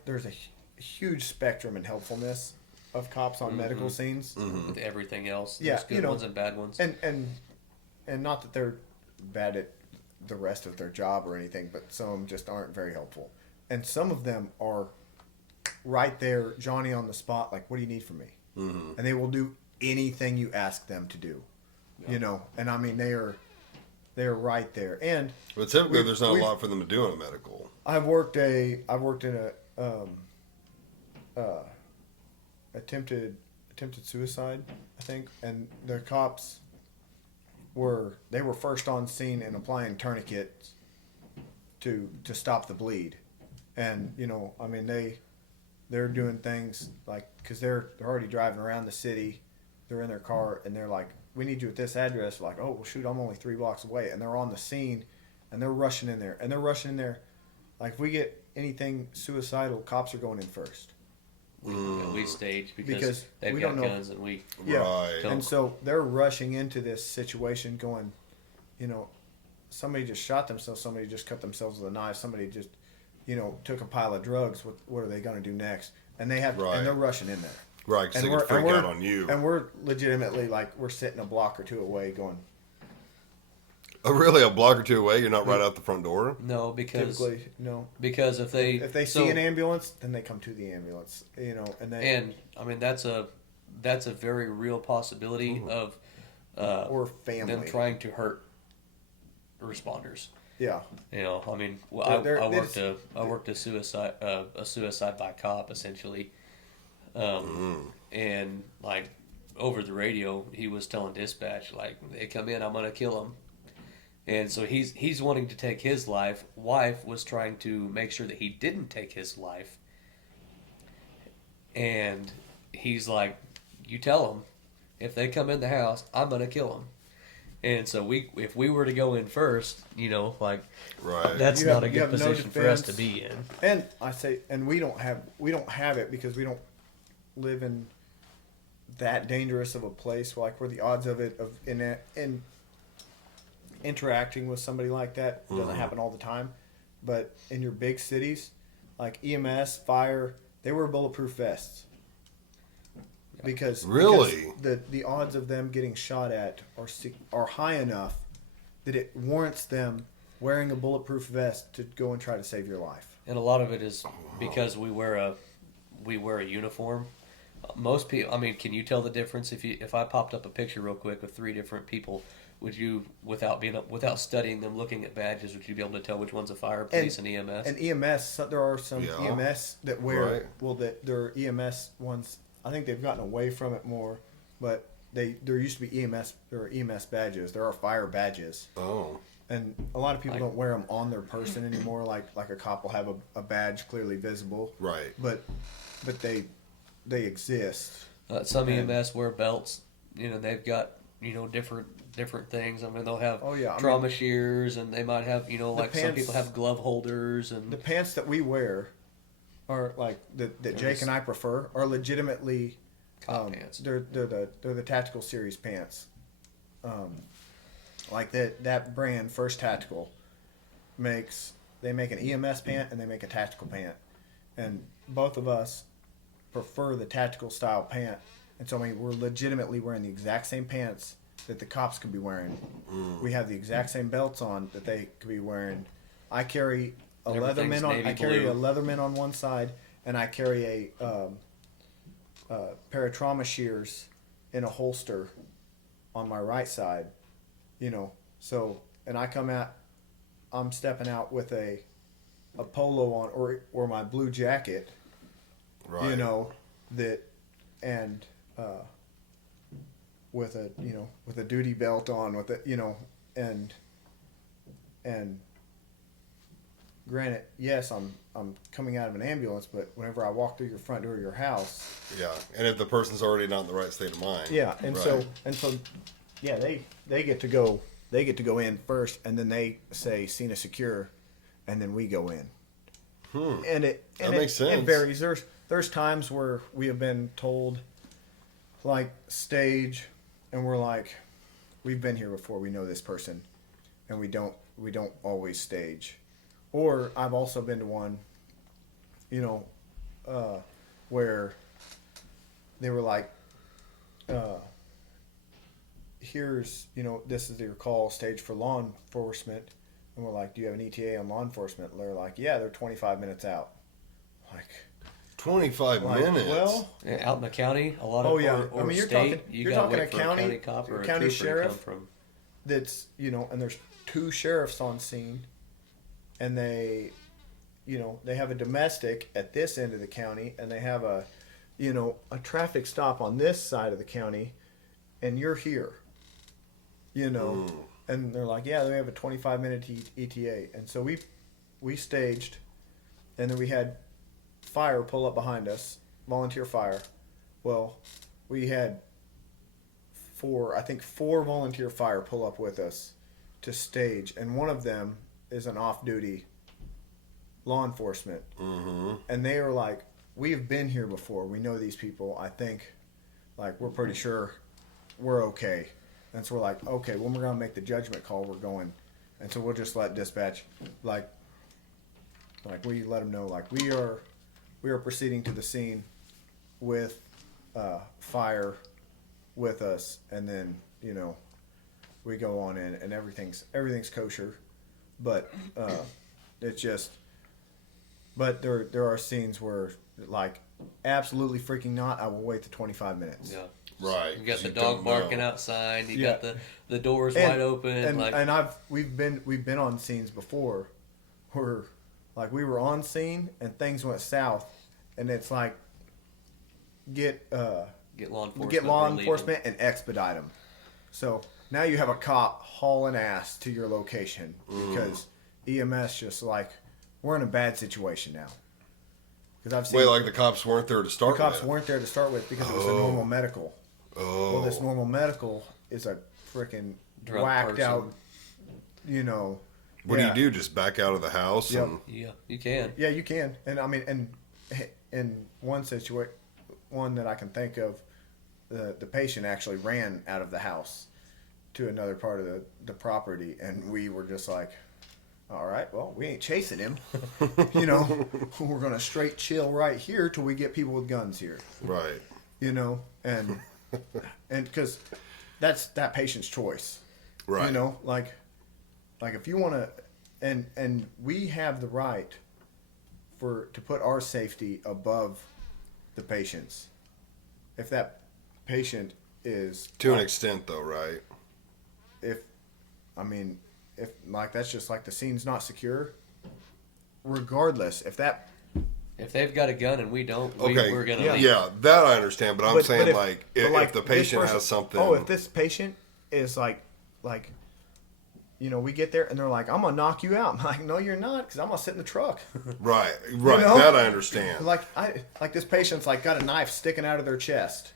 there's a huge spectrum and helpfulness of cops on medical scenes. With everything else, Yeah, there's good ones and bad ones. And not that they're bad at the rest of their job or anything, but some of them just aren't very helpful. And some of them are right there, Johnny on the spot, like, what do you need from me? And they will do anything you ask them to do. And I mean, they're right there. And But typically, we've- there's not a we've- lot for them to do in a medical. I've worked in a attempted suicide, I think, and the cops were first on scene and applying tourniquets to stop the bleed, and I mean they're doing things like, because they're already driving around the city, they're in their car and they're like, we need you at this address. Like, oh well, shoot, I'm only 3 blocks away, and they're on the scene and they're rushing in there, Like if we get anything suicidal, cops are going in first. We stage because Because they've we got don't know. guns and we Yeah, Right. Don't- and so they're rushing into this situation, going, somebody just shot themselves, somebody just cut themselves with a knife, somebody just, took a pile of drugs. What are they going to do next? And they have, Right. and they're rushing in there. Right, because they can freak out on you. And we're legitimately we're sitting a block or two away, going. Oh, really? A block or two away? You're not right out the front door? no because Typically, no. because if they See an ambulance, then they come to the ambulance. and I mean that's a very real possibility of or family. them trying to hurt responders. Yeah. I mean, well, They're- I they worked I worked a suicide by cop essentially, and like over the radio he was telling dispatch like they come in, I'm gonna kill them, and so he's wanting to take his life. Wife was trying to make sure that he didn't take his life, and he's like, you tell them if they come in the house, I'm gonna kill them. And so if we were to go in first, Right. that's You have- not a you good have no position for us to defense. be in. And I say, and we don't have it because we don't live in that dangerous of a place. Like where the odds of it in interacting with somebody like that doesn't happen all the time. But in your big cities, like EMS, fire, they wear bulletproof vests. Because Really? the odds of them getting shot at are high enough that it warrants them wearing a bulletproof vest to go and try to save your life. And a lot of it is because we wear a uniform. Most people, I mean, can you tell the difference if I popped up a picture real quick with 3 different people? Would you, without studying them, looking at badges, would you be able to tell which one's a fire, police, and EMS? And EMS, there are some Yeah. EMS that wear Right. that there are EMS ones. I think they've gotten away from it more, but there used to be there are EMS badges. There are fire badges, Oh. and a lot of people don't wear them on their person anymore. Like a cop will have a badge clearly visible, Right. but they exist. Some and- EMS wear belts. They've got different things. I mean, they'll have Oh, yeah, I trauma shears, and they might have some pants- people have glove holders, and The pants that we wear are like that Jake just- and I prefer are legitimately cop pants. They're the tactical series pants. Like that brand, First Tactical, they make an EMS pant and they make a tactical pant, and both of us prefer the tactical style pant. And so I mean, we're legitimately wearing the exact same pants that the cops could be wearing. We have the exact same belts on that they could be wearing. I carry a Everything's Leatherman on. navy I carry blue. a Leatherman on one side, and I carry a pair of trauma shears in a holster on my right side. So and I'm stepping out with a polo on or my blue jacket. Right. That and with a duty belt on with it, and granted, yes, I'm coming out of an ambulance, but whenever I walk through your front door of your house, Yeah. And if the person's already not in the right state of mind. yeah, and Right. so yeah, they get to go in first, and then they say scene is secure, and then we go in. And it makes sense. It varies. There's times where we have been told, like, stage, and we're like, we've been here before, we know this person, and we don't always stage. Or I've also been to one, where they were like, here's, this is your call, stage for law enforcement. And we're like, do you have an ETA on law enforcement? And they're like, yeah, they're 25 minutes out. Like, 25 like, minutes. well, Yeah, out in the county, a lot of Oh, yeah. or I mean, you're state, talking- you you're gotta talking wait a for county- a county cop or a county trooper to sheriff. come from. that's, and there's 2 sheriffs on scene, and they have a domestic at this end of the county, and they have a traffic stop on this side of the county, and you're here, and they're like, yeah, they have a 25-minute ETA. And so we staged, and then we had fire pull up behind us, volunteer fire. Well, we had 4 volunteer fire pull up with us to stage, and one of them is an off-duty law enforcement, Mm-hmm. and they are like, we've been here before. We know these people. I think, like, we're pretty sure we're okay. And so we're like, okay, when we're gonna make the judgment call, we're going, and so we'll just let dispatch, like we let them know, like we are proceeding to the scene with fire with us, and then we go on in, and everything's kosher, but it's just, but there are scenes where like absolutely freaking not. I will wait the 25 minutes. Yeah. Right. You got the you dog don't barking know. outside. You Yeah. got the doors wide open. And we've been on scenes before where like we were on scene and things went south, and it's like get law relieve enforcement and expedite them. So now you have a cop hauling ass to your location because EMS just like, we're in a bad situation now. Because I've seen Wait, like the cops weren't there to start the cops with? weren't there to start with because it was a normal medical. Oh. Well, this normal medical is a freaking Drunk whacked person. out, What yeah. do you do? Just back out of the house? Yep. And, Yeah, you can. Yeah, you can. And I mean, and in one that I can think of, the patient actually ran out of the house to another part of the property, and we were just like, all right, well, we ain't chasing him. We're going to straight chill right here till we get people with guns here. right. And because that's that patient's choice. Right. Like if you want to, and we have the right to put our safety above the patient's. If that patient is To an extent, though, right? if like that's just like the scene's not secure. Regardless, if If they've got a gun and we don't, Okay. we're gonna Yeah. leave. Yeah, that I understand, but I'm But- saying, but if the this patient person- has something. Oh, if this patient is like, we get there and they're like, I'm gonna knock you out. I'm like, no, you're not, because I'm gonna sit in the truck. Right, know? that I understand. Like this patient's like got a knife sticking out of their chest,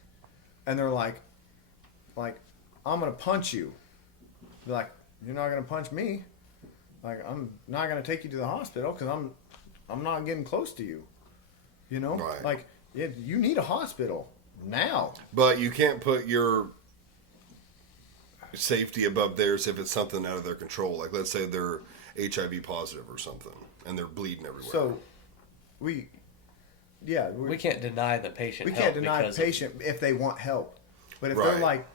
and they're like, I'm gonna punch you. They're like, you're not gonna punch me. Like, I'm not gonna take you to the hospital because I'm not getting close to you. Right. Like, yeah, you need a hospital now. But you can't put your safety above theirs if it's something out of their control. Like, let's say they're HIV positive or something, and they're bleeding everywhere. So, we can't deny the patient. we help can't deny a because of- patient if they want help. But if Right. they're like,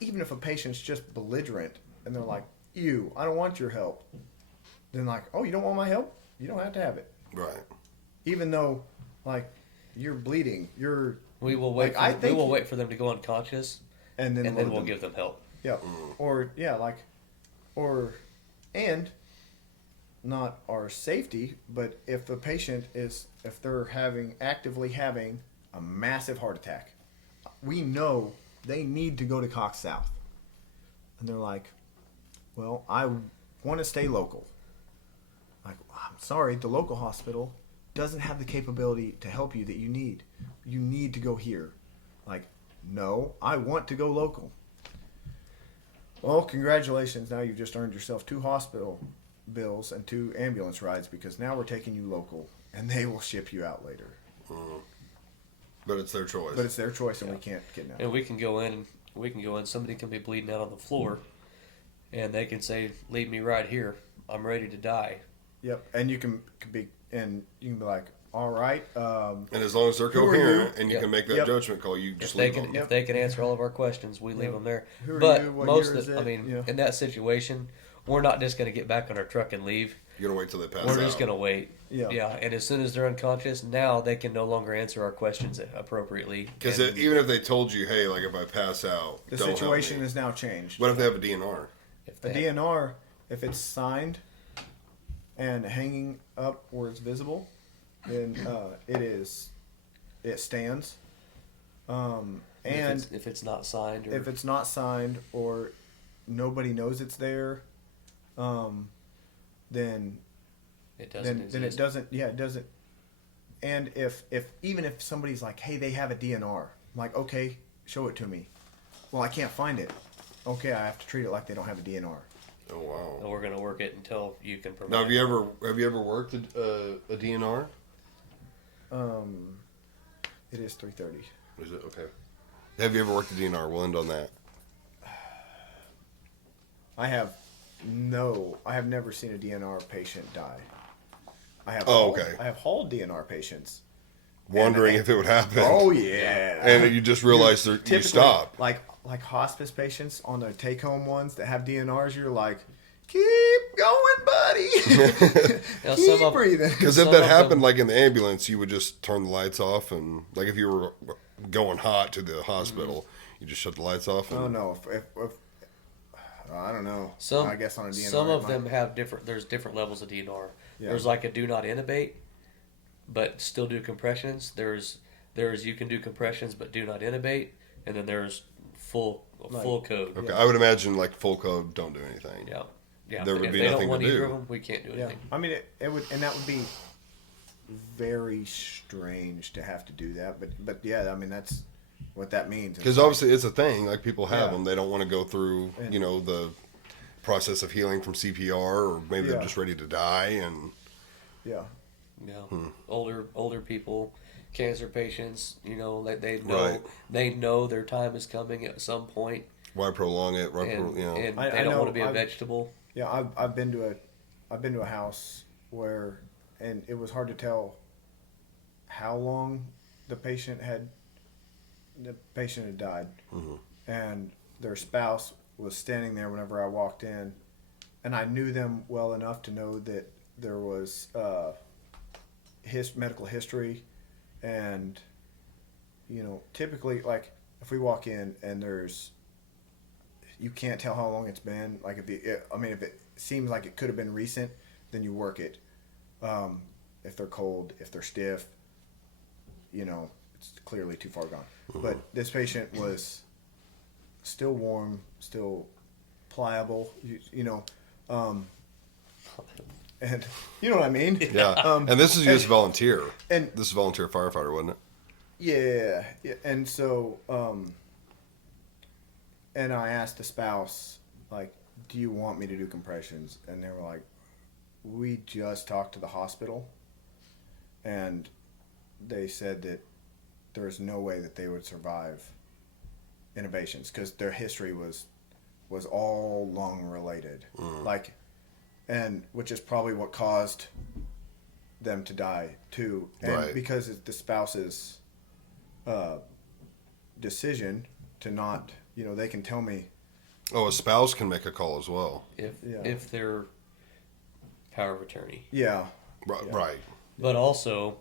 even if a patient's just belligerent and they're like, "Ew, I don't want your help," then like, "Oh, you don't want my help? You don't have to have it." right. Even though, like, you're bleeding, we will wait. Like, I we think- will wait for them to go unconscious, and then and then load we'll them. give them help. Yep. And not our safety, but if the patient if they're actively having a massive heart attack, we know they need to go to Cox South. And they're like, well, I want to stay local. Like, I'm sorry, the local hospital doesn't have the capability to help you that you need. You need to go here. Like, no, I want to go local. Well, congratulations. Now you've just earned yourself 2 hospital bills and 2 ambulance rides because now we're taking you local and they will ship you out later. But it's their choice. But it's their choice and we can't get now. And we can go in. Somebody can be bleeding out on the floor, and they can say, "Leave me right here. I'm ready to die." Yep. And you can be like, all right. And as long as they're Who are coherent you? and you Yep. can make that Yep. judgment call, you just If they leave can, them. if they can answer all of our questions, we leave Yeah. them there. Who are But you? What most year of is the, it? Yeah. in that situation, we're not just going to get back on our truck and leave. You're going to wait till they pass We're out. just going to wait. Yeah. And as soon as they're unconscious, now they can no longer answer our questions appropriately. Because And even if they told you, hey, like if I pass out, The don't situation help me. is now changed. What if they have a DNR? if A they- DNR, if it's signed and hanging up where it's visible, then it stands. And if it's not signed, or if it's not signed or nobody knows it's there, then it doesn't then it exist. doesn't. Yeah, it doesn't. And if even if somebody's like, hey, they have a DNR, I'm like, okay, show it to me. Well, I can't find it. Okay, I have to treat it like they don't have a DNR. Oh wow. and we're going to work it until you can provide. Now, have you ever worked a DNR? It is 3:30. Is it okay? Have you ever worked a DNR? We'll end on that. I have never seen a DNR patient die. I have okay. I have hauled DNR patients. Wondering And- if it would happen. Oh yeah. And you just realize that you Typically, stop. Like hospice patients on the take home ones that have DNRs, you're like, keep going, buddy. Now, keep some of- breathing. Because if Some that of happened, them- like in the ambulance, you would just turn the lights off, and like if you were going hot to the hospital, you just shut the lights off. And, Oh no, if I don't know. Some, I guess on a DNR. some it of might- them have different. There's different levels of DNR. Yeah. There's like a do not intubate, but still do compressions. There's you can do compressions but do not intubate, and then there's full code. Okay, I would imagine like full code don't do anything. Yeah, yeah. There would if be they nothing don't want to either do. of them, we can't do Yeah, anything. I mean it would, and that would be very strange to have to do that. But yeah, I mean that's what that means. Because obviously it's a thing. Like people have Yeah. them, they don't want to go through And- the process of healing from CPR, or maybe they're Yeah. just ready to die. And Yeah. Yeah, Hmm. older people, cancer patients. They know Right. they know their time is coming at some point, why prolong it? Why and, and I they don't know, want to be a I've- vegetable. Yeah, I've been to a house where, and it was hard to tell how long the patient had died, and their spouse was standing there whenever I walked in, and I knew them well enough to know that there was his medical history, and typically like if we walk in and you can't tell how long it's been. Like if it seems like it could have been recent, then you work it. If they're cold, if they're stiff, it's clearly too far gone. But this patient was still warm, still pliable, and you know what I mean? Yeah. And this is just volunteer. and- this is volunteer firefighter, wasn't it? Yeah. And so, and I asked the spouse, like, do you want me to do compressions? And they were like, we just talked to the hospital, and they said that there's no way that they would survive intubations because their history was all lung related, like, and which is probably what caused them to die too, and Right. because it's the spouse's decision to not, they can tell me. Oh, a spouse can make a call as well. If they're power of attorney, Yeah. Right. Yeah. Right. but also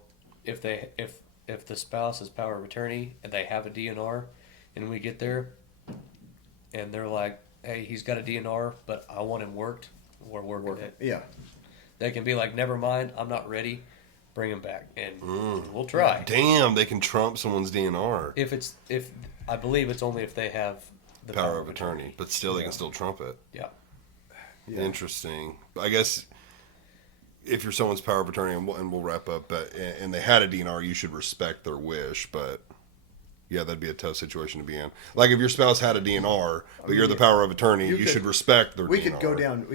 if the spouse is power of attorney and they have a DNR, and we get there, and they're like, hey, he's got a DNR, but I want him worked, we're working it. Yeah. They can be like, never mind, I'm not ready, bring him back, and we'll try. Damn, they can trump someone's DNR. If I believe it's only if they have the Power of attorney, but still they can still trump it. Yeah. Yeah. Interesting. I guess if you're someone's power of attorney, and we'll wrap up, but and they had a DNR, you should respect their wish. But yeah, that'd be a tough situation to be in. Like if your spouse had a DNR, but you're the power of attorney, you could- should respect their We DNR.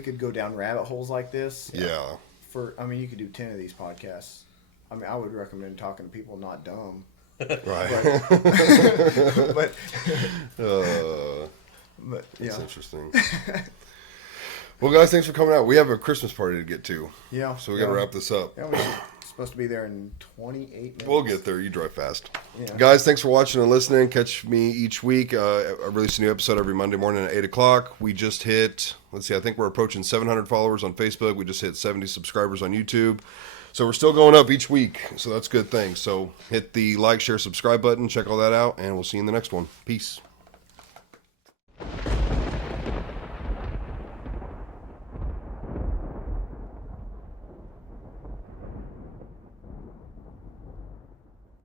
could go down rabbit holes like this. Yeah. You could do 10 of these podcasts. I would recommend talking to people not dumb. Right. But That's yeah. interesting. Well, guys, thanks for coming out. We have a Christmas party to get to. Yeah. So we got to wrap this up. Yeah, we're supposed to be there in 28 minutes. We'll get there. You drive fast. Yeah. Guys, thanks for watching and listening. Catch me each week. I release a new episode every Monday morning at 8 o'clock. We just hit, I think we're approaching 700 followers on Facebook. We just hit 70 subscribers on YouTube. So we're still going up each week. So that's a good thing. So hit the like, share, subscribe button. Check all that out. And we'll see you in the next one. Peace.